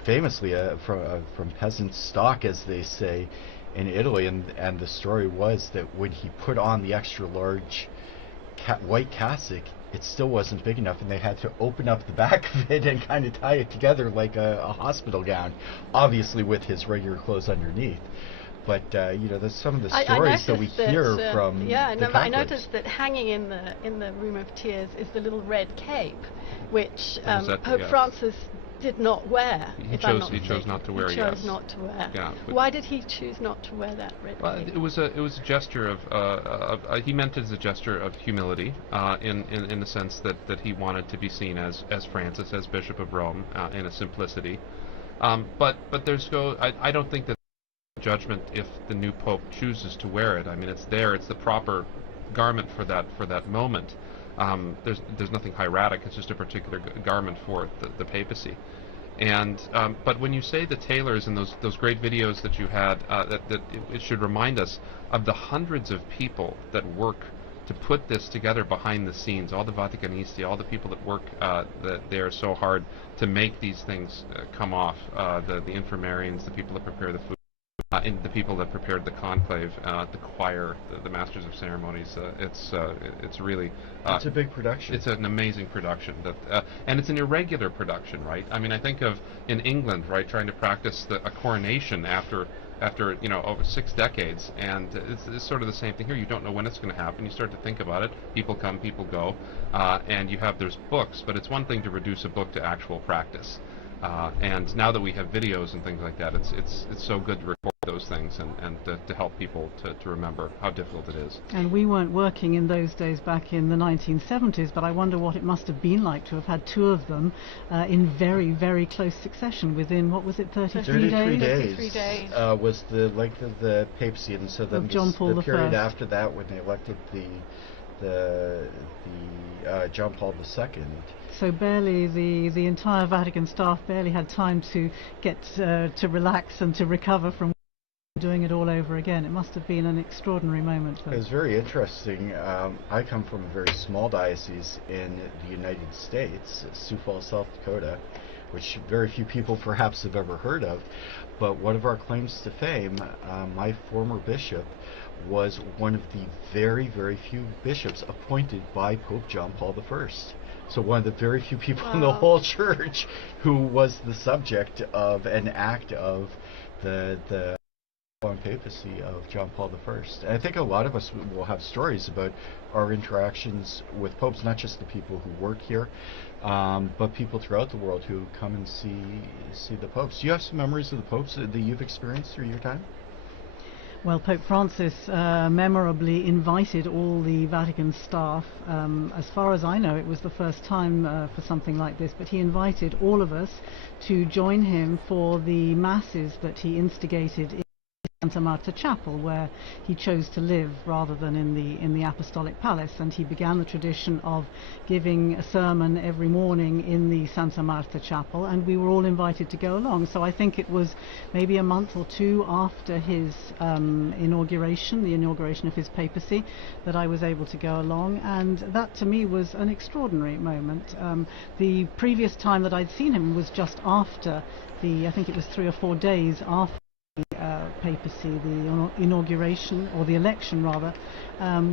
famously from peasant stock, as they say, in Italy, and the story was that when he put on the extra large white cassock, it still wasn't big enough, and they had to open up the back of it and kind of tie it together like a hospital gown, obviously with his regular clothes underneath. But there's some of the stories that we hear from the Catholics. I noticed that hanging in the Room of Tears is the little red cape, which Pope Francis did not wear. He chose not to wear. He chose not to wear. Yeah, why did he choose not to wear that red cape? It was a gesture of he meant it as a gesture of humility, in the sense that he wanted to be seen as Francis, as Bishop of Rome, in a simplicity. But I don't think that judgment if the new Pope chooses to wear it. I mean, it's there. It's the proper garment for that moment. There's nothing hieratic. It's just a particular garment for the papacy. And but when you say the tailors and those great videos that you had, that it should remind us of the hundreds of people that work to put this together behind the scenes. All the Vaticanisti, all the people that work they are so hard to make these things come off. The infirmarians, the people that prepare the food. And the people that prepared the conclave, the choir, the masters of ceremonies, it's really... it's a big production. It's an amazing production, and it's an irregular production, right? I mean, I think of in England, right, trying to practice a coronation after over 6 decades, and it's sort of the same thing here. You don't know when it's going to happen. You start to think about it. People come, people go, and there's books, but it's one thing to reduce a book to actual practice. And now that we have videos and things like that, it's so good to record those things and to help people to remember how difficult it is. And we weren't working in those days back in the 1970s, but I wonder what it must have been like to have had 2 of them in very, very close succession within, what was it, 33 days? 33 days was the length of the papacy, and so then John Paul the period I. after that when they elected the John Paul II. So barely the entire Vatican staff barely had time to get to relax and to recover from doing it all over again. It must have been an extraordinary moment. It was very interesting. I come from a very small diocese in the United States, Sioux Falls, South Dakota, which very few people perhaps have ever heard of. But one of our claims to fame, my former bishop, was one of the very, very few bishops appointed by Pope John Paul I. So one of the very few people in the whole church who was the subject of an act of the papacy of John Paul I. And I think a lot of us will have stories about our interactions with popes, not just the people who work here, but people throughout the world who come and see the popes. Do you have some memories of the popes that you've experienced through your time? Well, Pope Francis memorably invited all the Vatican staff. As far as I know, it was the first time for something like this, but he invited all of us to join him for the masses that he instigated in Santa Marta Chapel, where he chose to live rather than in the Apostolic Palace, and he began the tradition of giving a sermon every morning in the Santa Marta Chapel, and we were all invited to go along. So I think it was maybe a month or two after his inauguration, the inauguration of his papacy, that I was able to go along, and that to me was an extraordinary moment. The previous time that I'd seen him was just after I think it was 3 or 4 days after papacy, the inauguration, or the election rather,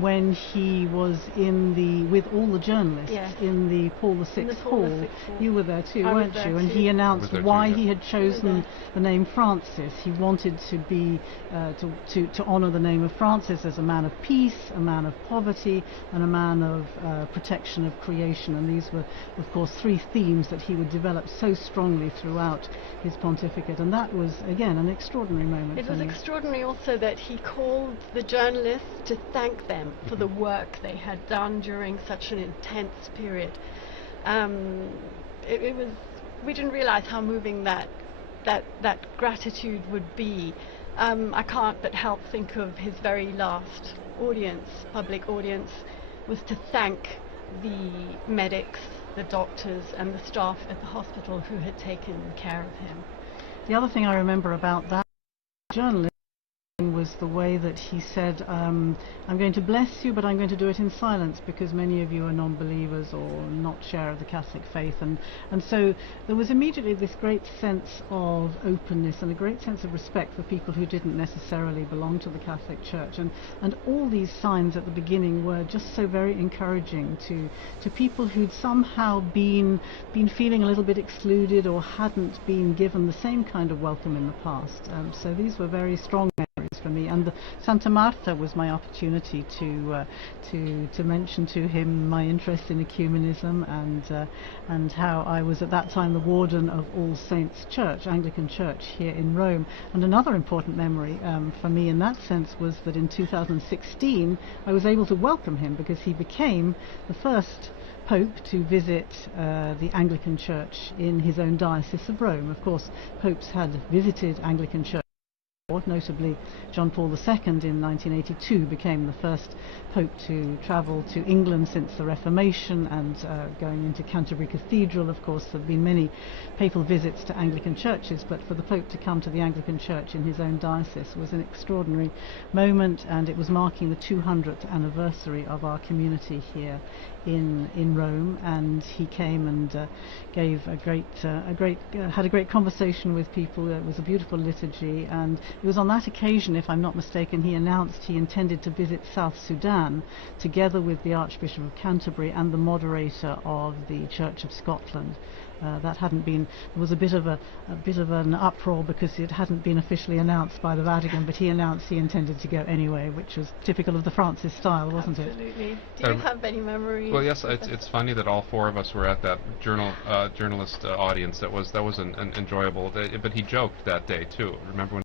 when he was with all the journalists in the Paul VI Hall. You were there too, weren't you? And he announced why he had chosen the name Francis. He wanted to be to honour the name of Francis as a man of peace, a man of poverty, and a man of protection of creation. And these were, of course, 3 themes that he would develop so strongly throughout his pontificate. And that was, again, an extraordinary moment. It was extraordinary also that he called the journalists to thank them for the work they had done during such an intense period. It was, we didn't realize how moving that gratitude would be. I can't but help think of his very last public audience, was to thank the medics, the doctors and the staff at the hospital who had taken care of him. The other thing I remember about that journalist was the way that he said, I'm going to bless you, but I'm going to do it in silence because many of you are non-believers or not share of the Catholic faith. And so there was immediately this great sense of openness and a great sense of respect for people who didn't necessarily belong to the Catholic Church. And all these signs at the beginning were just so very encouraging to people who'd somehow been feeling a little bit excluded or hadn't been given the same kind of welcome in the past. So these were very strong for me, and the Santa Marta was my opportunity to mention to him my interest in ecumenism and how I was at that time the warden of All Saints Church, Anglican Church here in Rome. And another important memory for me in that sense was that in 2016 I was able to welcome him because he became the first Pope to visit the Anglican Church in his own diocese of Rome. Of course, popes had visited Anglican Church. Notably, John Paul II in 1982 became the first Pope to travel to England since the Reformation, and going into Canterbury Cathedral. Of course, there have been many papal visits to Anglican churches, but for the Pope to come to the Anglican Church in his own diocese was an extraordinary moment, and it was marking the 200th anniversary of our community here in Rome. And he came and gave had a great conversation with people. It was a beautiful liturgy, and it was on that occasion, if I'm not mistaken, he announced he intended to visit South Sudan together with the Archbishop of Canterbury and the moderator of the Church of Scotland. That hadn't been. There was a bit of an uproar because it hadn't been officially announced by the Vatican, but he announced he intended to go anyway, which was typical of the Francis style, wasn't it? Absolutely. Do you have any memories? Well, yes. It's funny that all 4 of us were at that journalist audience. That was an enjoyable. But he joked that day too. Remember when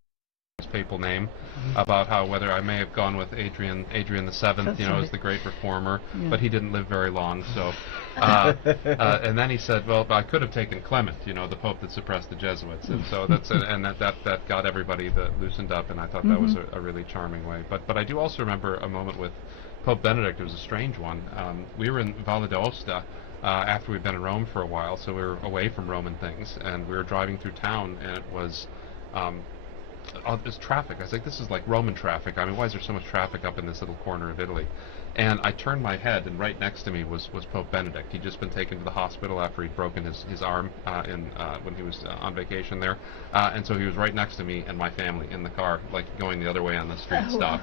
his papal name about how whether I may have gone with Adrian the VII, as the great reformer, but he didn't live very long. So, and then he said, well, I could have taken Clement, the Pope that suppressed the Jesuits, and so that got everybody loosened up, and I thought that was a really charming way. But I do also remember a moment with Pope Benedict, it was a strange one. We were in Valle d'Aosta after we'd been in Rome for a while, so we were away from Roman things, and we were driving through town, and it was this traffic. I was like, this is like Roman traffic. I mean, why is there so much traffic up in this little corner of Italy? And I turned my head, and right next to me was Pope Benedict. He'd just been taken to the hospital after he'd broken his arm when he was on vacation there. And so he was right next to me and my family in the car, like going the other way on the street stop.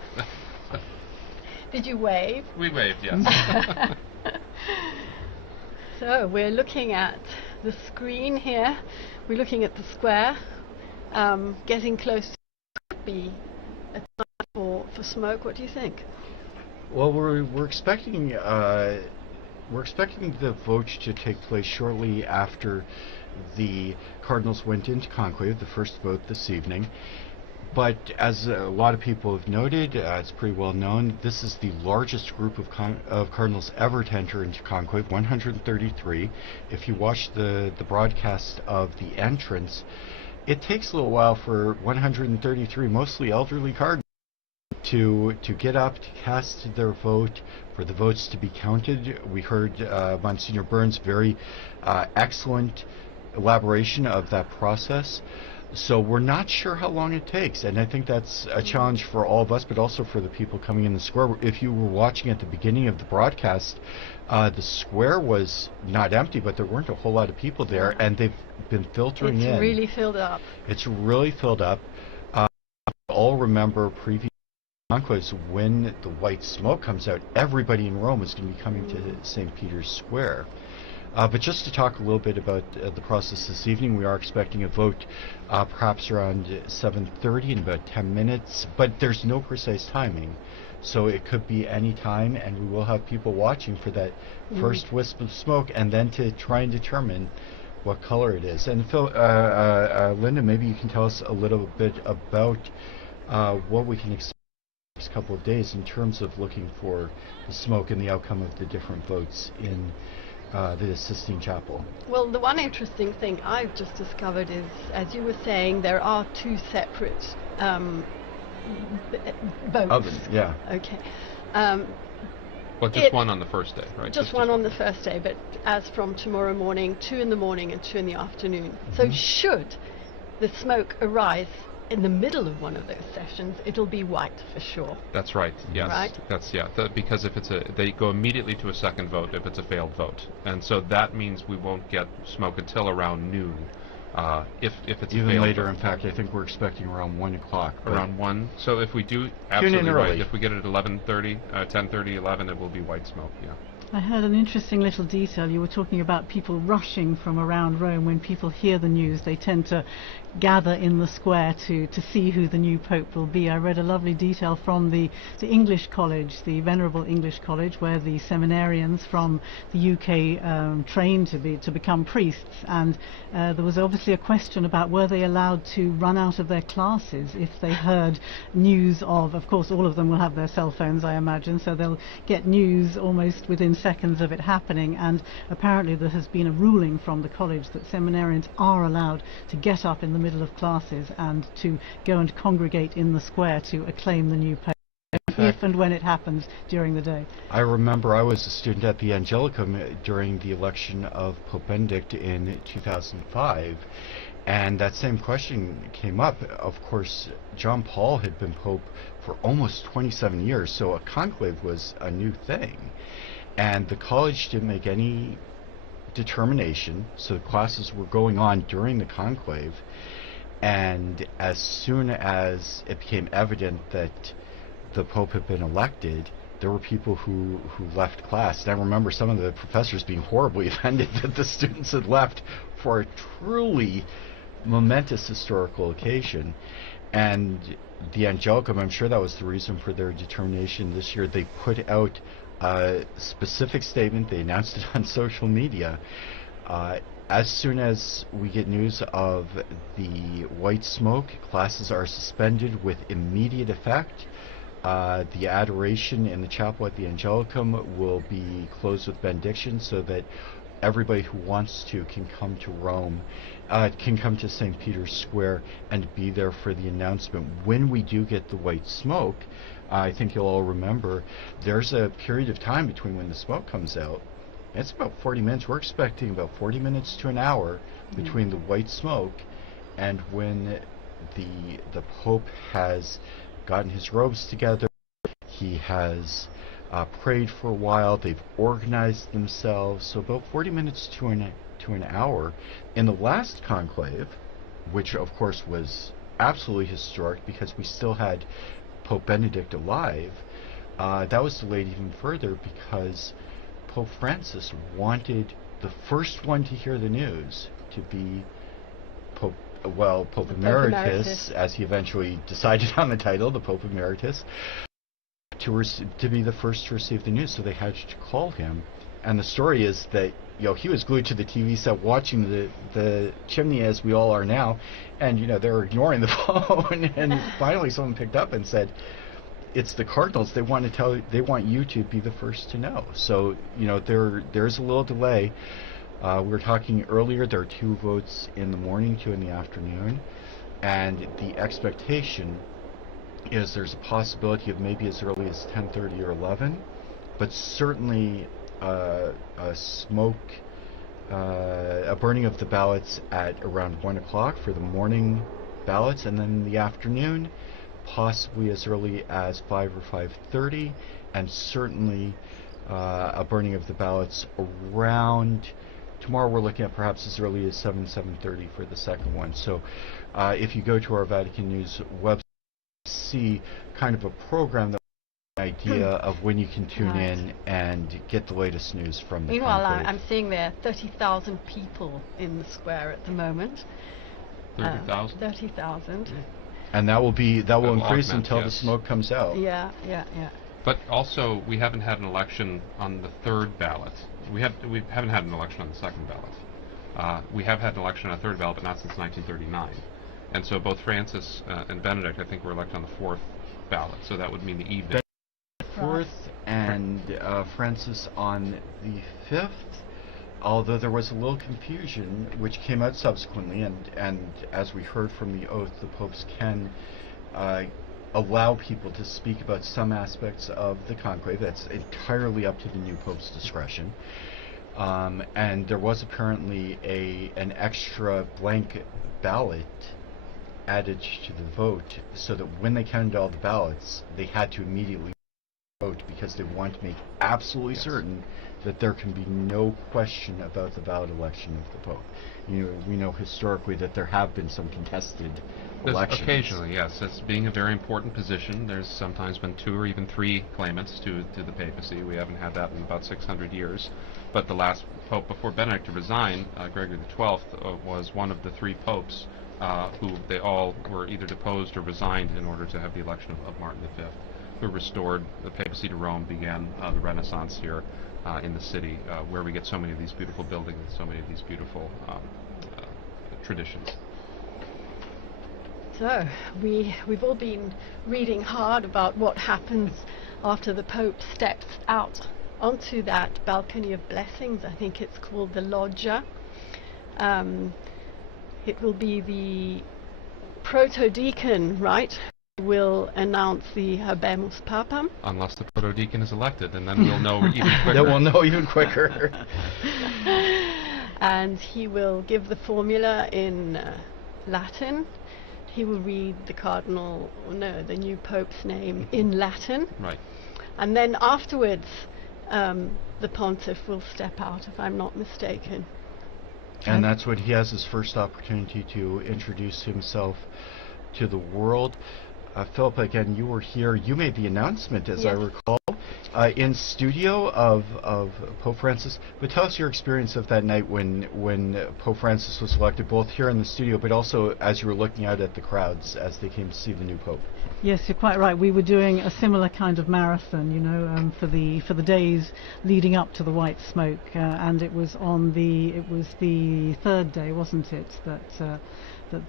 Did you wave? We waved, yes. So we're looking at the screen here. We're looking at the square. Getting close to be a time for smoke. What do you think? Well, we're expecting the vote to take place shortly after the Cardinals went into conclave, the first vote this evening. But as a lot of people have noted, it's pretty well known, this is the largest group of Cardinals ever to enter into conclave, 133. If you watch the broadcast of the entrance, it takes a little while for 133 mostly elderly Cardinals to get up, to cast their vote, for the votes to be counted. We heard Monsignor Burns' very excellent elaboration of that process. So we're not sure how long it takes, and I think that's a challenge for all of us, but also for the people coming in the square. If you were watching at the beginning of the broadcast, the square was not empty, but there weren't a whole lot of people there, and they've been filtering in. It's really filled up. It's really filled up. All remember previous conclaves, when the white smoke comes out, everybody in Rome is going to be coming to St. Peter's Square. But just to talk a little bit about the process this evening, we are expecting a vote perhaps around 7:30 in about 10 minutes, but there's no precise timing. So it could be any time, and we will have people watching for that first wisp of smoke, and then to try and determine what color it is. And Phil, Linda, maybe you can tell us a little bit about what we can expect in the next couple of days in terms of looking for the smoke and the outcome of the different votes in the Sistine Chapel. Well, the one interesting thing I've just discovered is, as you were saying, there are two separate votes. Ovens, yeah. Okay. Well, just one on the first day, right? Just one on the first day, but as from tomorrow morning, 2 in the morning and 2 in the afternoon. So should the smoke arise in the middle of one of those sessions, it'll be white for sure. That's right. Yes. Right? That's because if it's they go immediately to a second vote if it's a failed vote, and so that means we won't get smoke until around noon. If it's even a failed later, vote. in fact, I think we're expecting around 1 o'clock. Around 1. So if we do absolutely right, if we get it at 11:30, 10:30, 11, it will be white smoke. Yeah. I heard an interesting little detail. You were talking about people rushing from around Rome. When people hear the news, they tend to gather in the square to see who the new Pope will be. I read a lovely detail from the English College, the Venerable English College, where the seminarians from the UK train to become priests. And there was obviously a question about were they allowed to run out of their classes if they heard news of course, all of them will have their cell phones, I imagine, so they'll get news almost within seconds of it happening. And apparently there has been a ruling from the college that seminarians are allowed to get up in the middle of classes and to go and congregate in the square to acclaim the new Pope, if and when it happens during the day. I remember I was a student at the Angelicum during the election of Pope Benedict in 2005, and that same question came up. Of course, John Paul had been Pope for almost 27 years, so a conclave was a new thing. And the college didn't make any determination, so the classes were going on during the conclave, and as soon as it became evident that the Pope had been elected, there were people who left class. And I remember some of the professors being horribly offended that the students had left for a truly momentous historical occasion. And the Angelicum, I'm sure that was the reason for their determination this year. They put out a specific statement. They announced it on social media. As soon as we get news of the white smoke, classes are suspended with immediate effect. The adoration in the chapel at the Angelicum will be closed with benediction so that everybody who wants to can come to Rome, can come to St. Peter's Square and be there for the announcement. When we do get the white smoke, I think you'll all remember there's a period of time between when the smoke comes out. It's about 40 minutes. We're expecting about 40 minutes to an hour between the white smoke and when the Pope has gotten his robes together. He has prayed for a while. They've organized themselves. So about 40 minutes to an hour. In the last conclave, which of course was absolutely historic because we still had Pope Benedict alive, that was delayed even further because Pope Francis wanted the first one to hear the news to be Pope Emeritus, as he eventually decided on the title, the Pope Emeritus, to be the first to receive the news. So they had to call him. And the story is that he was glued to the TV set watching the chimney, as we all are now, and they were ignoring the phone. And finally, someone picked up and said, "It's the Cardinals. They want you to be the first to know." So there's a little delay. We were talking earlier. There are 2 votes in the morning, 2 in the afternoon, and the expectation is there's a possibility of maybe as early as 10:30 or 11, but certainly a burning of the ballots at around 1 o'clock for the morning ballots, and then in the afternoon, possibly as early as 5 or 5:30, and certainly a burning of the ballots around. Tomorrow we're looking at perhaps as early as 7:30 for the second one. So if you go to our Vatican News website, see kind of a program that idea of when you can tune in and get the latest news from the Meanwhile, conclave. I'm seeing there are 30,000 people in the square at the moment. 30,000? 30,000. And that will increase until the smoke comes out. Yeah. But also, we haven't had an election on the third ballot. We haven't had an election on the second ballot. We have had an election on the third ballot, but not since 1939. And so both Francis and Benedict, I think, were elected on the fourth ballot. So that would mean the evening. Fourth and Francis on the 5th, although there was a little confusion which came out subsequently, and as we heard from the oath, the popes can allow people to speak about some aspects of the conclave. That's entirely up to the new pope's discretion. And there was apparently an extra blank ballot added to the vote so that when they counted all the ballots, they had to immediately vote because they want to make absolutely certain that there can be no question about the valid election of the Pope. We know historically that there have been some contested elections. Occasionally, yes. It's being a very important position. There's sometimes been 2 or even 3 claimants to the papacy. We haven't had that in about 600 years. But the last Pope before Benedict to resign, Gregory XII, was one of the 3 popes who they all were either deposed or resigned in order to have the election of Martin V, who restored the papacy to Rome, began the Renaissance here in the city, where we get so many of these beautiful buildings and so many of these beautiful traditions. So we've all been reading hard about what happens after the Pope steps out onto that balcony of blessings. I think it's called the loggia. It will be the protodeacon, right, will announce the Habemus Papam. Unless the protodeacon is elected, and then we'll know even quicker. Then we'll know even quicker. And he will give the formula in Latin. He will read the new Pope's name in Latin. Right. And then afterwards, the pontiff will step out, if I'm not mistaken. And that's when he has his first opportunity to introduce himself to the world. Philip, again, you were here. You made the announcement, as I recall, in studio of Pope Francis. But tell us your experience of that night when Pope Francis was elected, both here in the studio, but also as you were looking out at the crowds as they came to see the new Pope. Yes, you're quite right. We were doing a similar kind of marathon, for the days leading up to the white smoke, and it was the third day, wasn't it, that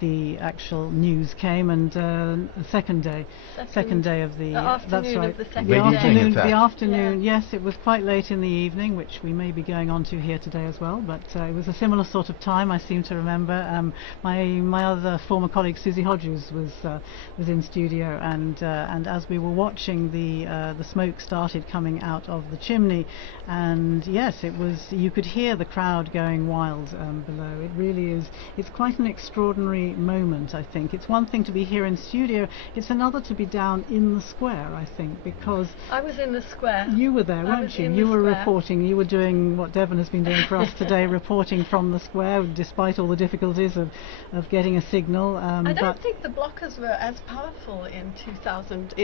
the actual news came, and the second day of the that's right, the afternoon. Yes, it was quite late in the evening, which we may be going on to here today as well. But it was a similar sort of time. I seem to remember. My other former colleague Susie Hodges was in studio, and as we were watching, the smoke started coming out of the chimney, and yes, it was. You could hear the crowd going wild below. It really is. It's quite an extraordinary moment, I think. It's one thing to be here in studio. It's another to be down in the square, I think, because I was in the square. You were there, weren't you? You were reporting. You were doing what Devon has been doing for us today, reporting from the square, despite all the difficulties of getting a signal. I don't think the blockers were as powerful in 2000.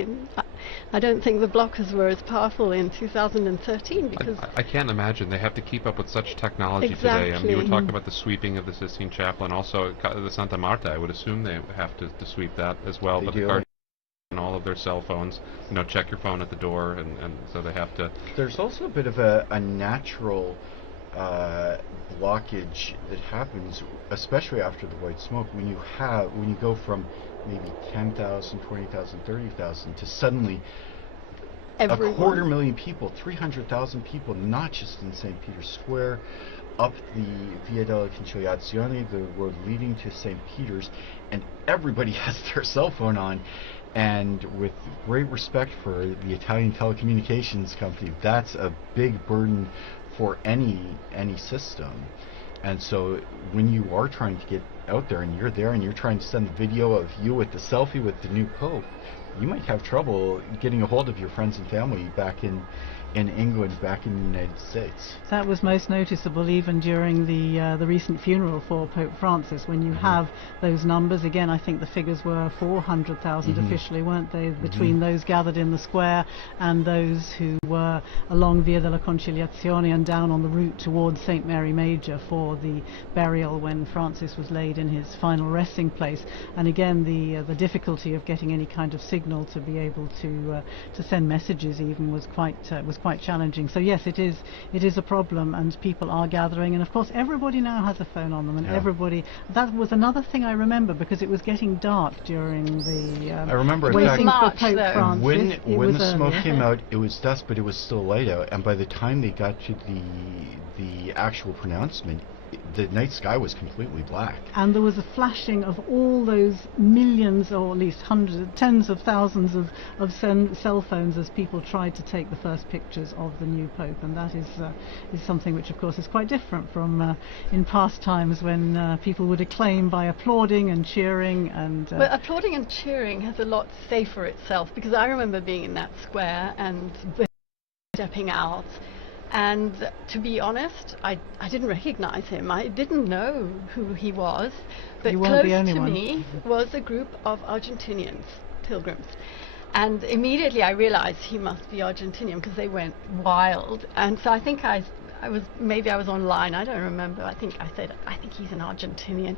I don't think the blockers were as powerful in 2013 because I can't imagine. They have to keep up with such technology today. I mean, you were talking about the sweeping of the Sistine Chapel, and also the Santa Marta. I would assume they have to sweep that as well. But the Cardinals and all of their cell phones, check your phone at the door, and so they have to. There's also a bit of a natural blockage that happens, especially after the white smoke, when you go from maybe 10,000, 20,000, 30,000 to suddenly everyone. A 250,000 people, 300,000 people, not just in St. Peter's Square, up the Via della Conciliazione, the road leading to St. Peter's, and everybody has their cell phone on. And with great respect for the Italian telecommunications company, that's a big burden for any system. And so when you are trying to get out there and you're trying to send the video of you with the selfie with the new Pope, you might have trouble getting a hold of your friends and family back in England, back in the United States. That was most noticeable even during the recent funeral for Pope Francis, when you have those numbers. Again, I think the figures were 400,000 officially, weren't they, between those gathered in the square and those who were along Via della Conciliazione and down on the route towards St. Mary Major for the burial when Francis was laid in his final resting place. And again, the difficulty of getting any kind of signal to be able to send messages even was quite challenging. So yes, it is a problem, and people are gathering, and of course everybody now has a phone on them, and everybody. That was another thing I remember, because it was getting dark during the I remember waiting for Pope Francis. When the smoke came out, it was dusk, but it was still light out, and by the time they got to the actual pronouncement, the night sky was completely black. And there was a flashing of all those millions, or at least hundreds, tens of thousands of cell phones as people tried to take the first pictures of the new Pope. And that is something which, of course, is quite different from in past times when people would acclaim by applauding and cheering. But applauding and cheering has a lot to say for itself, because I remember being in that square and stepping out. And to be honest, I didn't recognize him. I didn't know who he was. But close to me was a group of Argentinians, pilgrims. And immediately I realized he must be Argentinian, because they went wild. And so I think maybe I was online, I don't remember. I think I said, I think he's an Argentinian.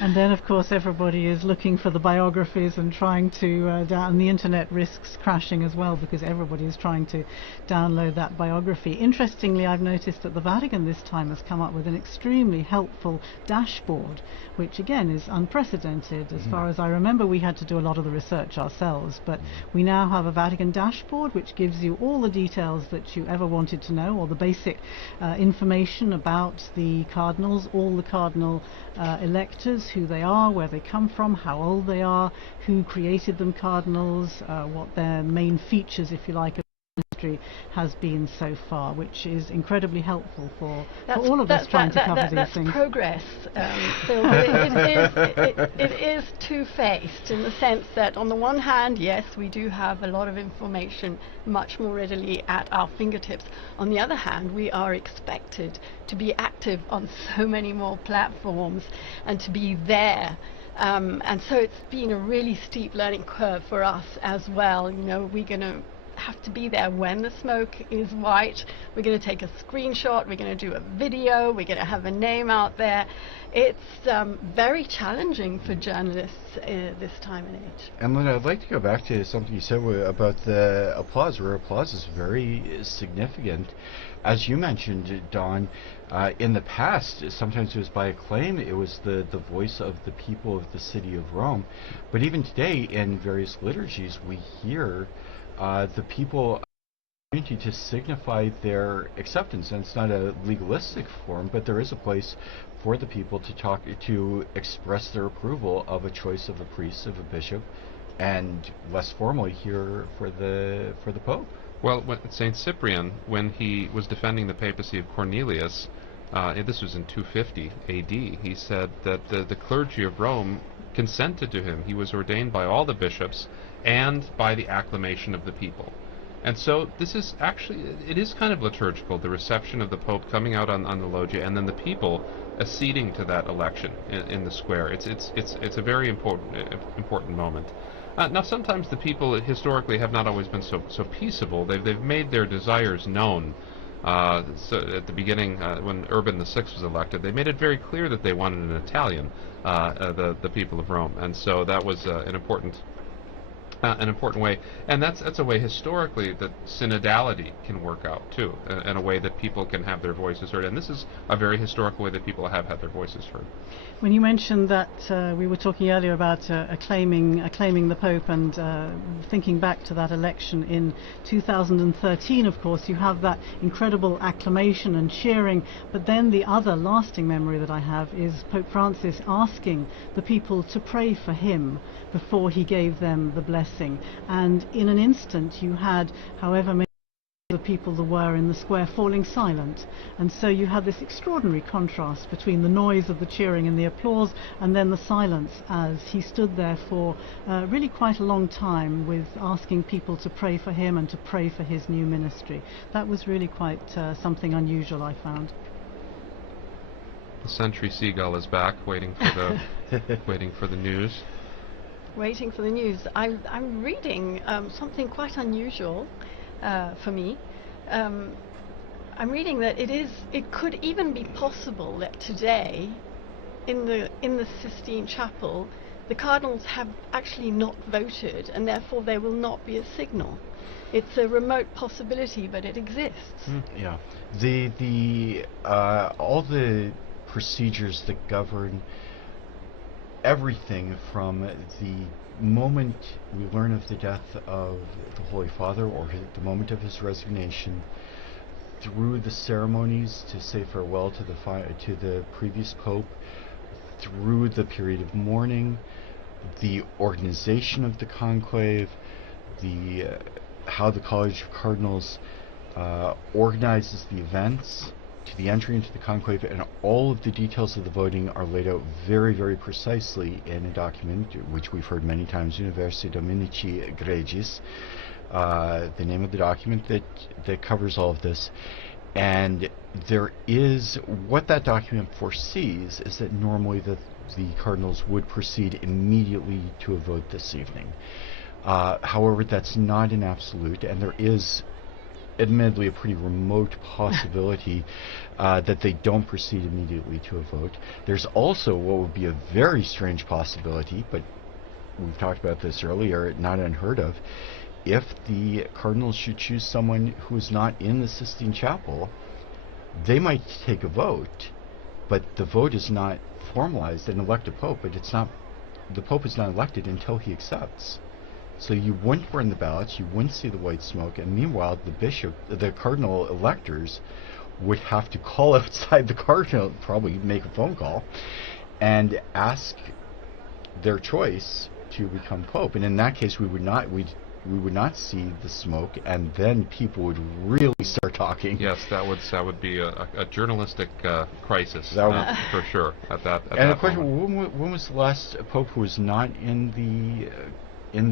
And then, of course, everybody is looking for the biographies and trying to and the internet risks crashing as well, because everybody is trying to download that biography. Interestingly, I've noticed that the Vatican this time has come up with an extremely helpful dashboard, which again is unprecedented. As far as I remember, we had to do a lot of the research ourselves, but we now have a Vatican dashboard which gives you all the details that you ever wanted to know, or the basic information about the cardinals, all the cardinal electors, who they are, where they come from, how old they are, who created them cardinals, what their main features, if you like, of history has been so far, which is incredibly helpful for all of us trying to cover these things. That's progress. So it is two-faced, in the sense that on the one hand, yes, we do have a lot of information much more readily at our fingertips. On the other hand, we are expected to be active on so many more platforms and to be there. And so it's been a really steep learning curve for us as well. We're going to have to be there when the smoke is white. We're going to take a screenshot. We're going to do a video. We're going to have a name out there. It's very challenging for journalists this time and age. And Lynn, I'd like to go back to something you said about the applause, where applause is very significant. As you mentioned, Dawn, in the past, sometimes it was by acclaim, it was the voice of the people of the city of Rome. But even today, in various liturgies, we hear the people to signify their acceptance. And it's not a legalistic form, but there is a place for the people to express their approval of a choice of a priest, of a bishop, and less formally here for the Pope. Well, St. Cyprian, when he was defending the papacy of Cornelius, this was in 250 AD, he said that the clergy of Rome consented to him. He was ordained by all the bishops and by the acclamation of the people. And so this is actually, it is kind of liturgical, the reception of the Pope coming out on the loggia, and then the people acceding to that election in the square. It's a very important moment. Now, sometimes the people historically have not always been so peaceable. They've made their desires known. So at the beginning, when Urban VI was elected, they made it very clear that they wanted an Italian, the people of Rome, and so that was an important way, and that's a way historically that synodality can work out too, and a way that people can have their voices heard. And this is a very historical way that people have had their voices heard. When you mentioned that we were talking earlier about acclaiming the Pope, and thinking back to that election in 2013, of course, you have that incredible acclamation and cheering, but then the other lasting memory that I have is Pope Francis asking the people to pray for him before he gave them the blessing. And in an instant you had however many the people there were in the square falling silent, and so you had this extraordinary contrast between the noise of the cheering and the applause and then the silence as he stood there for really quite a long time, with asking people to pray for him and to pray for his new ministry. That was really quite something unusual, I found. The sentry seagull is back, waiting for the waiting for the news. Waiting for the news. I'm reading something quite unusual for me. I'm reading that it could even be possible that today, in the Sistine Chapel, the cardinals have actually not voted, and therefore there will not be a signal. It's a remote possibility, but it exists. Yeah, all the procedures that govern everything from the moment we learn of the death of the Holy Father, or the moment of his resignation, through the ceremonies to say farewell to the previous Pope, through the period of mourning, the organization of the conclave, how the College of Cardinals organizes the events, to the entry into the conclave, and all of the details of the voting are laid out very, very precisely in a document which we've heard many times, Universi Dominici Gregis, the name of the document that covers all of this. And there is, what that document foresees is that normally the cardinals would proceed immediately to a vote this evening. However, that's not an absolute, and there is admittedly a pretty remote possibility that they don't proceed immediately to a vote. There's also what would be a very strange possibility, but we've talked about this earlier, not unheard of, if the cardinals should choose someone who is not in the Sistine Chapel, they might take a vote, but the vote is not formalized and elect a pope, but the pope is not elected until he accepts. So you wouldn't burn the ballots, you wouldn't see the white smoke, and meanwhile the cardinal electors would have to call outside the cardinal, probably make a phone call, and ask their choice to become pope. And in that case, we would not see the smoke, and then people would really start talking. Yes, that would be a journalistic crisis for sure. At that question: when was the last pope who was not in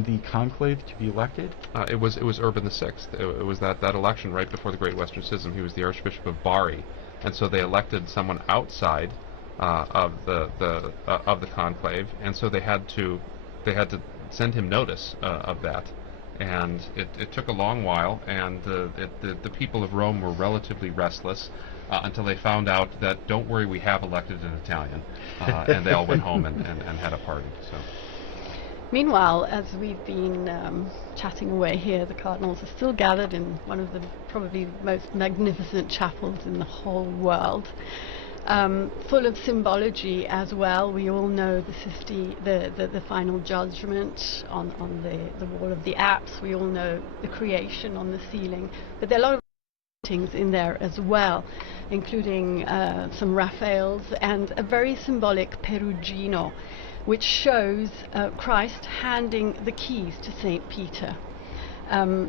the conclave to be elected? It was Urban VI. It was that election right before the Great Western Schism. He was the Archbishop of Bari, and so they elected someone outside of the conclave, and so they had to send him notice of that. And it took a long while, and the people of Rome were relatively restless until they found out that, don't worry, we have elected an Italian. And they all went home and had a party. So. Meanwhile, as we've been chatting away here, the cardinals are still gathered in one of the probably most magnificent chapels in the whole world. Full of symbology as well. We all know the final judgment on the wall of the apse. We all know the creation on the ceiling. But there are a lot of paintings in there as well, including some Raphaels and a very symbolic Perugino, which shows Christ handing the keys to St. Peter.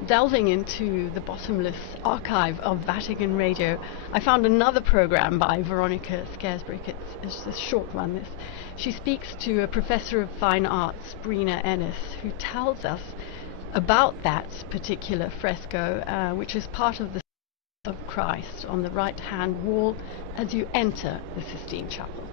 Delving into the bottomless archive of Vatican Radio, I found another program by Veronica Scaresbrick. It's a short one, this. She speaks to a professor of fine arts, Brina Ennis, who tells us about that particular fresco, which is part of the of Christ on the right-hand wall as you enter the Sistine Chapel.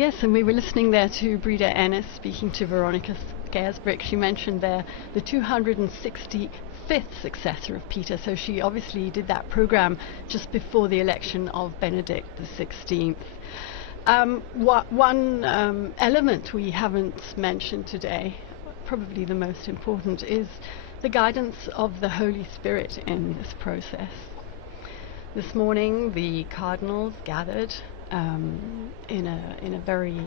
Yes, and we were listening there to Breda Ennis speaking to Veronica Gersbrick. She mentioned there the 265th successor of Peter, so she obviously did that program just before the election of Benedict XVI. One element we haven't mentioned today, probably the most important, is the guidance of the Holy Spirit in this process. This morning the cardinals gathered in a very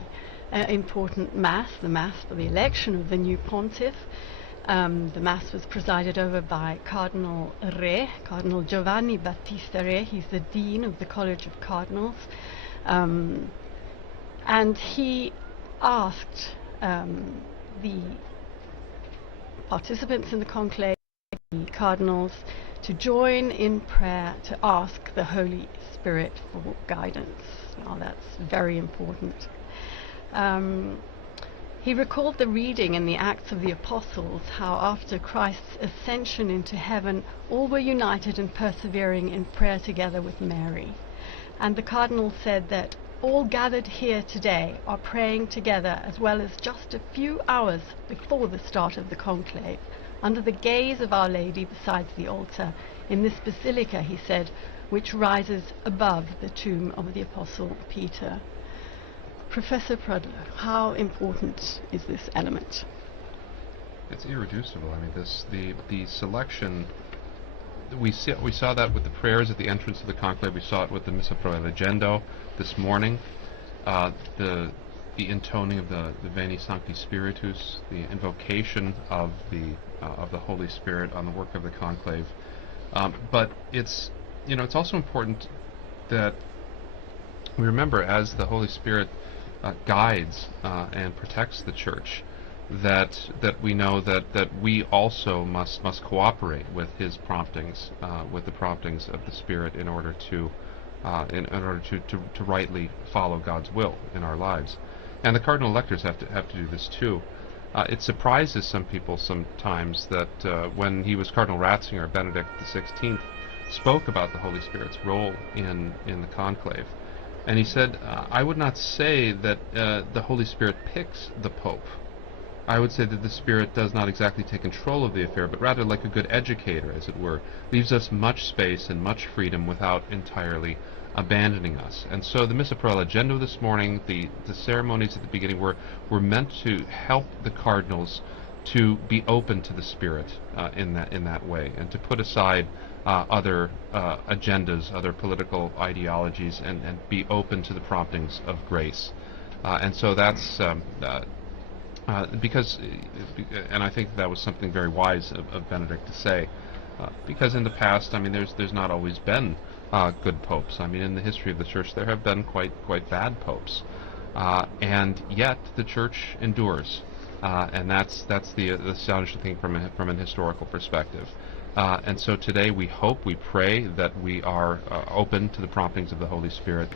important Mass, the Mass for the election of the new pontiff. The Mass was presided over by Cardinal Giovanni Battista Re. He's the Dean of the College of Cardinals. And he asked the participants in the conclave, the cardinals, to join in prayer to ask the Holy Spirit for guidance. Now that's very important. He recalled the reading in the Acts of the Apostles, how after Christ's ascension into heaven, all were united and persevering in prayer together with Mary. And the cardinal said that all gathered here today are praying together, as well as just a few hours before the start of the conclave, under the gaze of Our Lady beside the altar, in this basilica, he said, which rises above the tomb of the Apostle Peter. Professor Prudler, how important is this element? It's irreducible. I mean, the selection. We saw that with the prayers at the entrance of the conclave. We saw it with the Missa Pro Elegendo this morning. The intoning of the Veni Sancti Spiritus, the invocation of the Holy Spirit on the work of the conclave. But it's also important that we remember, as the Holy Spirit guides and protects the Church, that we know that we also must cooperate with His promptings, with the promptings of the Spirit, in order to rightly follow God's will in our lives. And the cardinal electors have to do this too. It surprises some people sometimes that when he was Cardinal Ratzinger, Benedict XVI spoke about the Holy Spirit's role in the conclave. And he said, I would not say that the Holy Spirit picks the Pope. I would say that the Spirit does not exactly take control of the affair, but rather, like a good educator, as it were, leaves us much space and much freedom without entirely abandoning us. And so the Missa Pro Elegendo this morning, the ceremonies at the beginning were meant to help the cardinals to be open to the Spirit in that way, and to put aside other agendas, other political ideologies, and be open to the promptings of grace. And so that's because, and I think that was something very wise of Benedict to say, because in the past, I mean, there's not always been good popes. I mean, in the history of the Church, there have been quite bad popes, and yet the Church endures, and that's the astonishing thing from an historical perspective. And so today we hope, we pray that we are open to the promptings of the Holy Spirit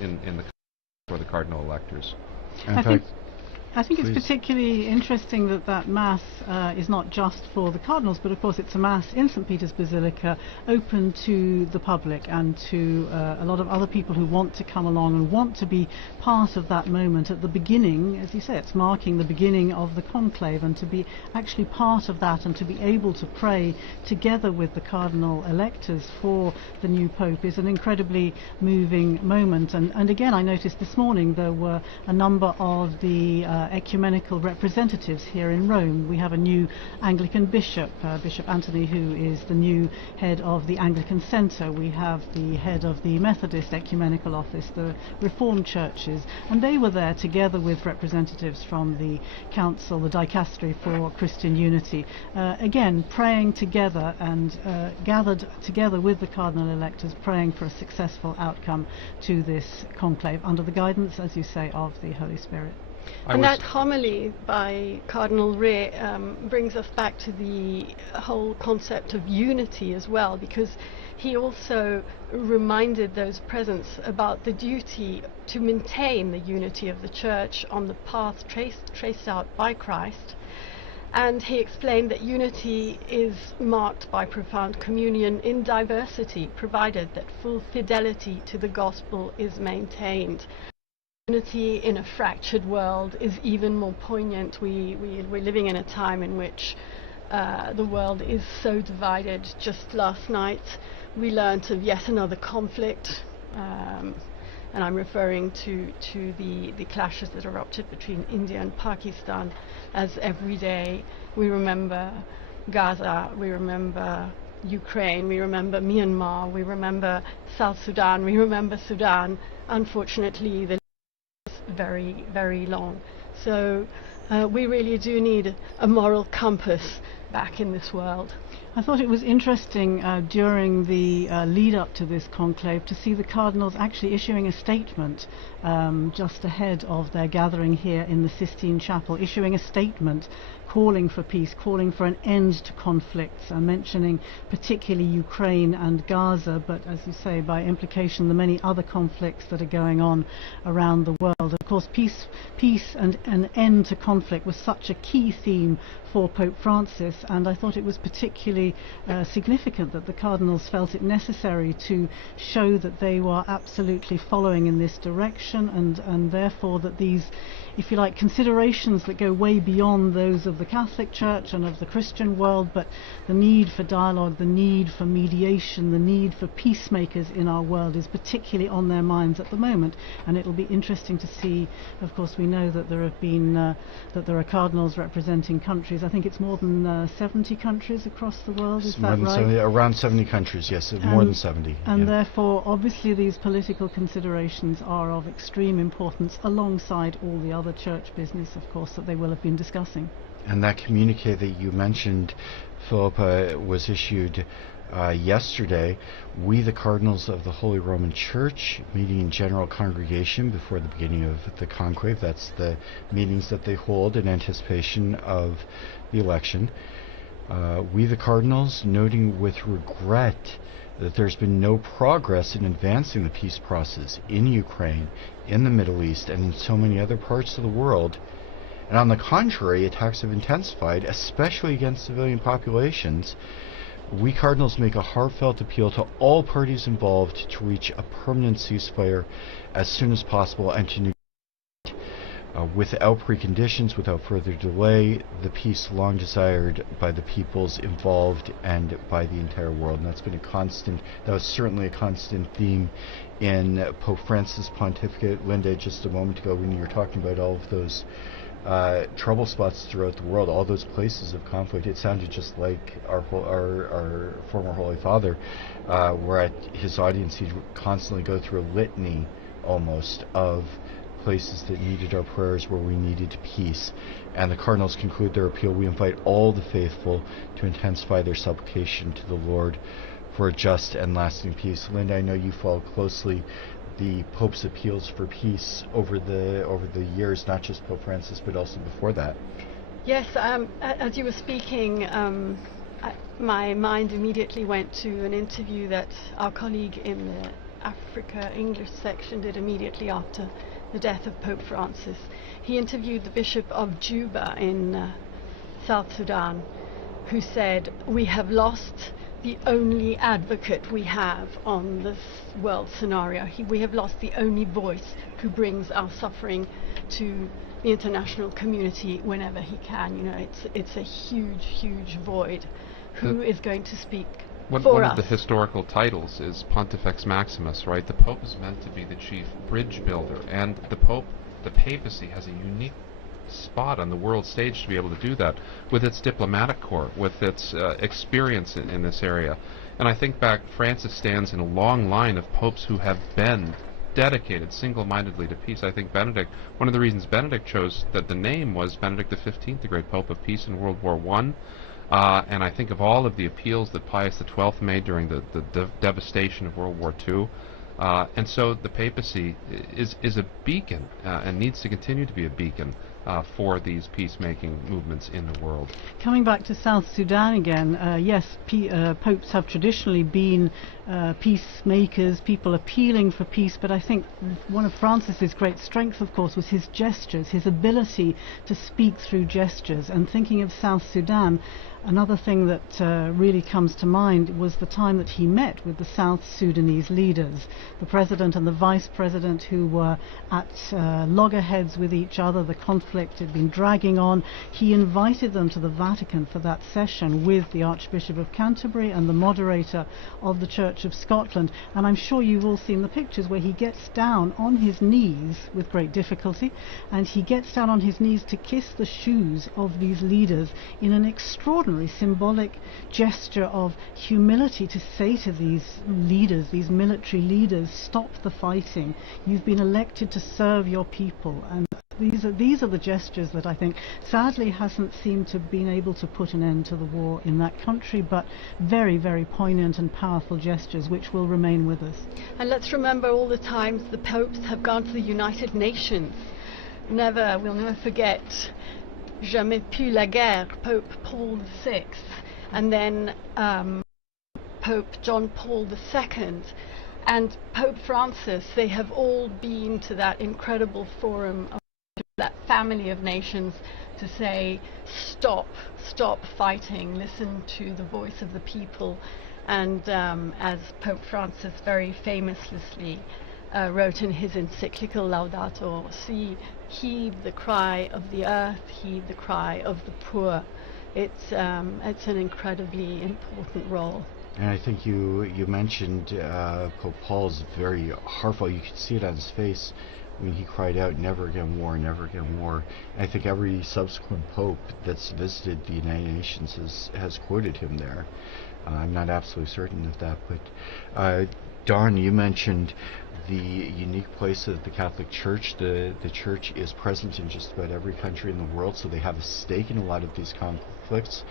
for the cardinal electors. I think it's particularly interesting that Mass is not just for the cardinals, but of course it's a Mass in St. Peter's Basilica, open to the public and to a lot of other people who want to come along and want to be part of that moment at the beginning. As you say, it's marking the beginning of the conclave, and to be actually part of that and to be able to pray together with the cardinal electors for the new Pope is an incredibly moving moment. And again, I noticed this morning there were a number of the ecumenical representatives here in Rome. We have a new Anglican bishop, Bishop Anthony, who is the new head of the Anglican Centre. We have the head of the Methodist Ecumenical Office, the Reformed churches, and they were there together with representatives from the Council, the Dicastery for Christian Unity, again praying together and gathered together with the cardinal electors, praying for a successful outcome to this conclave under the guidance, as you say, of the Holy Spirit. And that homily by Cardinal Re brings us back to the whole concept of unity as well, because he also reminded those present about the duty to maintain the unity of the Church on the path traced out by Christ. And he explained that unity is marked by profound communion in diversity, provided that full fidelity to the gospel is maintained. Unity in a fractured world is even more poignant. We're living in a time in which the world is so divided. Just last night we learnt of yet another conflict, and I'm referring to the clashes that erupted between India and Pakistan, as every day we remember Gaza, we remember Ukraine, we remember Myanmar, we remember South Sudan, we remember Sudan. Unfortunately, the list is very, very long. So we really do need a moral compass back in this world. I thought it was interesting during the lead up to this conclave to see the cardinals actually issuing a statement just ahead of their gathering here in the Sistine Chapel, issuing a statement calling for peace, calling for an end to conflicts, mentioning particularly Ukraine and Gaza, but as you say, by implication the many other conflicts that are going on around the world. Of course, peace and an end to conflict was such a key theme for Pope Francis, and I thought it was particularly significant that the cardinals felt it necessary to show that they were absolutely following in this direction, and therefore that these, if you like, considerations that go way beyond those of the Catholic Church and of the Christian world, but the need for dialogue, the need for mediation, the need for peacemakers in our world is particularly on their minds at the moment. And it'll be interesting to see. Of course, we know that there have been that there are cardinals representing countries. I think it's more than 70 countries across the world. Is that right? 70, around 70 countries, yes, more than 70. And therefore, obviously, these political considerations are of extreme importance, alongside all the other church business, of course, that they will have been discussing. And that communique that you mentioned, Philippa, was issued yesterday. We, the Cardinals of the Holy Roman Church, meeting in general congregation before the beginning of the conclave. That's the meetings that they hold in anticipation of the election. We, the Cardinals, noting with regret that there's been no progress in advancing the peace process in Ukraine, in the Middle East, and in so many other parts of the world. And on the contrary, attacks have intensified, especially against civilian populations. We Cardinals make a heartfelt appeal to all parties involved to reach a permanent ceasefire as soon as possible and to negotiate without preconditions, without further delay, the peace long desired by the peoples involved and by the entire world. And that's been that was certainly a constant theme in Pope Francis' pontificate. Linda, just a moment ago when you were talking about all of those trouble spots throughout the world, all those places of conflict, it sounded just like our former Holy Father, where at his audience he'd constantly go through a litany almost of places that needed our prayers, where we needed peace. And the Cardinals conclude their appeal. We invite all the faithful to intensify their supplication to the Lord for a just and lasting peace. Linda, I know you follow closely the Pope's appeals for peace over the years, not just Pope Francis, but also before that. Yes, as you were speaking, my mind immediately went to an interview that our colleague in the Africa English section did immediately after the death of Pope Francis. He interviewed the Bishop of Juba in South Sudan, who said, "We have lost the only advocate we have on this world scenario. We have lost the only voice who brings our suffering to the international community whenever he can." You know, it's a huge, huge void. Who is going to speak for us? One of the historical titles is Pontifex Maximus, right? The Pope is meant to be the chief bridge builder, and the papacy has a unique spot on the world stage to be able to do that with its diplomatic corps, with its experience in this area. And I think back, Francis stands in a long line of popes who have been dedicated single-mindedly to peace. I think Benedict, one of the reasons Benedict chose that the name was Benedict XV, the great Pope of Peace in World War I. And I think of all of the appeals that Pius XII made during the devastation of World War II. And so the papacy is a beacon and needs to continue to be a beacon for these peacemaking movements in the world. Coming back to South Sudan again, yes, popes have traditionally been peacemakers, people appealing for peace, but I think one of Francis's great strengths, of course, was his gestures, his ability to speak through gestures. And thinking of South Sudan, another thing that really comes to mind was the time that he met with the South Sudanese leaders, the president and the vice president, who were at loggerheads with each other. The conflict had been dragging on. He invited them to the Vatican for that session with the Archbishop of Canterbury and the moderator of the Church of Scotland. And I'm sure you've all seen the pictures where he gets down on his knees with great difficulty, and he gets down on his knees to kiss the shoes of these leaders in an extraordinary symbolic gesture of humility, to say to these leaders, these military leaders, stop the fighting. You've been elected to serve your people. And these are the gestures that I think sadly hasn't seemed to have been able to put an end to the war in that country, but very, very poignant and powerful gestures which will remain with us. And let's remember all the times the popes have gone to the United Nations. We'll never forget Jamais plus la guerre, Pope Paul VI, and then Pope John Paul II, and Pope Francis. They have all been to that incredible forum of that family of nations to say, stop fighting, listen to the voice of the people. And as Pope Francis very famously wrote in his encyclical Laudato Si, heed the cry of the earth, heed the cry of the poor. It's an incredibly important role. And I think you mentioned Pope Paul's very heartfelt. You could see it on his face when he cried out, "Never again war, never again war." And I think every subsequent pope that's visited the United Nations has quoted him there. I'm not absolutely certain of that, but Don, you mentioned the unique place of the Catholic Church. The Church is present in just about every country in the world, so they have a stake in a lot of these conflicts.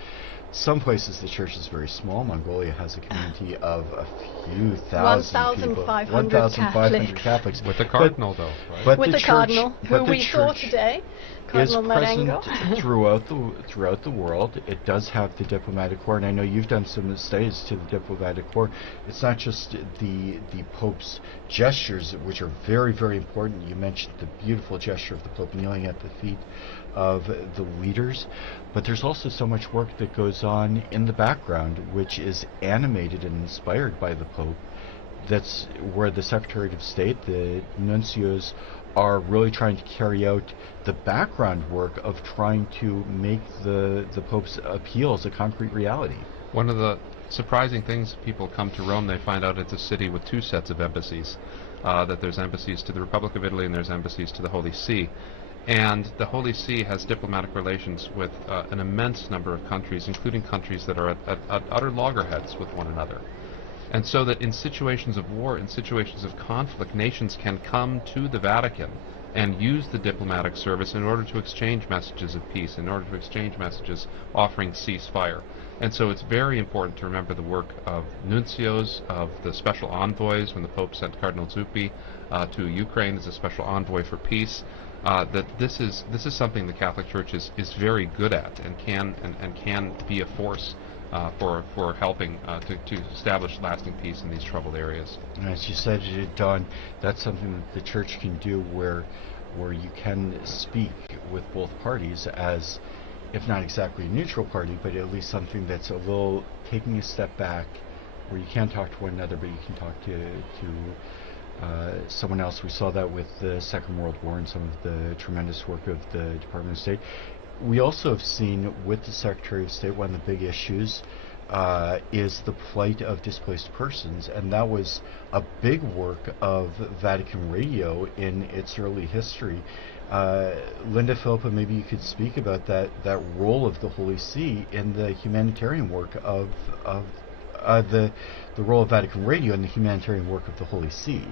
Some places the Church is very small. Mongolia has a community of a few thousand people. 1,500 Catholics. With the Cardinal, though. Right? But with the Cardinal, who we saw Church today, Cardinal Marengo. throughout the world. It does have the diplomatic corps, and I know you've done some studies to the diplomatic corps. It's not just the Pope's gestures, which are very, very important. You mentioned the beautiful gesture of the Pope kneeling at the feet of the leaders, but there's also so much work that goes on in the background, which is animated and inspired by the Pope. That's where the Secretary of State, the nuncios, are really trying to carry out the background work of trying to make the Pope's appeals a concrete reality. One of the surprising things, people come to Rome, they find out it's a city with two sets of embassies, that there's embassies to the Republic of Italy and there's embassies to the Holy See. And the Holy See has diplomatic relations with an immense number of countries, including countries that are at utter loggerheads with one another. And so that in situations of war, in situations of conflict, nations can come to the Vatican and use the diplomatic service in order to exchange messages of peace, in order to exchange messages offering ceasefire. And so it's very important to remember the work of nuncios, of the special envoys, when the Pope sent Cardinal Zuppi to Ukraine as a special envoy for peace. That this is something the Catholic Church is very good at and can be a force for helping to establish lasting peace in these troubled areas. And as you said, Don, that's something that the Church can do, where you can speak with both parties as, if not exactly a neutral party, but at least something that's a little taking a step back, where you can't talk to one another, but you can talk to someone else. We saw that with the Second World War and some of the tremendous work of the Department of State. We also have seen with the Secretary of State, one of the big issues is the plight of displaced persons, and that was a big work of Vatican Radio in its early history. Linda Philippa, maybe you could speak about that role of the Holy See in the humanitarian work of the role of Vatican Radio in the humanitarian work of the Holy See.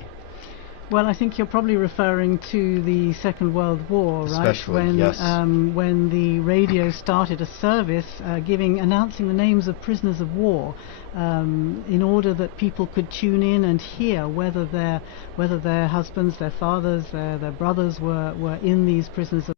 Well, I think you're probably referring to the Second World War, right? Especially, yes. When the radio started a service announcing the names of prisoners of war, in order that people could tune in and hear whether their husbands, their fathers, their brothers were in these prisoners of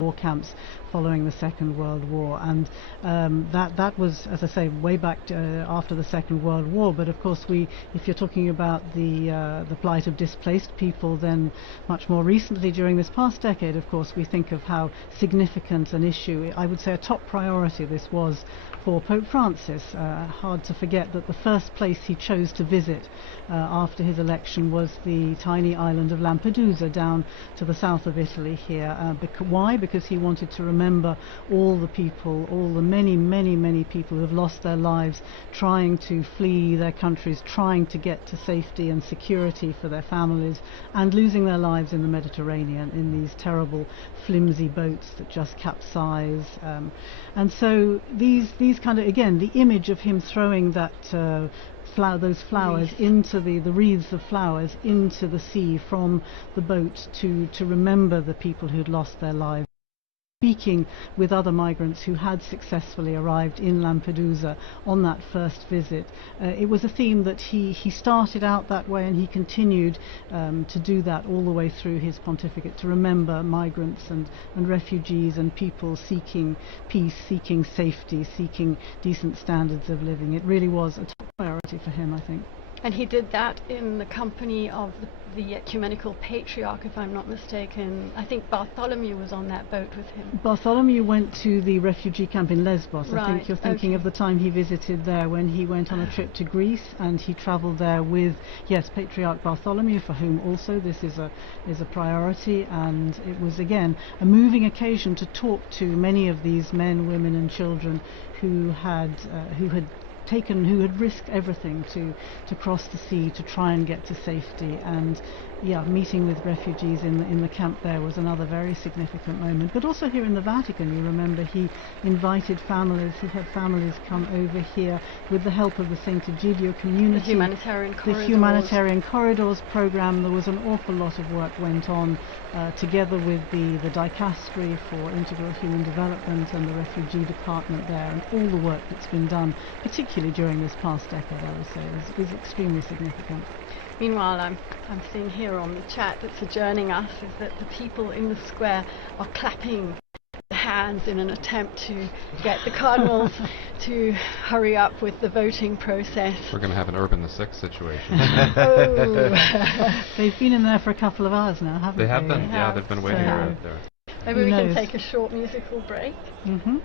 war camps following the Second World War, and that was, as I say, way back after the Second World War. But of course, if you're talking about the plight of displaced people, then much more recently during this past decade, of course, we think of how significant an issue, I would say a top priority, this was for Pope Francis. Hard to forget that the first place he chose to visit after his election was the tiny island of Lampedusa down to the south of Italy here. Why? Because he wanted to remember all the people, all the many people who have lost their lives trying to flee their countries, trying to get to safety and security for their families, and losing their lives in the Mediterranean in these terrible flimsy boats that just capsize. And so these kind of, again, the image of him throwing that those flowers into the wreaths of flowers into the sea from the boat to remember the people who'd lost their lives. Speaking with other migrants who had successfully arrived in Lampedusa on that first visit. It was a theme that he started out that way, and he continued to do that all the way through his pontificate, to remember migrants and refugees and people seeking peace, seeking safety, seeking decent standards of living. It really was a top priority for him, I think. And he did that in the company of the Ecumenical Patriarch, if I'm not mistaken. I think Bartholomew was on that boat with him. Bartholomew went to the refugee camp in Lesbos. Right. I think you're thinking of the time he visited there when he went on a trip to Greece, and he travelled there with, yes, Patriarch Bartholomew, for whom also this is a priority. And it was, again, a moving occasion to talk to many of these men, women and children who had risked everything to cross the sea to try and get to safety. And yeah, meeting with refugees in the camp there was another very significant moment. But also here in the Vatican, you remember, he invited families, he had families come over here with the help of the St. Egidio community. The Humanitarian Corridors. The Humanitarian Corridors program. There was an awful lot of work went on together with the Dicastery for Integral Human Development and the Refugee Department there, and all the work that's been done, particularly during this past decade, I would say, is extremely significant. Meanwhile, I'm seeing here on the chat that's adjourning us is that the people in the square are clapping their hands in an attempt to get the Cardinals to hurry up with the voting process. We're going to have an Urban the Sixth situation. Oh. They've been in there for a couple of hours now, haven't they? They have been, yeah, they've been waiting out there. Maybe we can take a short musical break. Mm-hmm.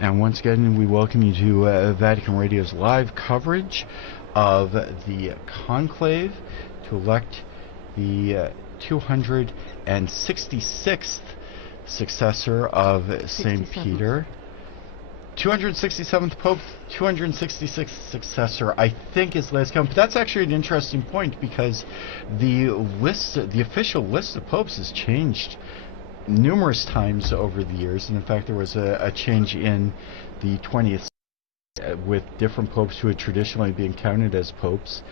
And once again, we welcome you to Vatican Radio's live coverage of the conclave to elect the 266th successor of St. Peter. 267th Pope, 266th successor, I think is last count. But that's actually an interesting point because the official list of popes has changed numerous times over the years, and in fact there was a change in the 20th with different popes who had traditionally been counted as popes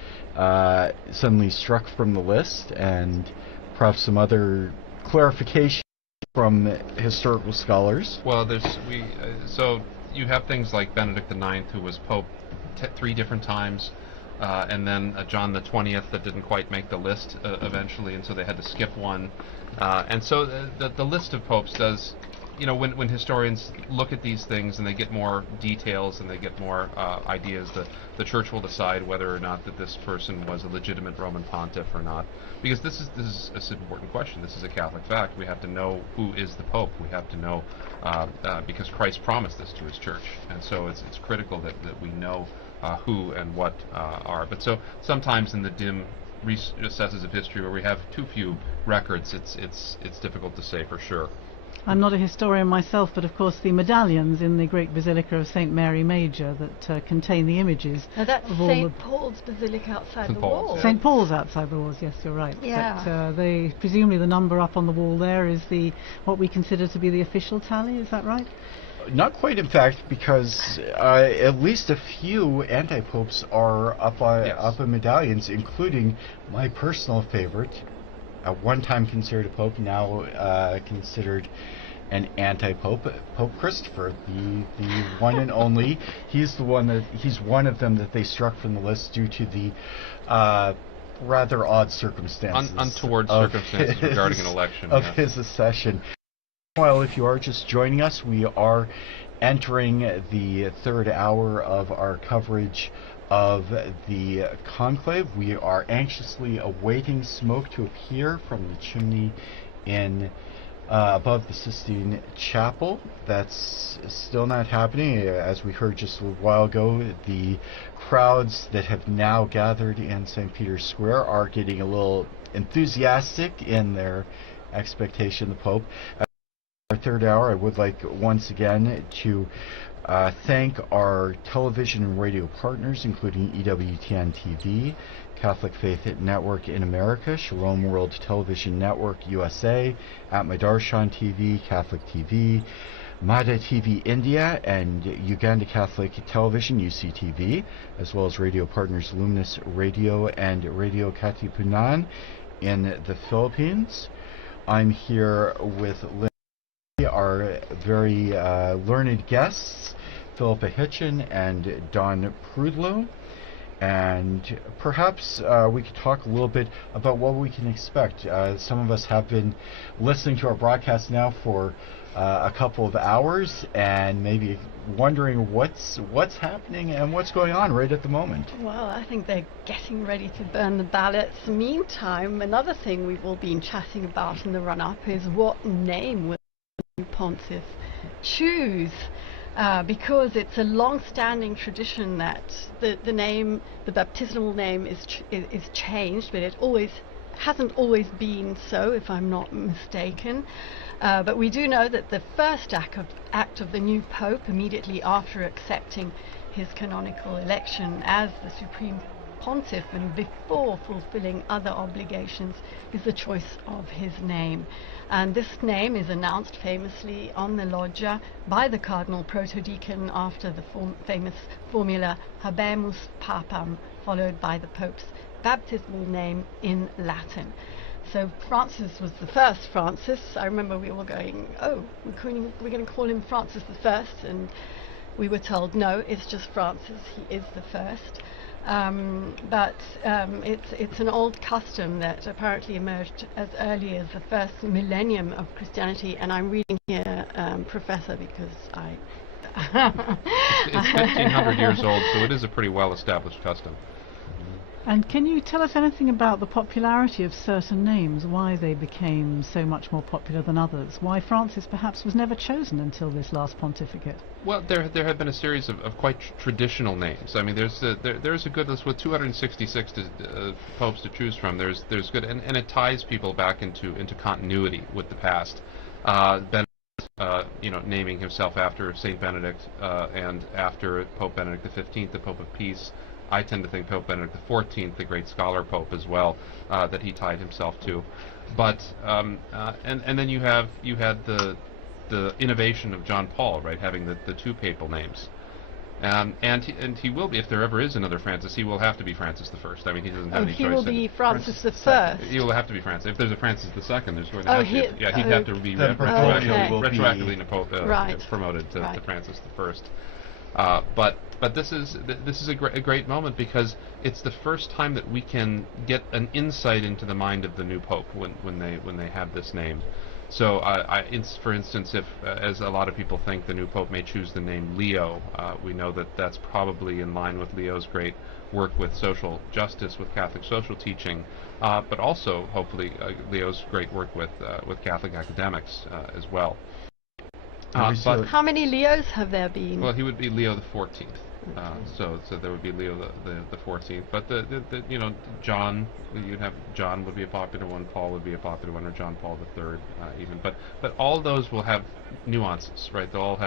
suddenly struck from the list, and perhaps some other clarification from historical scholars. Well, so you have things like Benedict IX, who was pope 3 different times, and then John the 20th that didn't quite make the list eventually, and so they had to skip one. And so the list of popes does, when historians look at these things and they get more details and they get more ideas, the Church will decide whether or not that this person was a legitimate Roman pontiff or not. Because this is an important question. This is a Catholic fact. We have to know who is the Pope. We have to know because Christ promised this to His Church, and so it's critical that we know who and what are. But so sometimes in the dim recesses of history where we have too few records, it's difficult to say for sure. I'm not a historian myself, but of course the medallions in the great Basilica of St. Mary Major that contain the images. Now that's St. Paul's Basilica outside the walls. Yeah. St. Paul's outside the walls, yes, you're right. Yeah. But presumably the number up on the wall there is what we consider to be the official tally, is that right? Not quite, in fact, because at least a few anti-popes are up in medallions, including my personal favorite, at one time considered a pope, now considered an anti-pope, Pope Christopher, the one and only. He's one of them that they struck from the list due to the rather odd circumstances, untoward circumstances regarding an election of his accession. Well, if you are just joining us, we are entering the third hour of our coverage of the conclave. We are anxiously awaiting smoke to appear from the chimney in above the Sistine Chapel. That's still not happening. As we heard just a little while ago, the crowds that have now gathered in St. Peter's Square are getting a little enthusiastic in their expectation of the Pope. Our third hour, I would like once again to thank our television and radio partners, including EWTN TV, Catholic Faith Network in America, Shalom World Television Network USA, Atmadarshan TV, Catholic TV, Mada TV India, and Uganda Catholic Television, UCTV, as well as radio partners Luminous Radio and Radio Katipunan in the Philippines. I'm here with our very learned guests, Philippa Hitchin and Don Prudlow, and perhaps we could talk a little bit about what we can expect. Some of us have been listening to our broadcast now for a couple of hours and maybe wondering what's happening and what's going on right at the moment. Well, I think they're getting ready to burn the ballots. Meantime, another thing we've all been chatting about in the run-up is what name will Pontiff choose, because it's a long-standing tradition that the baptismal name is changed, but it hasn't always been so, if I'm not mistaken. But we do know that the first act of the new Pope, immediately after accepting his canonical election as the Supreme Pontiff and before fulfilling other obligations, is the choice of his name. And this name is announced famously on the loggia by the Cardinal Protodeacon after the famous formula Habemus Papam, followed by the Pope's baptismal name in Latin. So Francis was the first Francis. I remember we were going, we're going to call him Francis the First, and we were told, no, it's just Francis, he is the first. But it's an old custom that apparently emerged as early as the first millennium of Christianity, and I'm reading here, Professor, because it's 1,500 years old, so it is a pretty well-established custom. And can you tell us anything about the popularity of certain names, why they became so much more popular than others, why Francis perhaps was never chosen until this last pontificate? Well, there have been a series of quite traditional names. I mean, there's a good list with 266 popes to choose from. There's good, and it ties people back into continuity with the past. Benedict, naming himself after Saint Benedict, and after Pope Benedict XV, the Pope of Peace. I tend to think Pope Benedict XIV, the great scholar pope as well, that he tied himself to. But and then you had the innovation of John Paul, right, having the two papal names. And he will be, if there ever is another Francis, he will have to be Francis I. I mean, he doesn't have any choice. He will be Francis I. He will have to be Francis. If there's a Francis II, there's going to have to be. Yeah, he'd have to be retroactively promoted to Francis I. But this is a great moment, because it's the first time that we can get an insight into the mind of the new pope when they have this name. So, for instance, if, as a lot of people think, the new pope may choose the name Leo, we know that that's probably in line with Leo's great work with social justice, with Catholic social teaching, but also, hopefully, Leo's great work with Catholic academics as well. But how many Leos have there been? Well, he would be Leo the 14th. So there would be Leo the 14th, but John, you'd have John would be a popular one, Paul would be a popular one, or John Paul III even. But all those will have nuances, right? They'll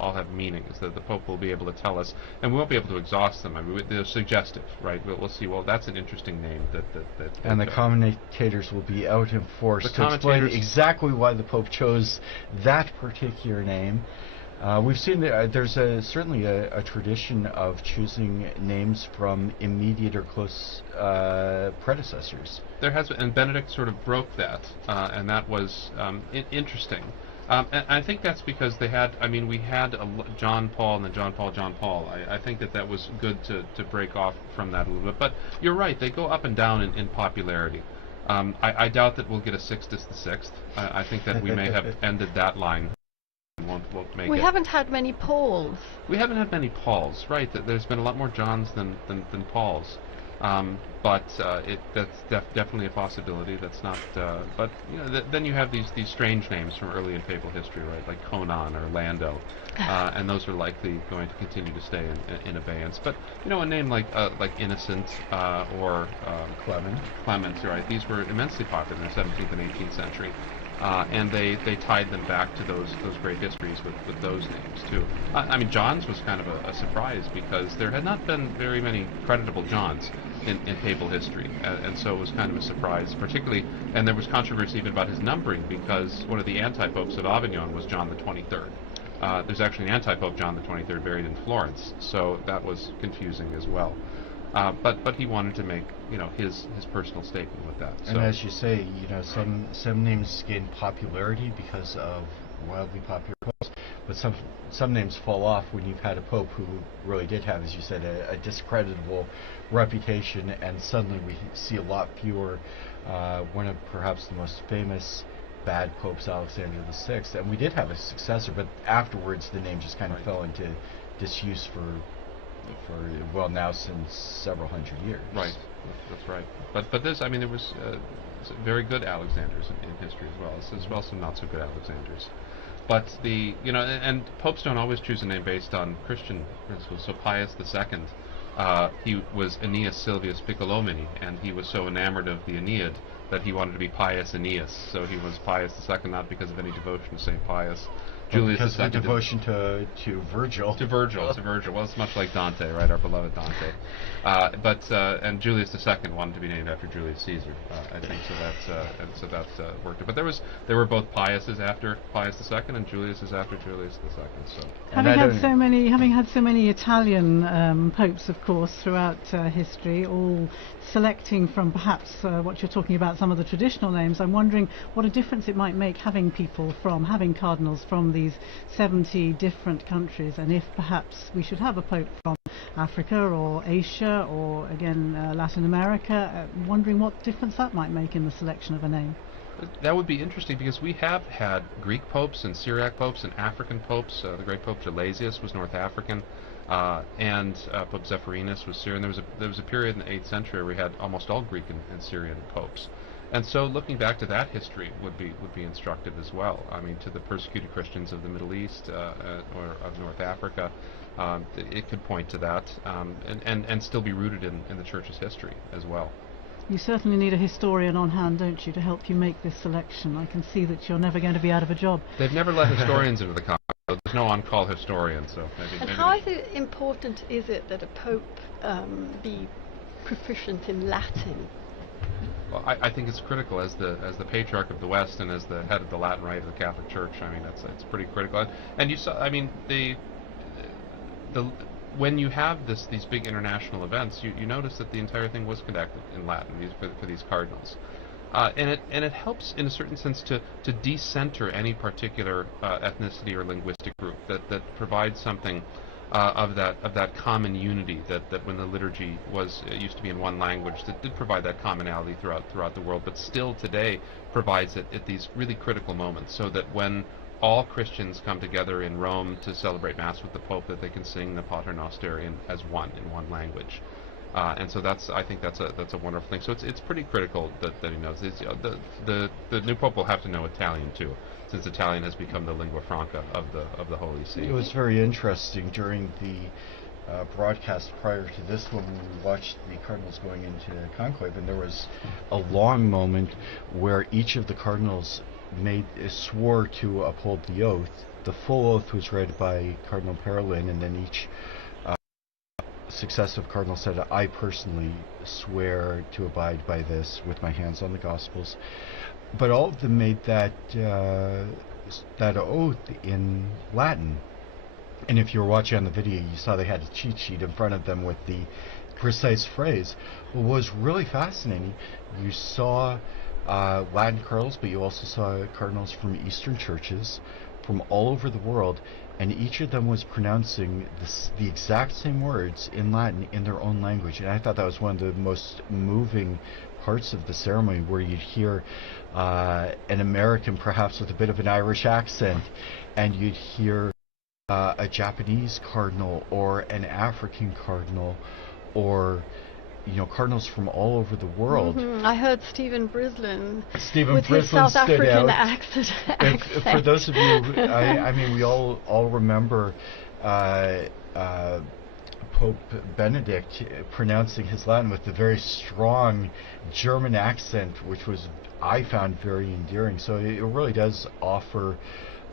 all have meanings that the Pope will be able to tell us, and we won't be able to exhaust them. I mean, they're suggestive, right? We'll see. Well, that's an interesting name. And the commentators will be out in force to explain exactly why the Pope chose that particular name. We've seen there's certainly a tradition of choosing names from immediate or close predecessors. There has been, and Benedict sort of broke that, and that was interesting. And I think that's because they had, we had John Paul and then John Paul. I think that was good to break off from that a little bit. But you're right, they go up and down in popularity. I doubt that we'll get a Sixtus VI. I think that we may have ended that line. Won't make we it. haven't had many Pauls. We haven't had many Pauls, right? There's been a lot more Johns than Pauls. But that's definitely a possibility. That's not. But then you have these strange names from early in papal history, right? Like Conon or Lando, and those are likely going to continue to stay in abeyance. But a name like Innocent or Clement, right? These were immensely popular in the 17th and 18th century. And they tied them back to those great histories with those names too. John's was kind of a surprise, because there had not been very many creditable Johns in papal history, and so it was kind of a surprise, particularly. And there was controversy even about his numbering, because one of the anti-popes of Avignon was John the 23rd. There's actually an anti-pope John the 23rd buried in Florence, so that was confusing as well. But he wanted to make his personal statement with that. And as you say, some names gain popularity because of wildly popular popes, but some names fall off when you've had a pope who really did have, as you said, a discreditable reputation, and suddenly we see a lot fewer. One of perhaps the most famous bad popes, Alexander VI, and we did have a successor, but afterwards the name just kind of fell into disuse for now since several hundred years. Right, that's right. But this, there was very good Alexanders in history as well some not so good Alexanders. But and popes don't always choose a name based on Christian principles. So Pius II, he was Aeneas Silvius Piccolomini, and he was so enamored of the Aeneid that he wanted to be Pius Aeneas. So he was Pius II, not because of any devotion to St. Pius. Julius because of the devotion to Virgil. To Virgil. Well, it's much like Dante, right? Our beloved Dante. And Julius II wanted to be named after Julius Caesar, I think. So that worked. But there were both Piuses after Pius II and Juliuses after Julius II. So having had so many Italian popes, of course, throughout history, all selecting from perhaps what you're talking about, some of the traditional names, I'm wondering what a difference it might make having cardinals from these 70 different countries, and if perhaps we should have a pope from Africa or Asia or again Latin America, wondering what difference that might make in the selection of a name. That would be interesting, because we have had Greek popes and Syriac popes and African popes. The great Pope Gelasius was North African. and Pope Zephyrinus was Syrian. There was a period in the 8th century where we had almost all Greek and Syrian popes. And so looking back to that history would be instructive as well. I mean, to the persecuted Christians of the Middle East or of North Africa, it could point to that and still be rooted in the Church's history as well. You certainly need a historian on hand, don't you, to help you make this selection. I can see that you're never going to be out of a job. They've never let historians into the conclave. There's no on-call historian, so maybe how important is it that a pope be proficient in Latin? Well, I think it's critical as the patriarch of the West and as the head of the Latin Rite of the Catholic Church. I mean, it's pretty critical. And you saw, I mean, when you have these big international events, you notice that the entire thing was conducted in Latin for these cardinals, and it helps in a certain sense to decenter any particular ethnicity or linguistic group that provides something of that common unity that when the liturgy used to be in one language, that did provide that commonality throughout the world, but still today provides it at these really critical moments, so that when all Christians come together in Rome to celebrate Mass with the Pope, that they can sing the Pater Noster as one in one language, and so I think that's a wonderful thing. So it's pretty critical that he knows. The new Pope will have to know Italian too, since Italian has become the lingua franca of the Holy See. It was very interesting during the broadcast prior to this when we watched the cardinals going into conclave, and there was a long moment where each of the cardinals swore to uphold the oath. The full oath was read by Cardinal Parolin, and then each successive cardinal said, "I personally swear to abide by this with my hands on the Gospels." But all of them made that oath in Latin. And if you were watching on the video, you saw they had a cheat sheet in front of them with the precise phrase. What was really fascinating, you saw Latin cardinals, but you also saw cardinals from Eastern churches from all over the world, and each of them was pronouncing the exact same words in Latin in their own language. And I thought that was one of the most moving parts of the ceremony, where you'd hear an American perhaps with a bit of an Irish accent, and you'd hear a Japanese cardinal or an African cardinal, or cardinals from all over the world. I heard Stephen Brislin with his South African accent. For those of you, I mean, we all remember Pope Benedict pronouncing his Latin with a very strong German accent, which I found very endearing. So it really does offer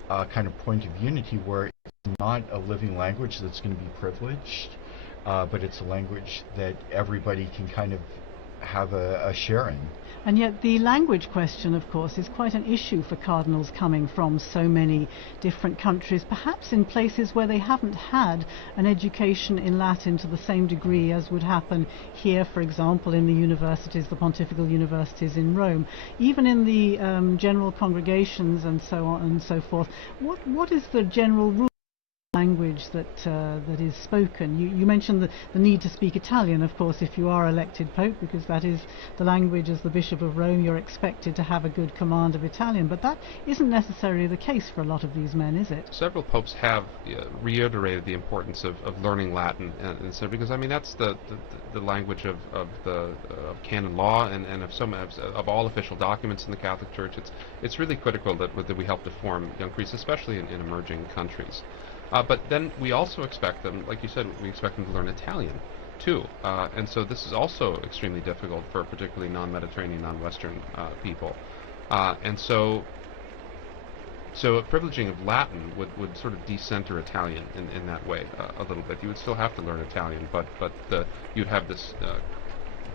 a kind of point of unity where it's not a living language that's going to be privileged, but it's a language that everybody can kind of have a share in. And yet the language question, of course, is quite an issue for cardinals coming from so many different countries, perhaps in places where they haven't had an education in Latin to the same degree as would happen here, for example, in the universities, the pontifical universities in Rome. Even in the general congregations and so on and so forth, what is the general rule language that is spoken? You mentioned the need to speak Italian, of course, if you are elected Pope, because that is the language. As the Bishop of Rome, you're expected to have a good command of Italian, but that isn't necessarily the case for a lot of these men, is it? Several popes have reiterated the importance of learning Latin, and so, because I mean that's the language of canon law and of all official documents in the Catholic Church. It's really critical that we help to form young priests, especially in emerging countries. But then we also expect them, like you said, we expect them to learn Italian too, and so this is also extremely difficult for particularly non-Mediterranean, non-Western people, and so a privileging of Latin would sort of decenter Italian in that way a little bit. You would still have to learn Italian, but you'd have this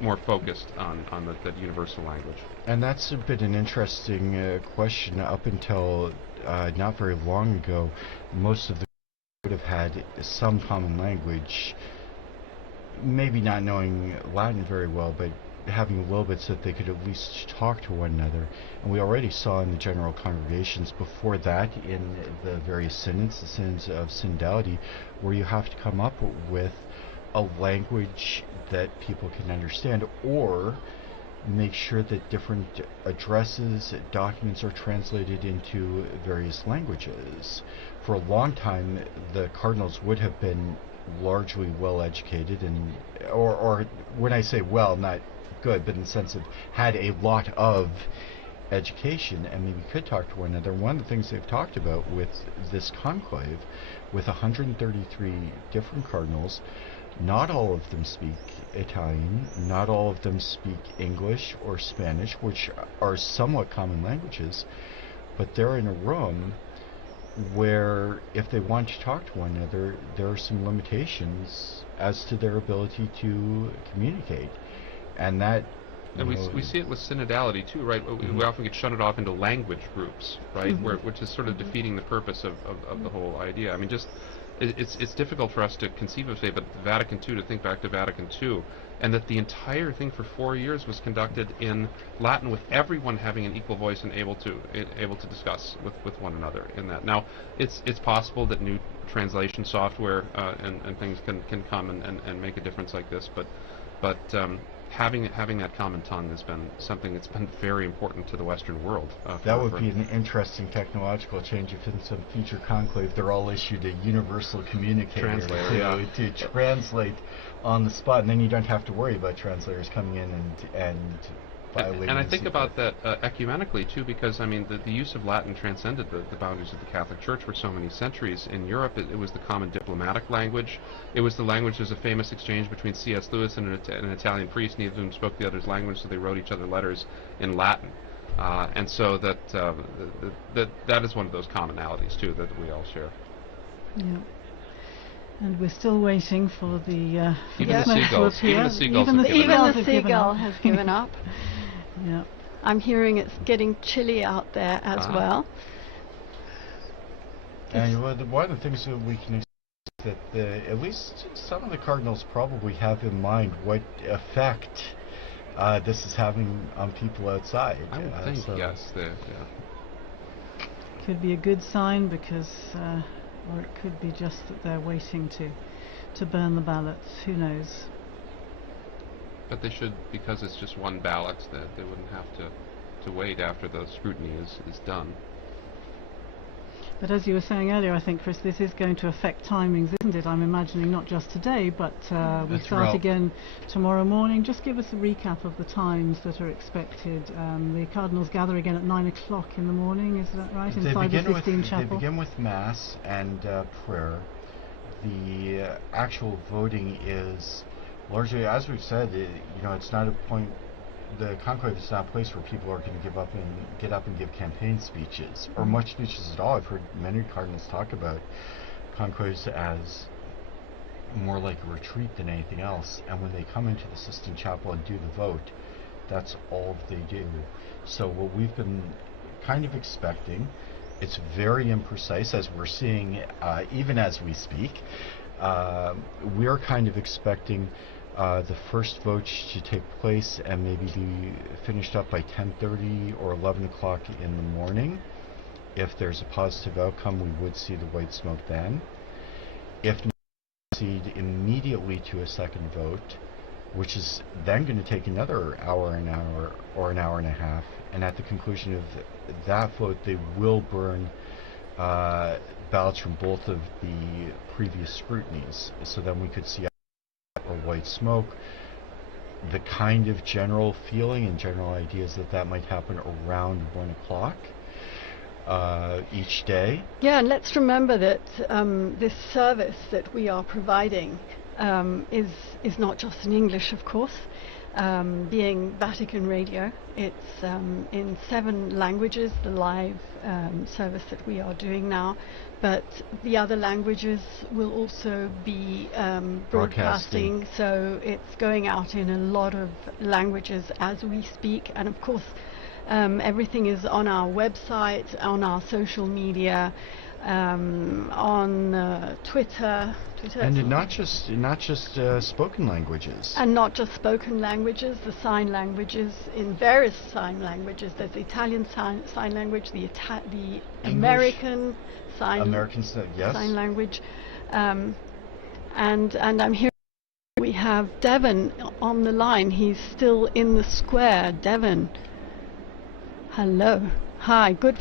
more focused on the universal language. And that's a bit an interesting question. Up until not very long ago, most of the would have had some common language, maybe not knowing Latin very well, but having a little bit so that they could at least talk to one another. And we already saw in the general congregations before that in the various synods, the synods of synodality, where you have to come up with a language that people can understand, or make sure that different addresses, documents are translated into various languages. For a long time, the cardinals would have been largely well educated, and or when I say well, not good, but in the sense of had a lot of education and maybe could talk to one another. One of the things they've talked about with this conclave, with 133 different cardinals, not all of them speak Italian, not all of them speak English or Spanish, which are somewhat common languages, but they're in a room where if they want to talk to one another, there are some limitations as to their ability to communicate. And that and we see it with synodality too, right? We often get shunted off into language groups, right? Which is sort of defeating the purpose of the whole idea. I mean, just it's difficult for us to conceive of, say, but Vatican II, to think back to Vatican II, and that the entire thing for 4 years was conducted in Latin, with everyone having an equal voice and able to discuss with one another in that. Now, it's possible that new translation software and things can come and make a difference like this, but having that common tongue has been something that's been very important to the Western world. That would be an interesting technological change if in some future conclave they're all issued a universal communicator to translate on the spot, and then you don't have to worry about translators coming in and violating. And I think about that ecumenically too, because I mean the use of Latin transcended the boundaries of the Catholic Church for so many centuries. In Europe, it was the common diplomatic language. It was the language. There's a famous exchange between C.S. Lewis and an Italian priest. Neither of them spoke the other's language, so they wrote each other letters in Latin. And so that is one of those commonalities too that we all share. Yeah. And we're still waiting for the even the seagulls. Even the seagull has given up. Yeah. I'm hearing it's getting chilly out there as well. And one of the things that we can expect that at least some of the cardinals probably have in mind what effect this is having on people outside. I would think yes. Could be a good sign because. Or it could be just that they're waiting to burn the ballots. Who knows? But they should, because it's just one ballot, that they wouldn't have to wait after the scrutiny is done. But as you were saying earlier, I think, Chris, this is going to affect timings, isn't it? I'm imagining not just today, but we start again tomorrow morning. Just give us a recap of the times that are expected. The Cardinals gather again at 9 o'clock in the morning, is that right? Inside the Sistine Chapel? They begin with Mass and prayer. The actual voting is largely, as we've said, it's not a point. The conclave is not a place where people are going to get up and give campaign speeches, or much speeches at all. I've heard many cardinals talk about conclaves as more like a retreat than anything else, and when they come into the Sistine Chapel and do the vote, that's all they do. So what we've been kind of expecting, it's very imprecise, as we're seeing even as we speak, we're kind of expecting the first vote to take place and maybe be finished up by 10:30 or 11 o'clock in the morning. If there's a positive outcome, we would see the white smoke then. If not, proceed immediately to a second vote, which is then going to take another hour, an hour and a half. And at the conclusion of that vote, they will burn ballots from both of the previous scrutinies. So then we could see or white smoke. The kind of general feeling and general ideas that might happen around 1 o'clock each day. Yeah, and let's remember that this service that we are providing is not just in English, of course. Being Vatican Radio, it's in 7 languages, the live service that we are doing now, but the other languages will also be broadcasting, so it's going out in a lot of languages as we speak, and of course everything is on our website, on our social media, on Twitter, and not just spoken languages, and not just spoken languages, the sign languages, in various sign languages. There's the Italian sign language, the American sign language, and I'm here. We have Devon on the line. He's still in the square. Devon, hello, hi, good.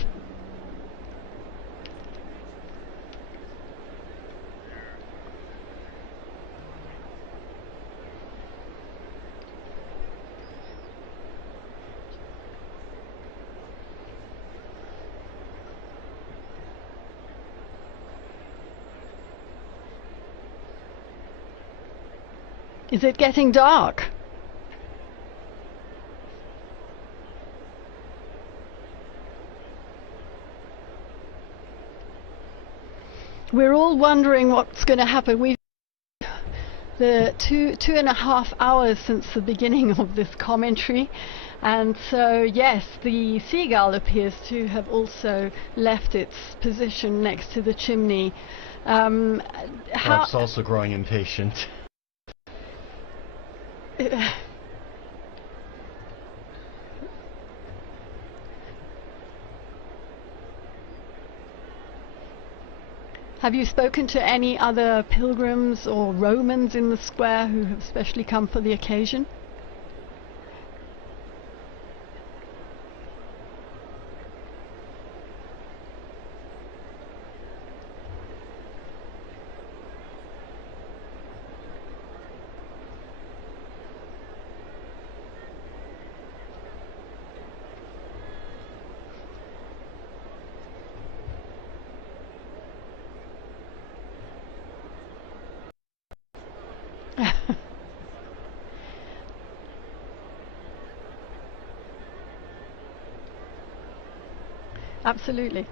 Is it getting dark? We're all wondering what's going to happen. We've the two and a half hours since the beginning of this commentary, and so yes, the seagull appears to have also left its position next to the chimney. Perhaps also growing impatient. Have you spoken to any other pilgrims or Romans in the square who have specially come for the occasion? Absolutely.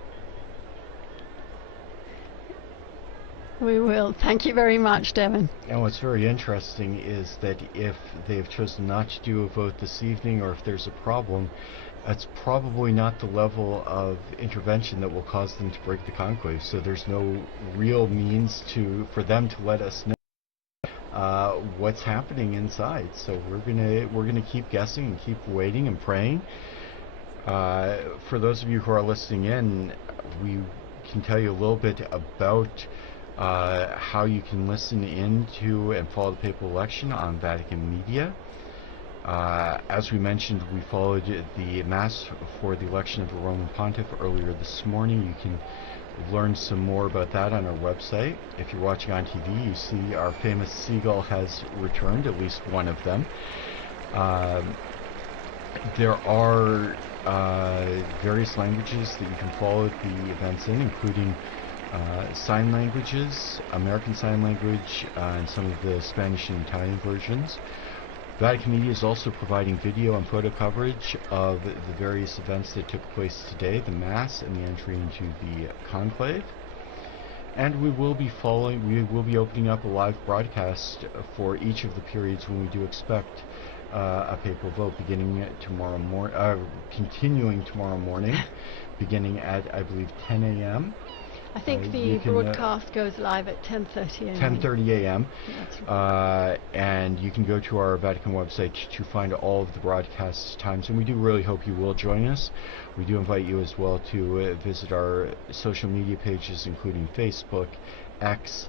We will. Thank you very much, Devon. And what's very interesting is that if they've chosen not to do a vote this evening, or if there's a problem, it's probably not the level of intervention that will cause them to break the conclave. So there's no real means for them to let us know what's happening inside. So we're gonna keep guessing and keep waiting and praying. For those of you who are listening in, we can tell you a little bit about how you can listen in to and follow the papal election on Vatican Media. As we mentioned, we followed the Mass for the election of the Roman Pontiff earlier this morning. You can learn some more about that on our website. If you're watching on TV, you see our famous seagull has returned, at least one of them. There are various languages that you can follow the events in, including sign languages, American Sign Language, and some of the Spanish and Italian versions. Vatican Media is also providing video and photo coverage of the various events that took place today, the Mass and the entry into the conclave. And we will be opening up a live broadcast for each of the periods when we do expect a papal vote, continuing tomorrow morning, beginning at, I believe, 10 a.m. I think the broadcast goes live at 10:30 a.m. 10:30 a.m. And you can go to our Vatican website to find all of the broadcast times, and we do really hope you will join us. We do invite you as well to visit our social media pages, including Facebook, X,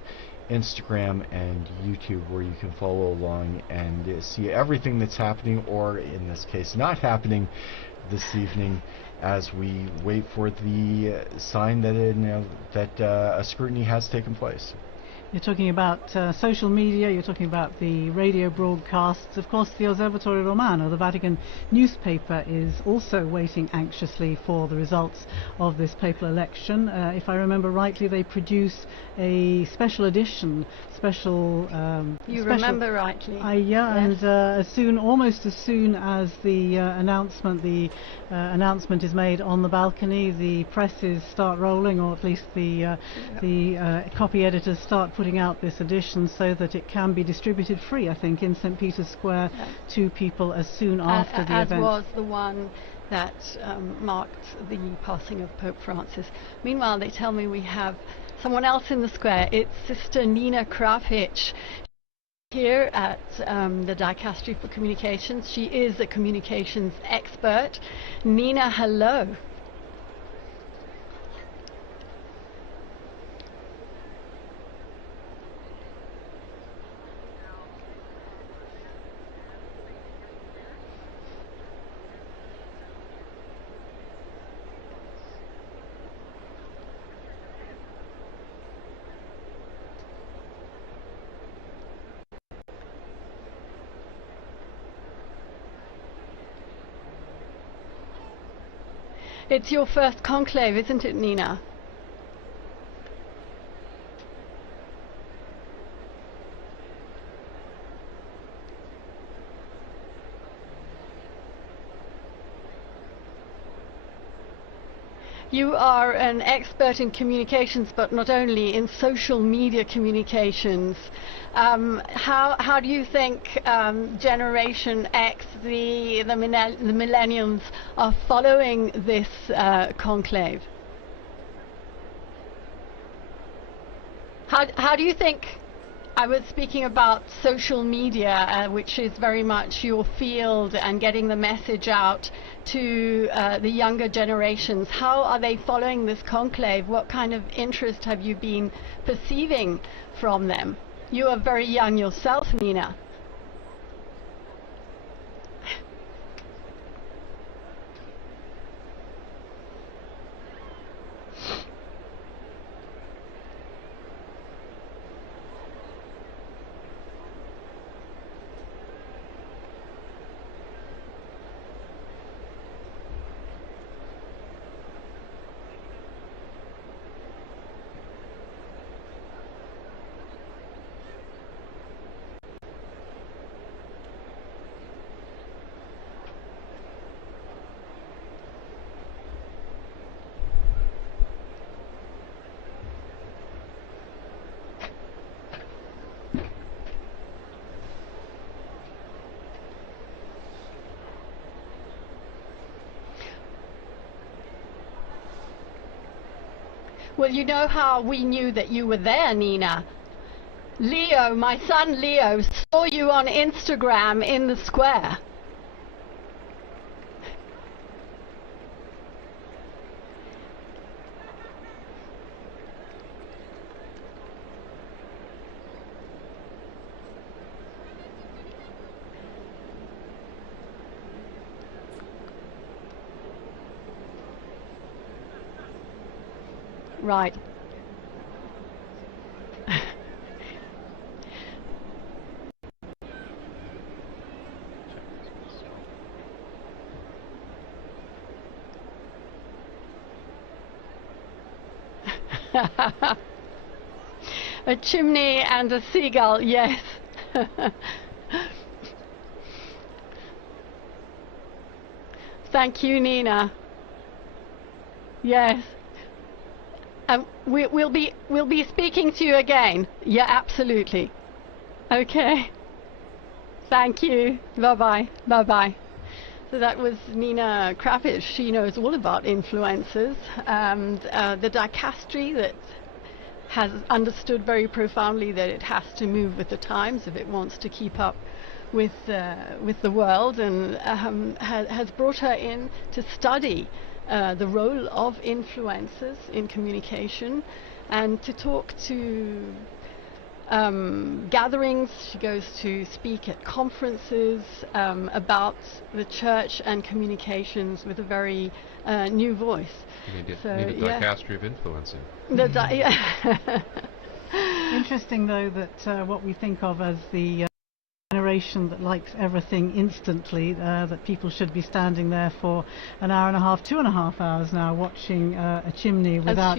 Instagram, and YouTube, where you can follow along and see everything that's happening, or in this case not happening, this evening, as we wait for the sign that a scrutiny has taken place. You're talking about social media, you're talking about the radio broadcasts. Of course, the Osservatore Romano, the Vatican newspaper, is also waiting anxiously for the results of this papal election. If I remember rightly, they produce a special edition, remember rightly. Yes. And almost as soon as the announcement is made on the balcony, the presses start rolling, or at least the copy editors start putting out this edition so that it can be distributed free, I think, in St. Peter's Square to people as soon after the event. As was the one that marked the passing of Pope Francis. Meanwhile, they tell me we have someone else in the square. It's Sister Nina Kravich here at the Dicastery for Communications. She is a communications expert. Nina, hello. It's your first conclave, isn't it, Nina? You are an expert in communications, but not only in social media communications. How do you think Generation X, the millennials, are following this conclave? How do you think? I was speaking about social media, which is very much your field, and getting the message out to the younger generations. How are they following this conclave? What kind of interest have you been perceiving from them? You are very young yourself, Nina. Well, you know how we knew that you were there, Nina? Leo, my son Leo, saw you on Instagram in the square. Right. A chimney and a seagull, yes. Thank you, Nina. Yes. We'll be speaking to you again. Yeah, absolutely. Okay. Thank you. Bye-bye. Bye-bye. So that was Nina Krapic. She knows all about influencers and the dicastery that has understood very profoundly that it has to move with the times if it wants to keep up with the world, and has brought her in to study the role of influencers in communication and to talk to gatherings. She goes to speak at conferences about the church and communications with a very new voice. You need a dicastery of influencing. Interesting, though, that what we think of as the generation that likes everything instantly, that people should be standing there for an hour and a half, 2.5 hours now, watching a chimney without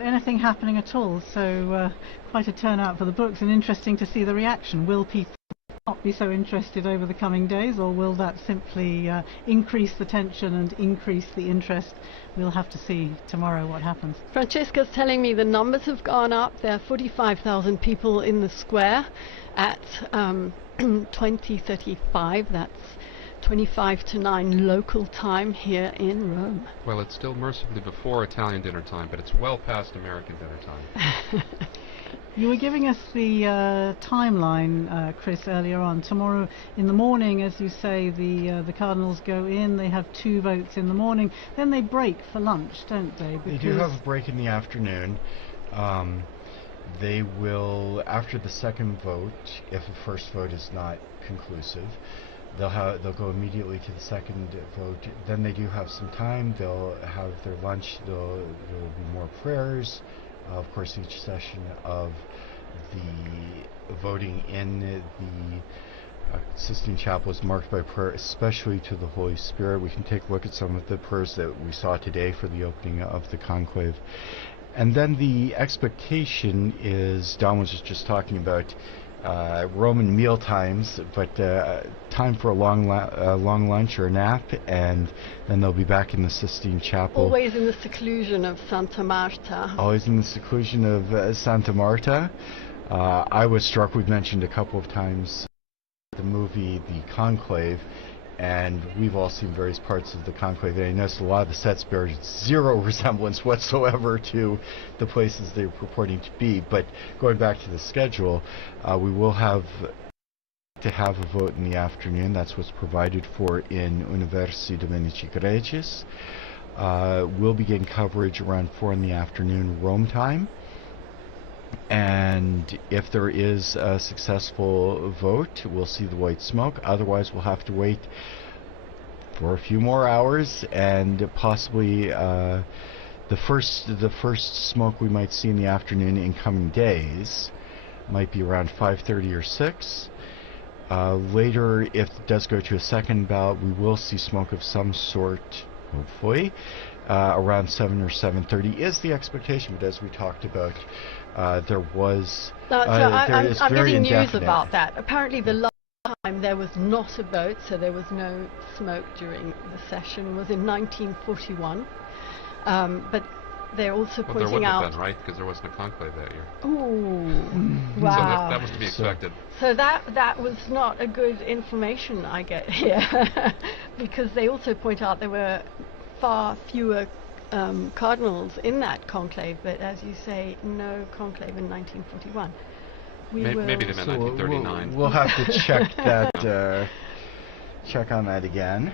anything happening at all. So quite a turnout for the books, and interesting to see the reaction. Will people not be so interested over the coming days, or will that simply increase the tension and increase the interest? We'll have to see tomorrow what happens. Francesca's telling me the numbers have gone up. There are 45,000 people in the square at 20:35. That's 25 to 9 local time here in Rome. Well, it's still mercifully before Italian dinner time, but it's well past American dinner time. You were giving us the timeline, Chris, earlier on. Tomorrow in the morning, as you say, the Cardinals go in. They have 2 votes in the morning. Then they break for lunch, don't they? They do have a break in the afternoon. They will, after the second vote, if the first vote is not conclusive, they'll go immediately to the second vote. Then they do have some time. They'll have their lunch. There'll be more prayers. Of course, each session of the voting in the Sistine Chapel is marked by prayer, especially to the Holy Spirit. We can take a look at some of the prayers that we saw today for the opening of the conclave. And then the expectation is, Don was just talking about Roman meal times, but time for a long lunch or a nap, and then they'll be back in the Sistine Chapel. Always in the seclusion of Santa Marta. Always in the seclusion of Santa Marta. I was struck, we've mentioned a couple of times, the movie The Conclave, and we've all seen various parts of the Conclave, and I noticed a lot of the sets bear zero resemblance whatsoever to the places they're purporting to be. But going back to the schedule, we will have to have a vote in the afternoon. That's what's provided for in Universi Dominici Gregis. We'll begin coverage around 4 in the afternoon Rome time. And if there is a successful vote, we'll see the white smoke. Otherwise, we'll have to wait for a few more hours, and possibly the first smoke we might see in the afternoon in coming days might be around 5:30 or 6. Later, if it does go to a second ballot, we will see smoke of some sort, hopefully, around 7 or 7:30 is the expectation. But as we talked about, there was I'm getting news about that. Apparently the last time there was not a vote, so there was no smoke during the session, was in 1941. But they're also pointing there wouldn't out... have been, right? Because there wasn't a conclave that year. Ooh, wow. So that was to be expected. So that was not a good information I get here. Because they also point out there were far fewer cardinals in that conclave, but as you say, no conclave in 1941. Maybe they meant 1939. We'll have to check that. Check on that again.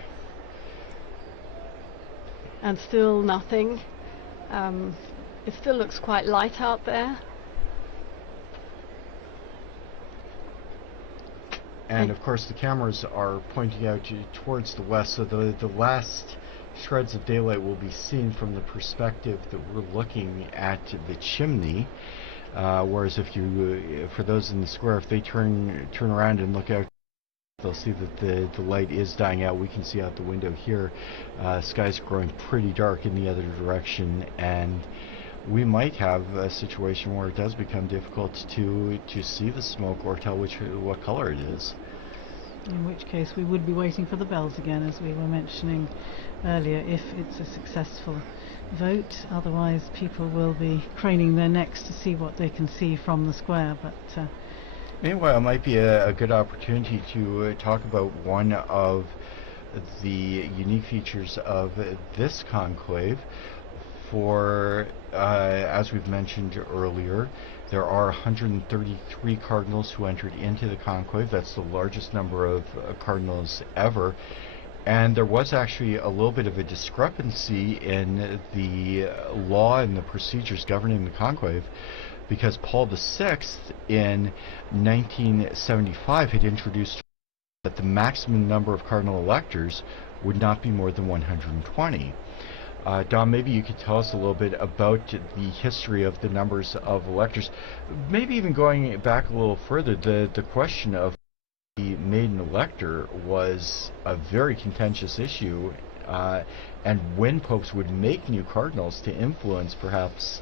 And still nothing. It still looks quite light out there. And of course, the cameras are pointing out towards the west, so the last shreds of daylight will be seen from the perspective that we're looking at the chimney. Whereas if you, for those in the square, if they turn around and look out, they'll see that the light is dying out. We can see out the window here, skies growing pretty dark in the other direction, and we might have a situation where it does become difficult to see the smoke or tell what color it is. In which case we would be waiting for the bells again, as we were mentioning earlier, if it's a successful vote. Otherwise people will be craning their necks to see what they can see from the square. But meanwhile, it might be a good opportunity to talk about one of the unique features of this conclave. For, as we've mentioned earlier, there are 133 cardinals who entered into the conclave. That's the largest number of cardinals ever. And there was actually a little bit of a discrepancy in the law and the procedures governing the conclave, because Paul VI in 1975 had introduced that the maximum number of cardinal electors would not be more than 120. Don, maybe you could tell us a little bit about the history of the numbers of electors, maybe even going back a little further. The question of the maiden elector was a very contentious issue, and when popes would make new cardinals to influence perhaps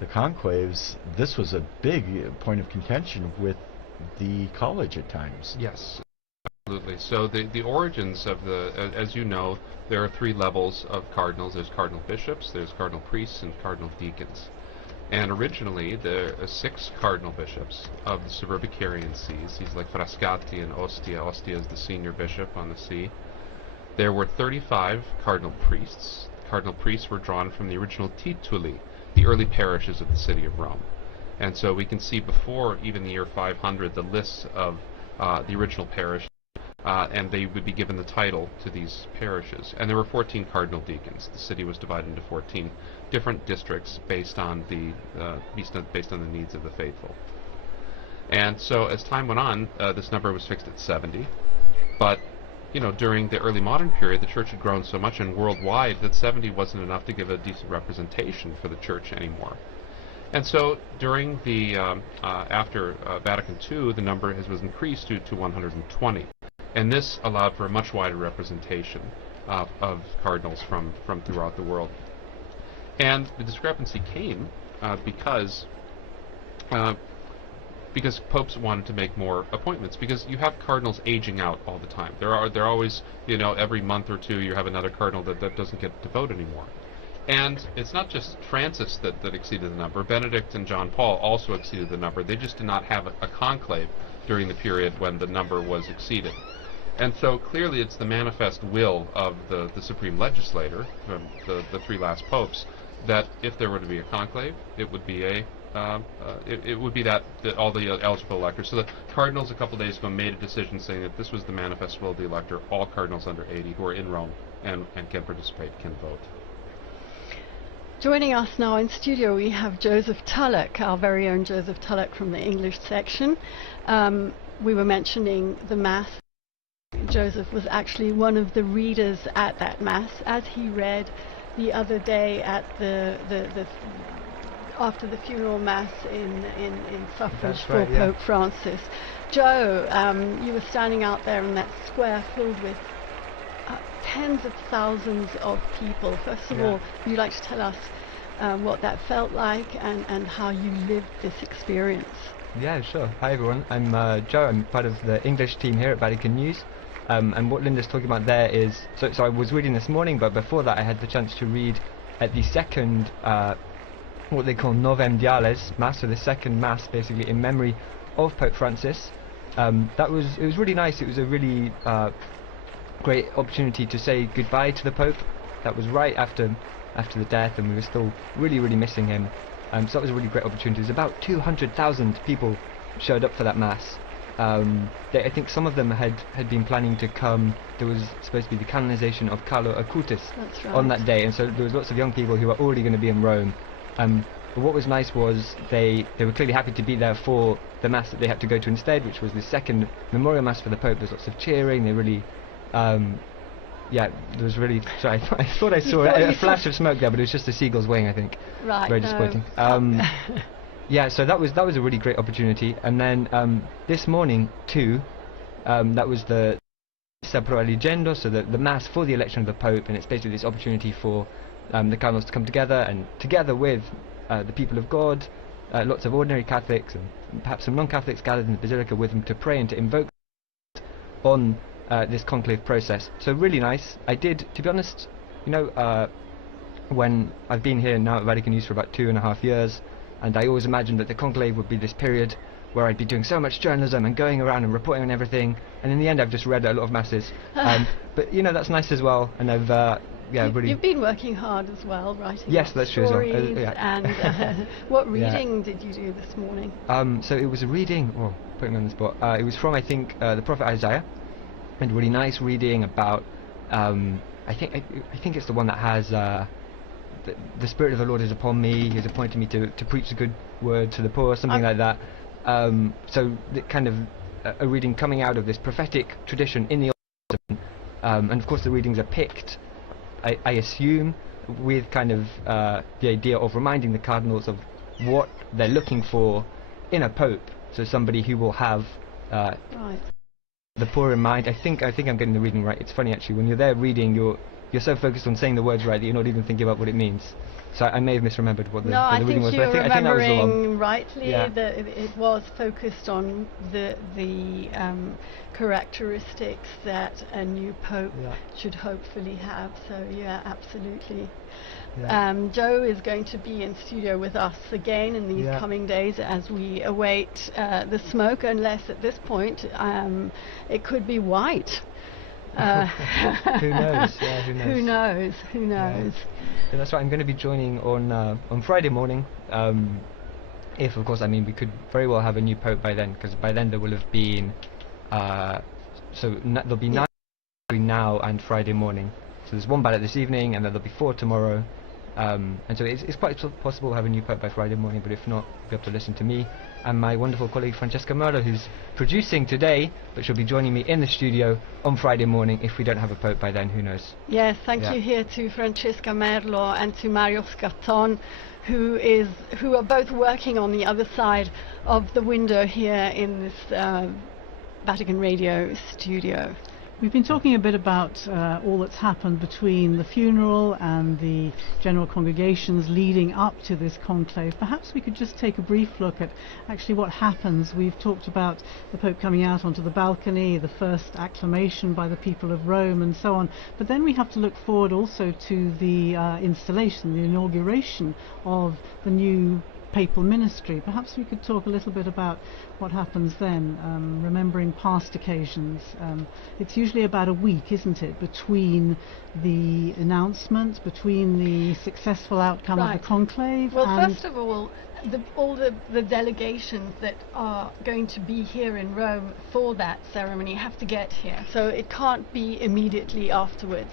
the conclaves, this was a big point of contention with the college at times. Yes, absolutely. So the origins of as you know, there are 3 levels of cardinals. There's cardinal bishops, there's cardinal priests, and cardinal deacons. And originally, there are 6 cardinal bishops of the Suburbicarian sees. He's like Frascati and Ostia. Ostia is the senior bishop on the see. There were 35 cardinal priests. Cardinal priests were drawn from the original tituli, the early parishes of the city of Rome. And so we can see before even the year 500 the lists of the original parishes, and they would be given the title to these parishes. And there were 14 cardinal deacons. The city was divided into 14 different districts based on the needs of the faithful. And so as time went on, this number was fixed at 70. But during the early modern period, the church had grown so much and worldwide that 70 wasn't enough to give a decent representation for the church anymore. And so during the after Vatican II, the number was increased to 120. And this allowed for a much wider representation of cardinals from throughout the world. And the discrepancy came because because popes wanted to make more appointments, because you have cardinals aging out all the time. They're always, every month or two you have another cardinal that doesn't get to vote anymore. And it's not just Francis that exceeded the number. Benedict and John Paul also exceeded the number. They just did not have a conclave during the period when the number was exceeded. And so clearly it's the manifest will of the supreme legislator, the three last popes, that if there were to be a conclave, it would be that all the eligible electors. So the cardinals a couple days ago made a decision saying that this was the manifest will of the elector. All cardinals under 80 who are in Rome and can participate can vote. Joining us now in studio, we have Joseph Tulloch, our very own Joseph Tulloch from the English section. We were mentioning the Mass. Joseph was actually one of the readers at that Mass, as he read the other day at after the funeral Mass in suffrage for Pope Francis. Joe, you were standing out there in that square filled with tens of thousands of people. First of all, would you like to tell us what that felt like and how you lived this experience? Yeah, sure. Hi everyone, I'm Joe. I'm part of the English team here at Vatican News. And what Linda's talking about there is, so I was reading this morning, but before that I had the chance to read at the second, what they call Novem Diales Mass, so the second Mass basically in memory of Pope Francis. It was really nice. It was a really great opportunity to say goodbye to the Pope. That was right after the death, and we were still really missing him. So that was a really great opportunity. There's about 200,000 people showed up for that Mass. I think some of them had been planning to come. There was supposed to be the canonization of Carlo Acutis on that day, and so there was lots of young people who were already going to be in Rome. But what was nice was they were clearly happy to be there for the Mass that they had to go to instead, which was the second memorial Mass for the Pope. There's lots of cheering. They really, there was really. Sorry, I thought I saw a flash of smoke there, but it was just a seagull's wing, I think. Right. Very disappointing. Yeah, so that was a really great opportunity. And then this morning too, that was the Pro Eligendo, so the Mass for the election of the Pope, and it's basically this opportunity for the cardinals to come together, and together with the people of God, lots of ordinary Catholics and perhaps some non-Catholics gathered in the Basilica with them to pray and to invoke on this conclave process. So really nice. I did, to be honest, when I've been here now at Vatican News for about 2.5 years, and I always imagined that the conclave would be this period where I'd be doing so much journalism and going around and reporting on everything, and in the end I've just read a lot of Masses. But that's nice as well, and I've You've been working hard as well, writing that's true as well. And what reading did you do this morning? So it was a reading, putting me on the spot, it was from, I think, the prophet Isaiah, and really nice reading about, I think it's the one that has, the Spirit of the Lord is upon me, He has appointed me to preach the good word to the poor, something like that. So the kind of a reading coming out of this prophetic tradition in the Old Testament, and of course the readings are picked, I assume, with kind of the idea of reminding the cardinals of what they're looking for in a pope. So somebody who will have the poor in mind. I think I'm getting the reading right. It's funny actually, when you're there reading, you're so focused on saying the words right that you're not even thinking about what it means. So I may have misremembered what the reading was, but I think that was the one. Rightly, that it was focused on the characteristics that a new pope should hopefully have. So yeah, absolutely. Joe is going to be in studio with us again in these coming days as we await the smoke, unless at this point it could be white. Who knows? Yeah, who knows? Who knows? Yeah, that's right. I'm going to be joining on Friday morning. If, of course, we could very well have a new pope by then, because by then there will have been there'll be 9 between now and Friday morning. So there's one ballot this evening, and then there'll be 4 tomorrow. And so it's quite possible to have a new pope by Friday morning, but if not, you'll have to listen to me and my wonderful colleague Francesca Merlo, who's producing today, but she'll be joining me in the studio on Friday morning. If we don't have a pope by then, who knows? Yes, thank you here to Francesca Merlo and to Mario Scarton, who are both working on the other side of the window here in this Vatican Radio studio. We've been talking a bit about all that's happened between the funeral and the general congregations leading up to this conclave. Perhaps we could just take a brief look at actually what happens. We've talked about the Pope coming out onto the balcony, the first acclamation by the people of Rome and so on, but then we have to look forward also to the installation, the inauguration of the new papal ministry. Perhaps we could talk a little bit about what happens then, remembering past occasions. It's usually about a week, isn't it, between the announcement, between the successful outcome of the conclave. Well, first of all, all the delegations that are going to be here in Rome for that ceremony have to get here, so it can't be immediately afterwards.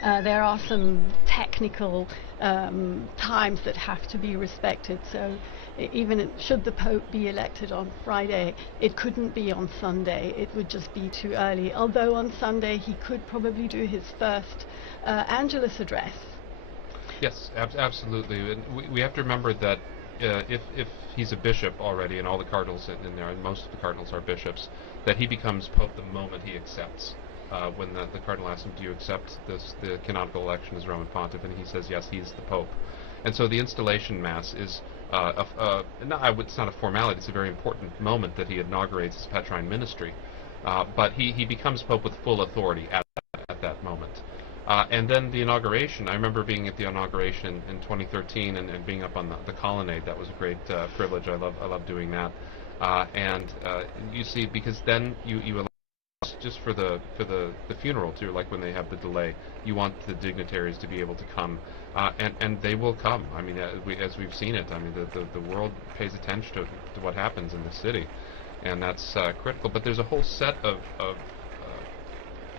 There are some technical times that have to be respected, so even should the Pope be elected on Friday, it couldn't be on Sunday, it would just be too early, although on Sunday he could probably do his first Angelus address. Yes, absolutely. And we have to remember that if he's a bishop already, and all the cardinals in there, and most of the cardinals are bishops, that he becomes Pope the moment he accepts. When the cardinal asks him, do you accept the canonical election as Roman Pontiff, and he says yes, he's the Pope. And so the installation Mass is, it's not a formality, it's a very important moment that he inaugurates his Petrine ministry. But he becomes Pope with full authority at that moment. And then the inauguration, I remember being at the inauguration in 2013 and being up on the colonnade. That was a great privilege. I love doing that. And you see, because then you allow just for the funeral too, like when they have the delay, you want the dignitaries to be able to come, and they will come. I mean, as we've seen it, I mean, the world pays attention to what happens in the city, and that's critical. But there's a whole set of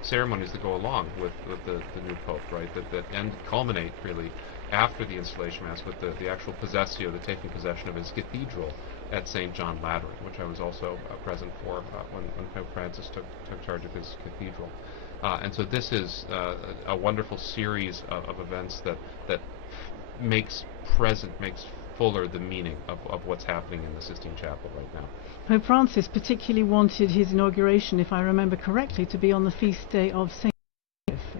ceremonies that go along with the new Pope, right? That culminate really after the installation Mass with the actual possessio, the taking possession of his cathedral at St. John Lateran, which I was also present for when Pope Francis took charge of his cathedral. And so this is a wonderful series of events that makes fuller the meaning of what's happening in the Sistine Chapel right now. Pope Francis particularly wanted his inauguration, if I remember correctly, to be on the feast day of St.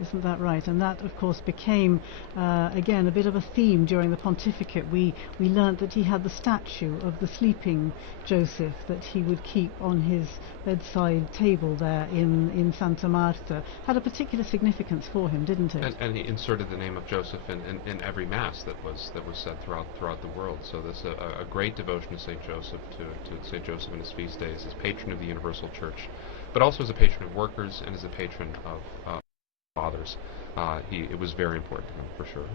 Isn't that right? And that, of course, became, again, a bit of a theme during the pontificate. We learnt that he had the statue of the sleeping Joseph that he would keep on his bedside table there in Santa Marta. Had a particular significance for him, didn't it? And he inserted the name of Joseph in every Mass that was said throughout the world. So there's a great devotion to St. Joseph, to St. Joseph in his feast days, as patron of the Universal Church, but also as a patron of workers and as a patron of fathers. It was very important to him, for sure.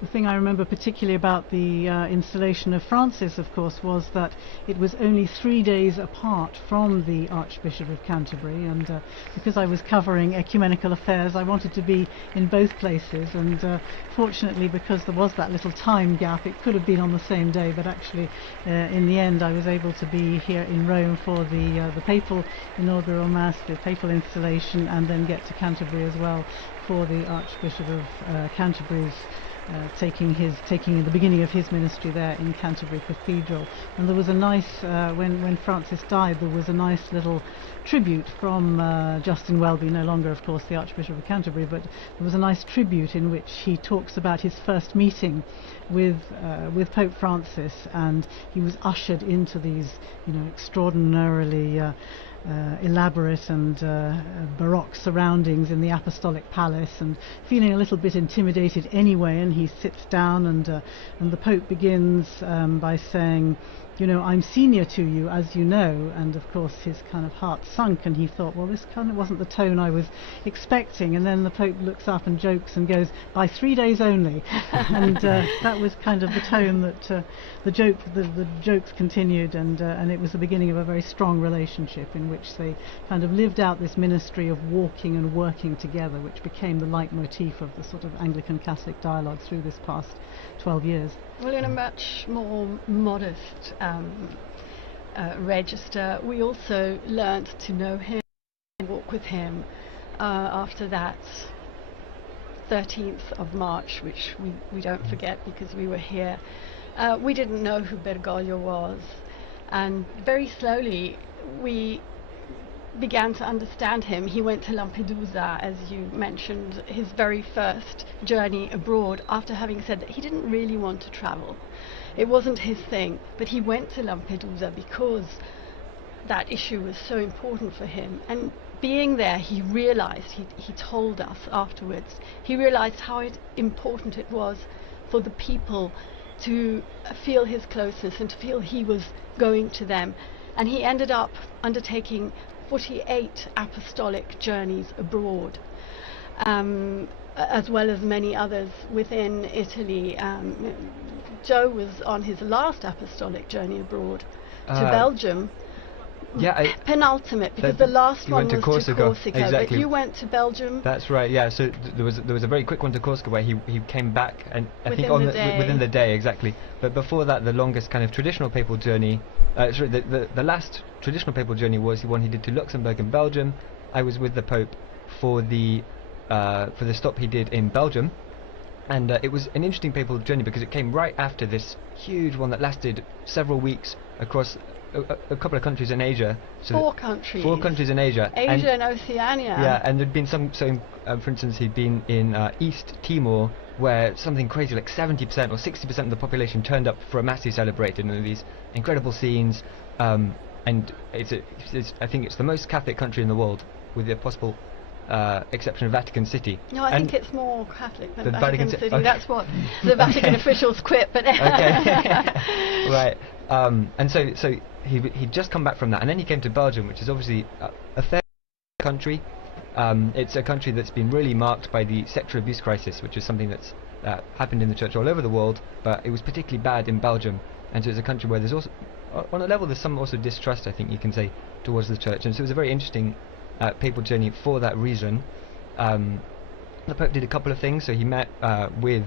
The thing I remember particularly about the installation of Francis, of course, was that it was only 3 days apart from the Archbishop of Canterbury, and because I was covering ecumenical affairs, I wanted to be in both places, and fortunately, because there was that little time gap, it could have been on the same day, but actually in the end I was able to be here in Rome for the papal inaugural Mass, the papal installation, and then get to Canterbury as well for the Archbishop of Canterbury's taking the beginning of his ministry there in Canterbury Cathedral. And there was a nice, when Francis died, there was a nice little tribute from Justin Welby, no longer of course the Archbishop of Canterbury, but there was a nice tribute in which he talks about his first meeting with Pope Francis, and he was ushered into these, extraordinarily elaborate and baroque surroundings in the Apostolic Palace, and feeling a little bit intimidated anyway, and he sits down, and the Pope begins by saying, I'm senior to you, as you know, and of course his kind of heart sunk, and he thought, well, this kind of wasn't the tone I was expecting, and then the Pope looks up and jokes and goes, by 3 days only, and that was kind of the tone that the jokes continued, and it was the beginning of a very strong relationship in which they kind of lived out this ministry of walking and working together, which became the leitmotif of the sort of Anglican Catholic dialogue through this past 12 years. Well, in a much more modest register, we also learnt to know him and walk with him after that 13th of March, which we don't forget because we were here. We didn't know who Bergoglio was, and very slowly we began to understand him, he went to Lampedusa, as you mentioned, his very first journey abroad, after having said that he didn't really want to travel. It wasn't his thing, but he went to Lampedusa because that issue was so important for him. And being there, he realized, he told us afterwards, he realized how important it was for the people to feel his closeness and to feel he was going to them. And he ended up undertaking 48 apostolic journeys abroad, as well as many others within Italy. Joe was on his last apostolic journey abroad to Belgium. Yeah, penultimate, because the last one was to Corsica, exactly. But you went to Belgium. That's right. Yeah. So there was a very quick one to Corsica where he came back, and I think within the day, exactly. But before that, the longest kind of traditional papal journey, the last traditional papal journey was the one he did to Luxembourg and Belgium. I was with the Pope for the stop he did in Belgium, and it was an interesting papal journey because it came right after this huge one that lasted several weeks across a couple of countries in Asia. So 4 countries. 4 countries in Asia. Asia and Oceania. Yeah, and there'd been some. So, for instance, he'd been in East Timor, where something crazy like 70% or 60% of the population turned up for a mass he celebrated, and these incredible scenes. And I think it's the most Catholic country in the world, with the possible exception of Vatican City. No, I think it's more Catholic than the Vatican City. Okay. That's what the Vatican officials quit. But right. And so he'd just come back from that, and then he came to Belgium, which is obviously a fair country. It's a country that's been really marked by the sexual abuse crisis, which is something that's happened in the church all over the world, but it was particularly bad in Belgium. And so it's a country where there's also, on a level, there's some also distrust, I think you can say, towards the church. And so it was a very interesting papal journey for that reason. The Pope did a couple of things. So he met with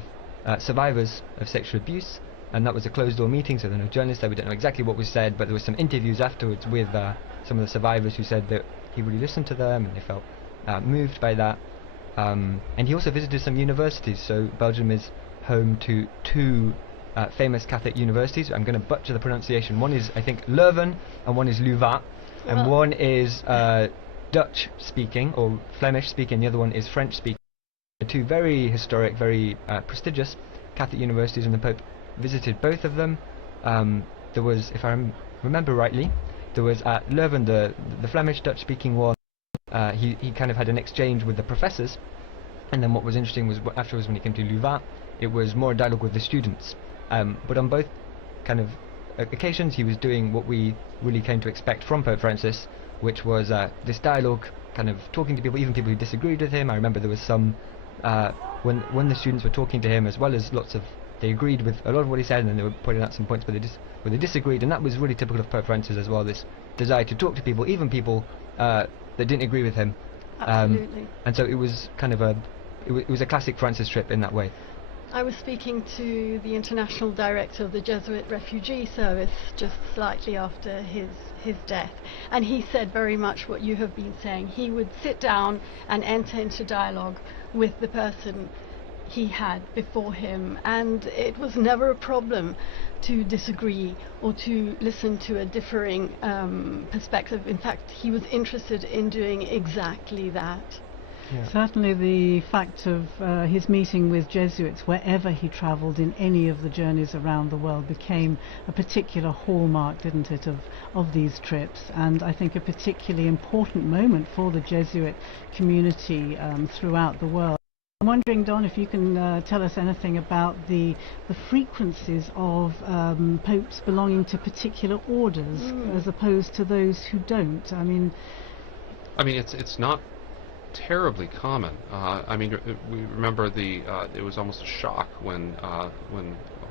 survivors of sexual abuse, and that was a closed-door meeting, so there were no journalists there. We don't know exactly what was said, but there were some interviews afterwards with some of the survivors who said that he really listened to them, and they felt moved by that. And he also visited some universities. So Belgium is home to 2 famous Catholic universities. I'm going to butcher the pronunciation. One is, I think, Leuven, and one is Louvain, and one is Dutch-speaking or Flemish-speaking. The other one is French-speaking. 2 very historic, very prestigious Catholic universities, and the Pope visited both of them. There was, if I remember rightly, there was at Leuven, the Flemish Dutch-speaking one. He kind of had an exchange with the professors, and then what was interesting was afterwards when he came to Louvain, it was more dialogue with the students. But on both kind of occasions, he was doing what we really came to expect from Pope Francis, which was this dialogue, kind of talking to people, even people who disagreed with him. I remember there was some when the students were talking to him, as well as they agreed with a lot of what he said, and then they were pointing out some points where they disagreed, and that was really typical of Pope Francis as well, this desire to talk to people, even people that didn't agree with him. Absolutely. And so it was kind of it was a classic Francis trip in that way. I was speaking to the international director of the Jesuit Refugee Service just slightly after his death, and he said very much what you have been saying. He would sit down and enter into dialogue with the person he had before him, and it was never a problem to disagree or to listen to a differing perspective. In fact, he was interested in doing exactly that. Yeah. Certainly the fact of his meeting with Jesuits wherever he travelled in any of the journeys around the world became a particular hallmark, didn't it, of these trips, and I think a particularly important moment for the Jesuit community throughout the world. I'm wondering, Don, if you can tell us anything about the frequencies of popes belonging to particular orders as opposed to those who don't. I mean, it's not terribly common. We remember it was almost a shock when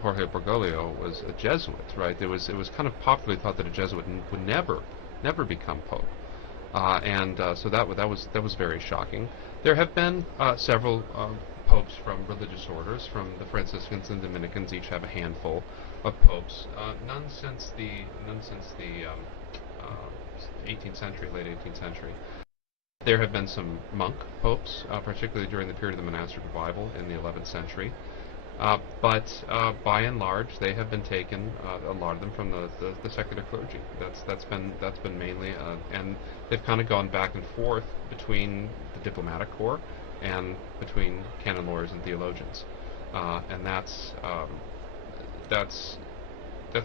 Jorge Bergoglio was a Jesuit, right? It was kind of popularly thought that a Jesuit would never become pope, so that was very shocking. There have been several popes from religious orders. From the Franciscans and Dominicans, each have a handful of popes. None since the 18th century, late 18th century. There have been some monk popes, particularly during the period of the monastic revival in the 11th century. But by and large, they have been taken, a lot of them, from the secular clergy. That's been mainly, and they've kind of gone back and forth between the diplomatic corps and between canon lawyers and theologians, and that's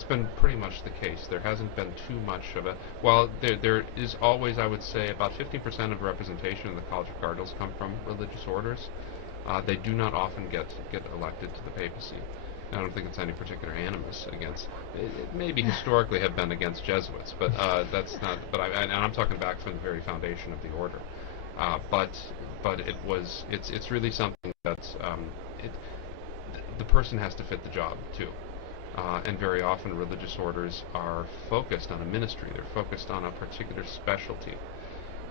been pretty much the case. There hasn't been too much of a, while there is always, I would say, about 50% of representation in the College of Cardinals come from religious orders. They do not often get elected to the papacy. I don't think it's any particular animus against. It maybe historically have been against Jesuits, but that's not. But and I'm talking back from the very foundation of the order. But it's really something that the person has to fit the job too. And very often religious orders are focused on a ministry. They're focused on a particular specialty.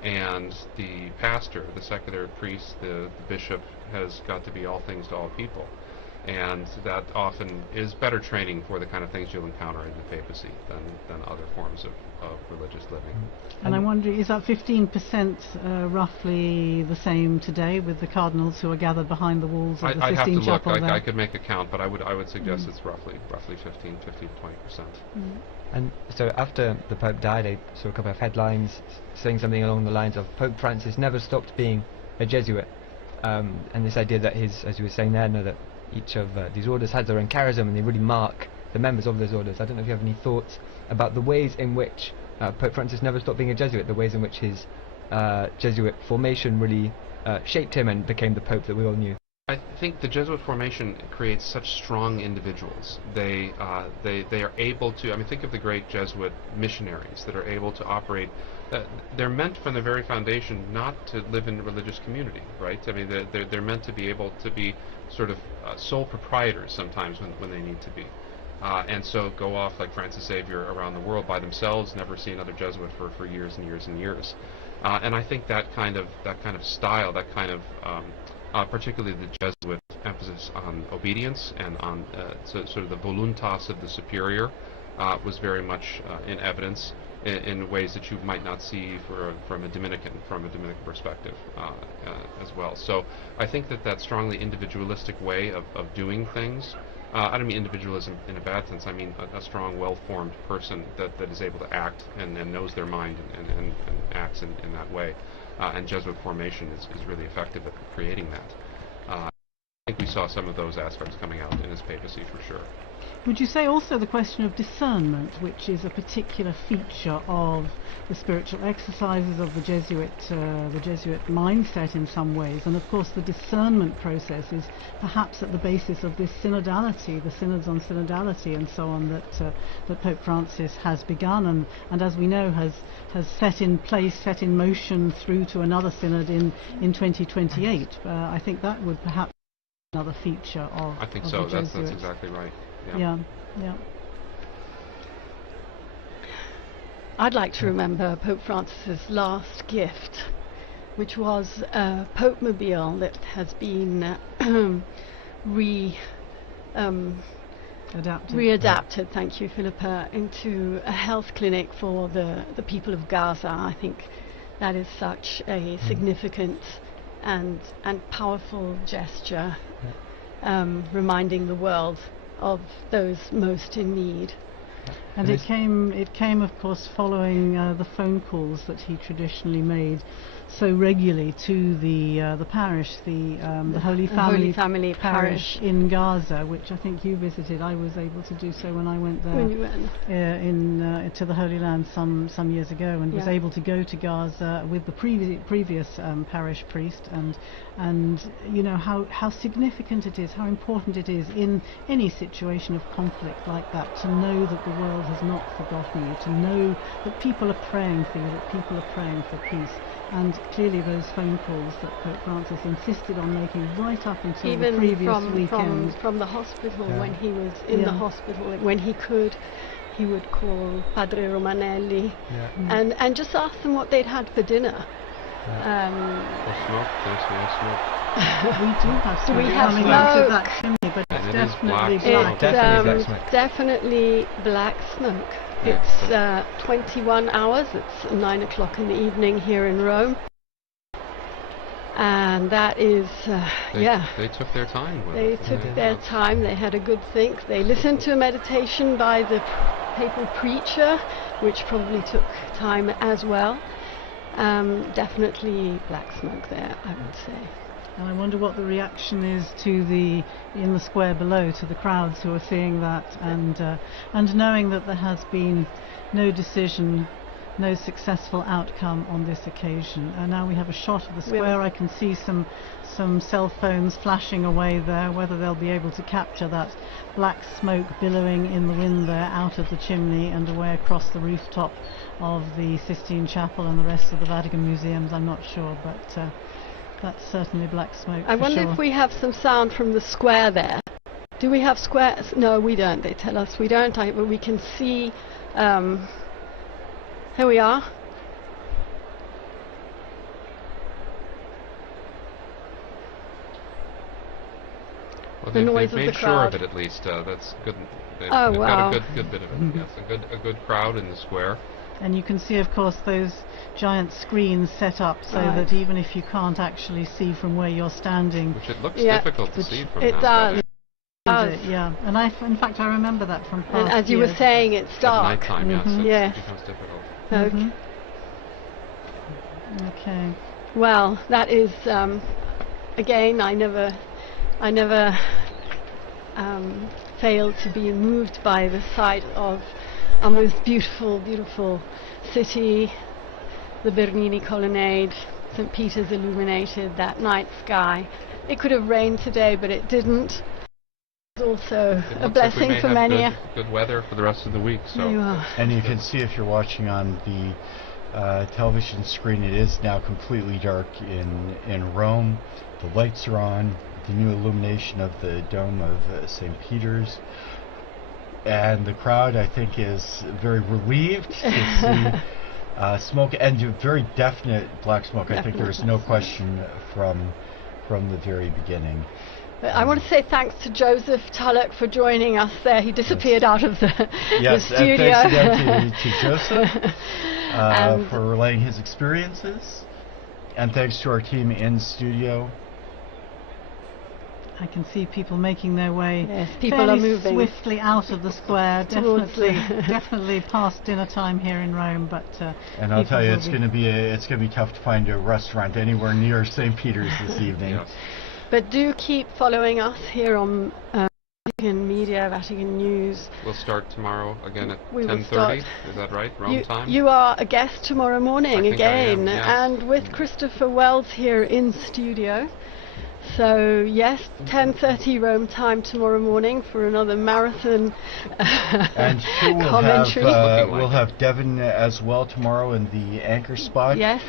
And the pastor, the secular priest, the bishop has got to be all things to all people. And that often is better training for the kind of things you'll encounter in the papacy than other forms of religious living. And I wonder, is that 15% roughly the same today with the cardinals who are gathered behind the walls of the I'd Sistine Chapel? have to look. I could make a count, but I would suggest it's roughly 15 to 20%. And so after the Pope died, I saw a couple of headlines saying something along the lines of Pope Francis never stopped being a Jesuit, and this idea that as you were saying there, that each of these orders has their own charism and they really mark the members of those orders. I don't know if you have any thoughts about the ways in which Pope Francis never stopped being a Jesuit, the ways in which his Jesuit formation really shaped him and became the Pope that we all knew. I think the Jesuit formation creates such strong individuals. They are able to, I mean, think of the great Jesuit missionaries that are able to operate. They're meant from the very foundation not to live in a religious community, right? I mean, they're meant to be able to be sort of sole proprietors sometimes when they need to be. And so go off like Francis Xavier around the world by themselves, never see another Jesuit for years and years and years. And I think that kind of style, that kind of particularly the Jesuit emphasis on obedience and on sort of the voluntas of the superior was very much in evidence in ways that you might not see from a Dominican perspective as well. So I think that strongly individualistic way of doing things, I don't mean individualism in a bad sense, I mean a strong, well-formed person that is able to act and knows their mind and acts in that way. And Jesuit formation is really effective at creating that. I think we saw some of those aspects coming out in his papacy for sure. Would you say also the question of discernment, which is a particular feature of the spiritual exercises of the Jesuit mindset in some ways, and of course the discernment process is perhaps at the basis of this synodality, the synods on synodality and so on that Pope Francis has begun and as we know has set in place, set in motion through to another synod in 2028. I think that would perhaps be another feature of I think of so. the That's exactly right. Yeah. I'd like to remember Pope Francis's last gift, which was a Pope Mobile that has been readapted, thank you, Philippa, into a health clinic for the people of Gaza. I think that is such a significant and powerful gesture, reminding the world of those most in need. And it came of course following the phone calls that he traditionally made so regularly to the parish, the Holy Family Parish in Gaza, which I think you visited. I was able to do so when I went there when you went. To the Holy Land some years ago, and was able to go to Gaza with the previous parish priest, and you know how significant it is, how important it is in any situation of conflict like that to know that the world has not forgotten you, to know that people are praying for you, that people are praying for peace. And clearly those phone calls that Pope Francis insisted on making right up until even the previous weekend. From the hospital, when he was in the hospital, when he could, he would call Padre Romanelli and just ask them what they'd had for dinner. Smoke. We do have smoke. We have coming smoke. out of that chimney, but it's definitely black. Definitely black smoke. It's 21 hours. It's 9 o'clock in the evening here in Rome. And that is, They took their time with it. They took their time, they had a good think. They listened to a meditation by the papal preacher, which probably took time as well. Definitely black smoke there, I would say. And I wonder what the reaction is to in the square below, to the crowds who are seeing that, and knowing that there has been no decision, no successful outcome on this occasion. And now we have a shot of the square. I can see some cell phones flashing away there. Whether they'll be able to capture that black smoke billowing in the wind there out of the chimney and away across the rooftop of the Sistine Chapel and the rest of the Vatican museums, I'm not sure, but that's certainly black smoke. I wonder if we have some sound from the square there. Do we have squares? No, we don't. They tell us we don't, but we can see. Here we are. Well, the noise they've of the made crowd. sure of it at least. That's good. They've wow. got a good bit of it. Yes, a good crowd in the square. And you can see, of course, those giant screens set up so that even if you can't actually see from where you're standing, which it looks difficult to see from it now. Does. Yeah, and in fact I remember that from past And as you years. were saying, it's dark. At nighttime, yes, it becomes difficult. Okay. Well, that is again. I never failed to be moved by the sight of our most beautiful, beautiful city, the Bernini Colonnade, St. Peter's illuminated, that night sky. It could have rained today, but it didn't. It's also a blessing for many. Good weather for the rest of the week. So. And you can see if you're watching on the television screen, it is now completely dark in Rome. The lights are on, the new illumination of the dome of St. Peter's. And the crowd, I think, is very relieved to see smoke, and very definite black smoke. I think there's no question from the very beginning. I want to say thanks to Joseph Tulloch for joining us there. He disappeared out of the studio. And thanks again to Joseph for relaying his experiences. And thanks to our team in studio. I can see people making their way people are moving swiftly out of the square, definitely past dinner time here in Rome. But and I'll tell you, it's going to be tough to find a restaurant anywhere near St. Peter's this evening. Yes. But do keep following us here on Vatican Media, Vatican News. We'll start tomorrow again at 10:30. Is that right? Rome time. You are a guest tomorrow morning again, yes. and with Christopher Wells here in studio. So yes, 10:30 Rome time tomorrow morning for another marathon and commentary. We'll have Devin as well tomorrow in the anchor spot. Yes.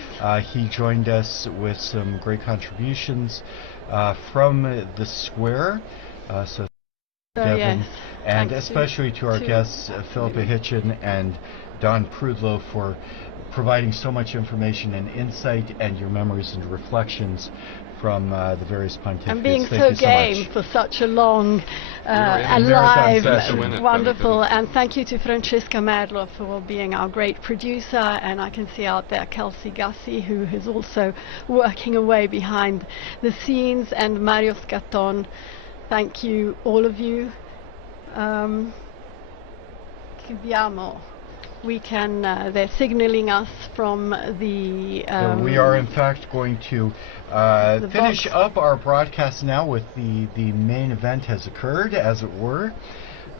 He joined us with some great contributions from the square. So Devin, and especially to our guests Philippa Hitchin and Don Prudlow for providing so much information and insight and your memories and reflections from the various pontificates. And being so game for such a long, alive, wonderful, and thank you to Francesca Merlo for being our great producer, and I can see out there Kelsey Gussie, who is also working away behind the scenes, and Mario Scatton. Thank you, all of you. They're signaling us from the... we are in fact going to finish up our broadcast now with the main event has occurred, as it were.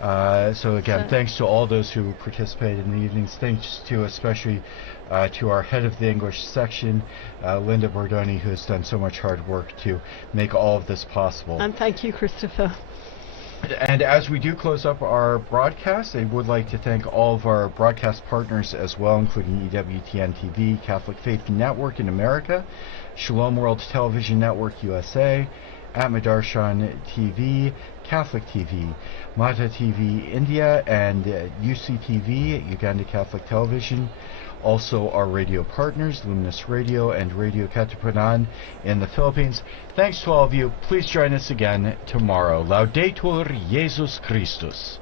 So again, thanks to all those who participated in the evenings. Thanks to especially to our head of the English section, Linda Bordoni, who has done so much hard work to make all of this possible. And thank you, Christopher. And as we do close up our broadcast, I would like to thank all of our broadcast partners as well, including EWTN TV, Catholic Faith Network in America, Shalom World Television Network USA, Atmadarshan TV, Catholic TV, Mata TV India, and UCTV, Uganda Catholic Television. Also our radio partners, Luminous Radio and Radio Katipunan in the Philippines. Thanks to all of you. Please join us again tomorrow. Laudetur Jesus Christus.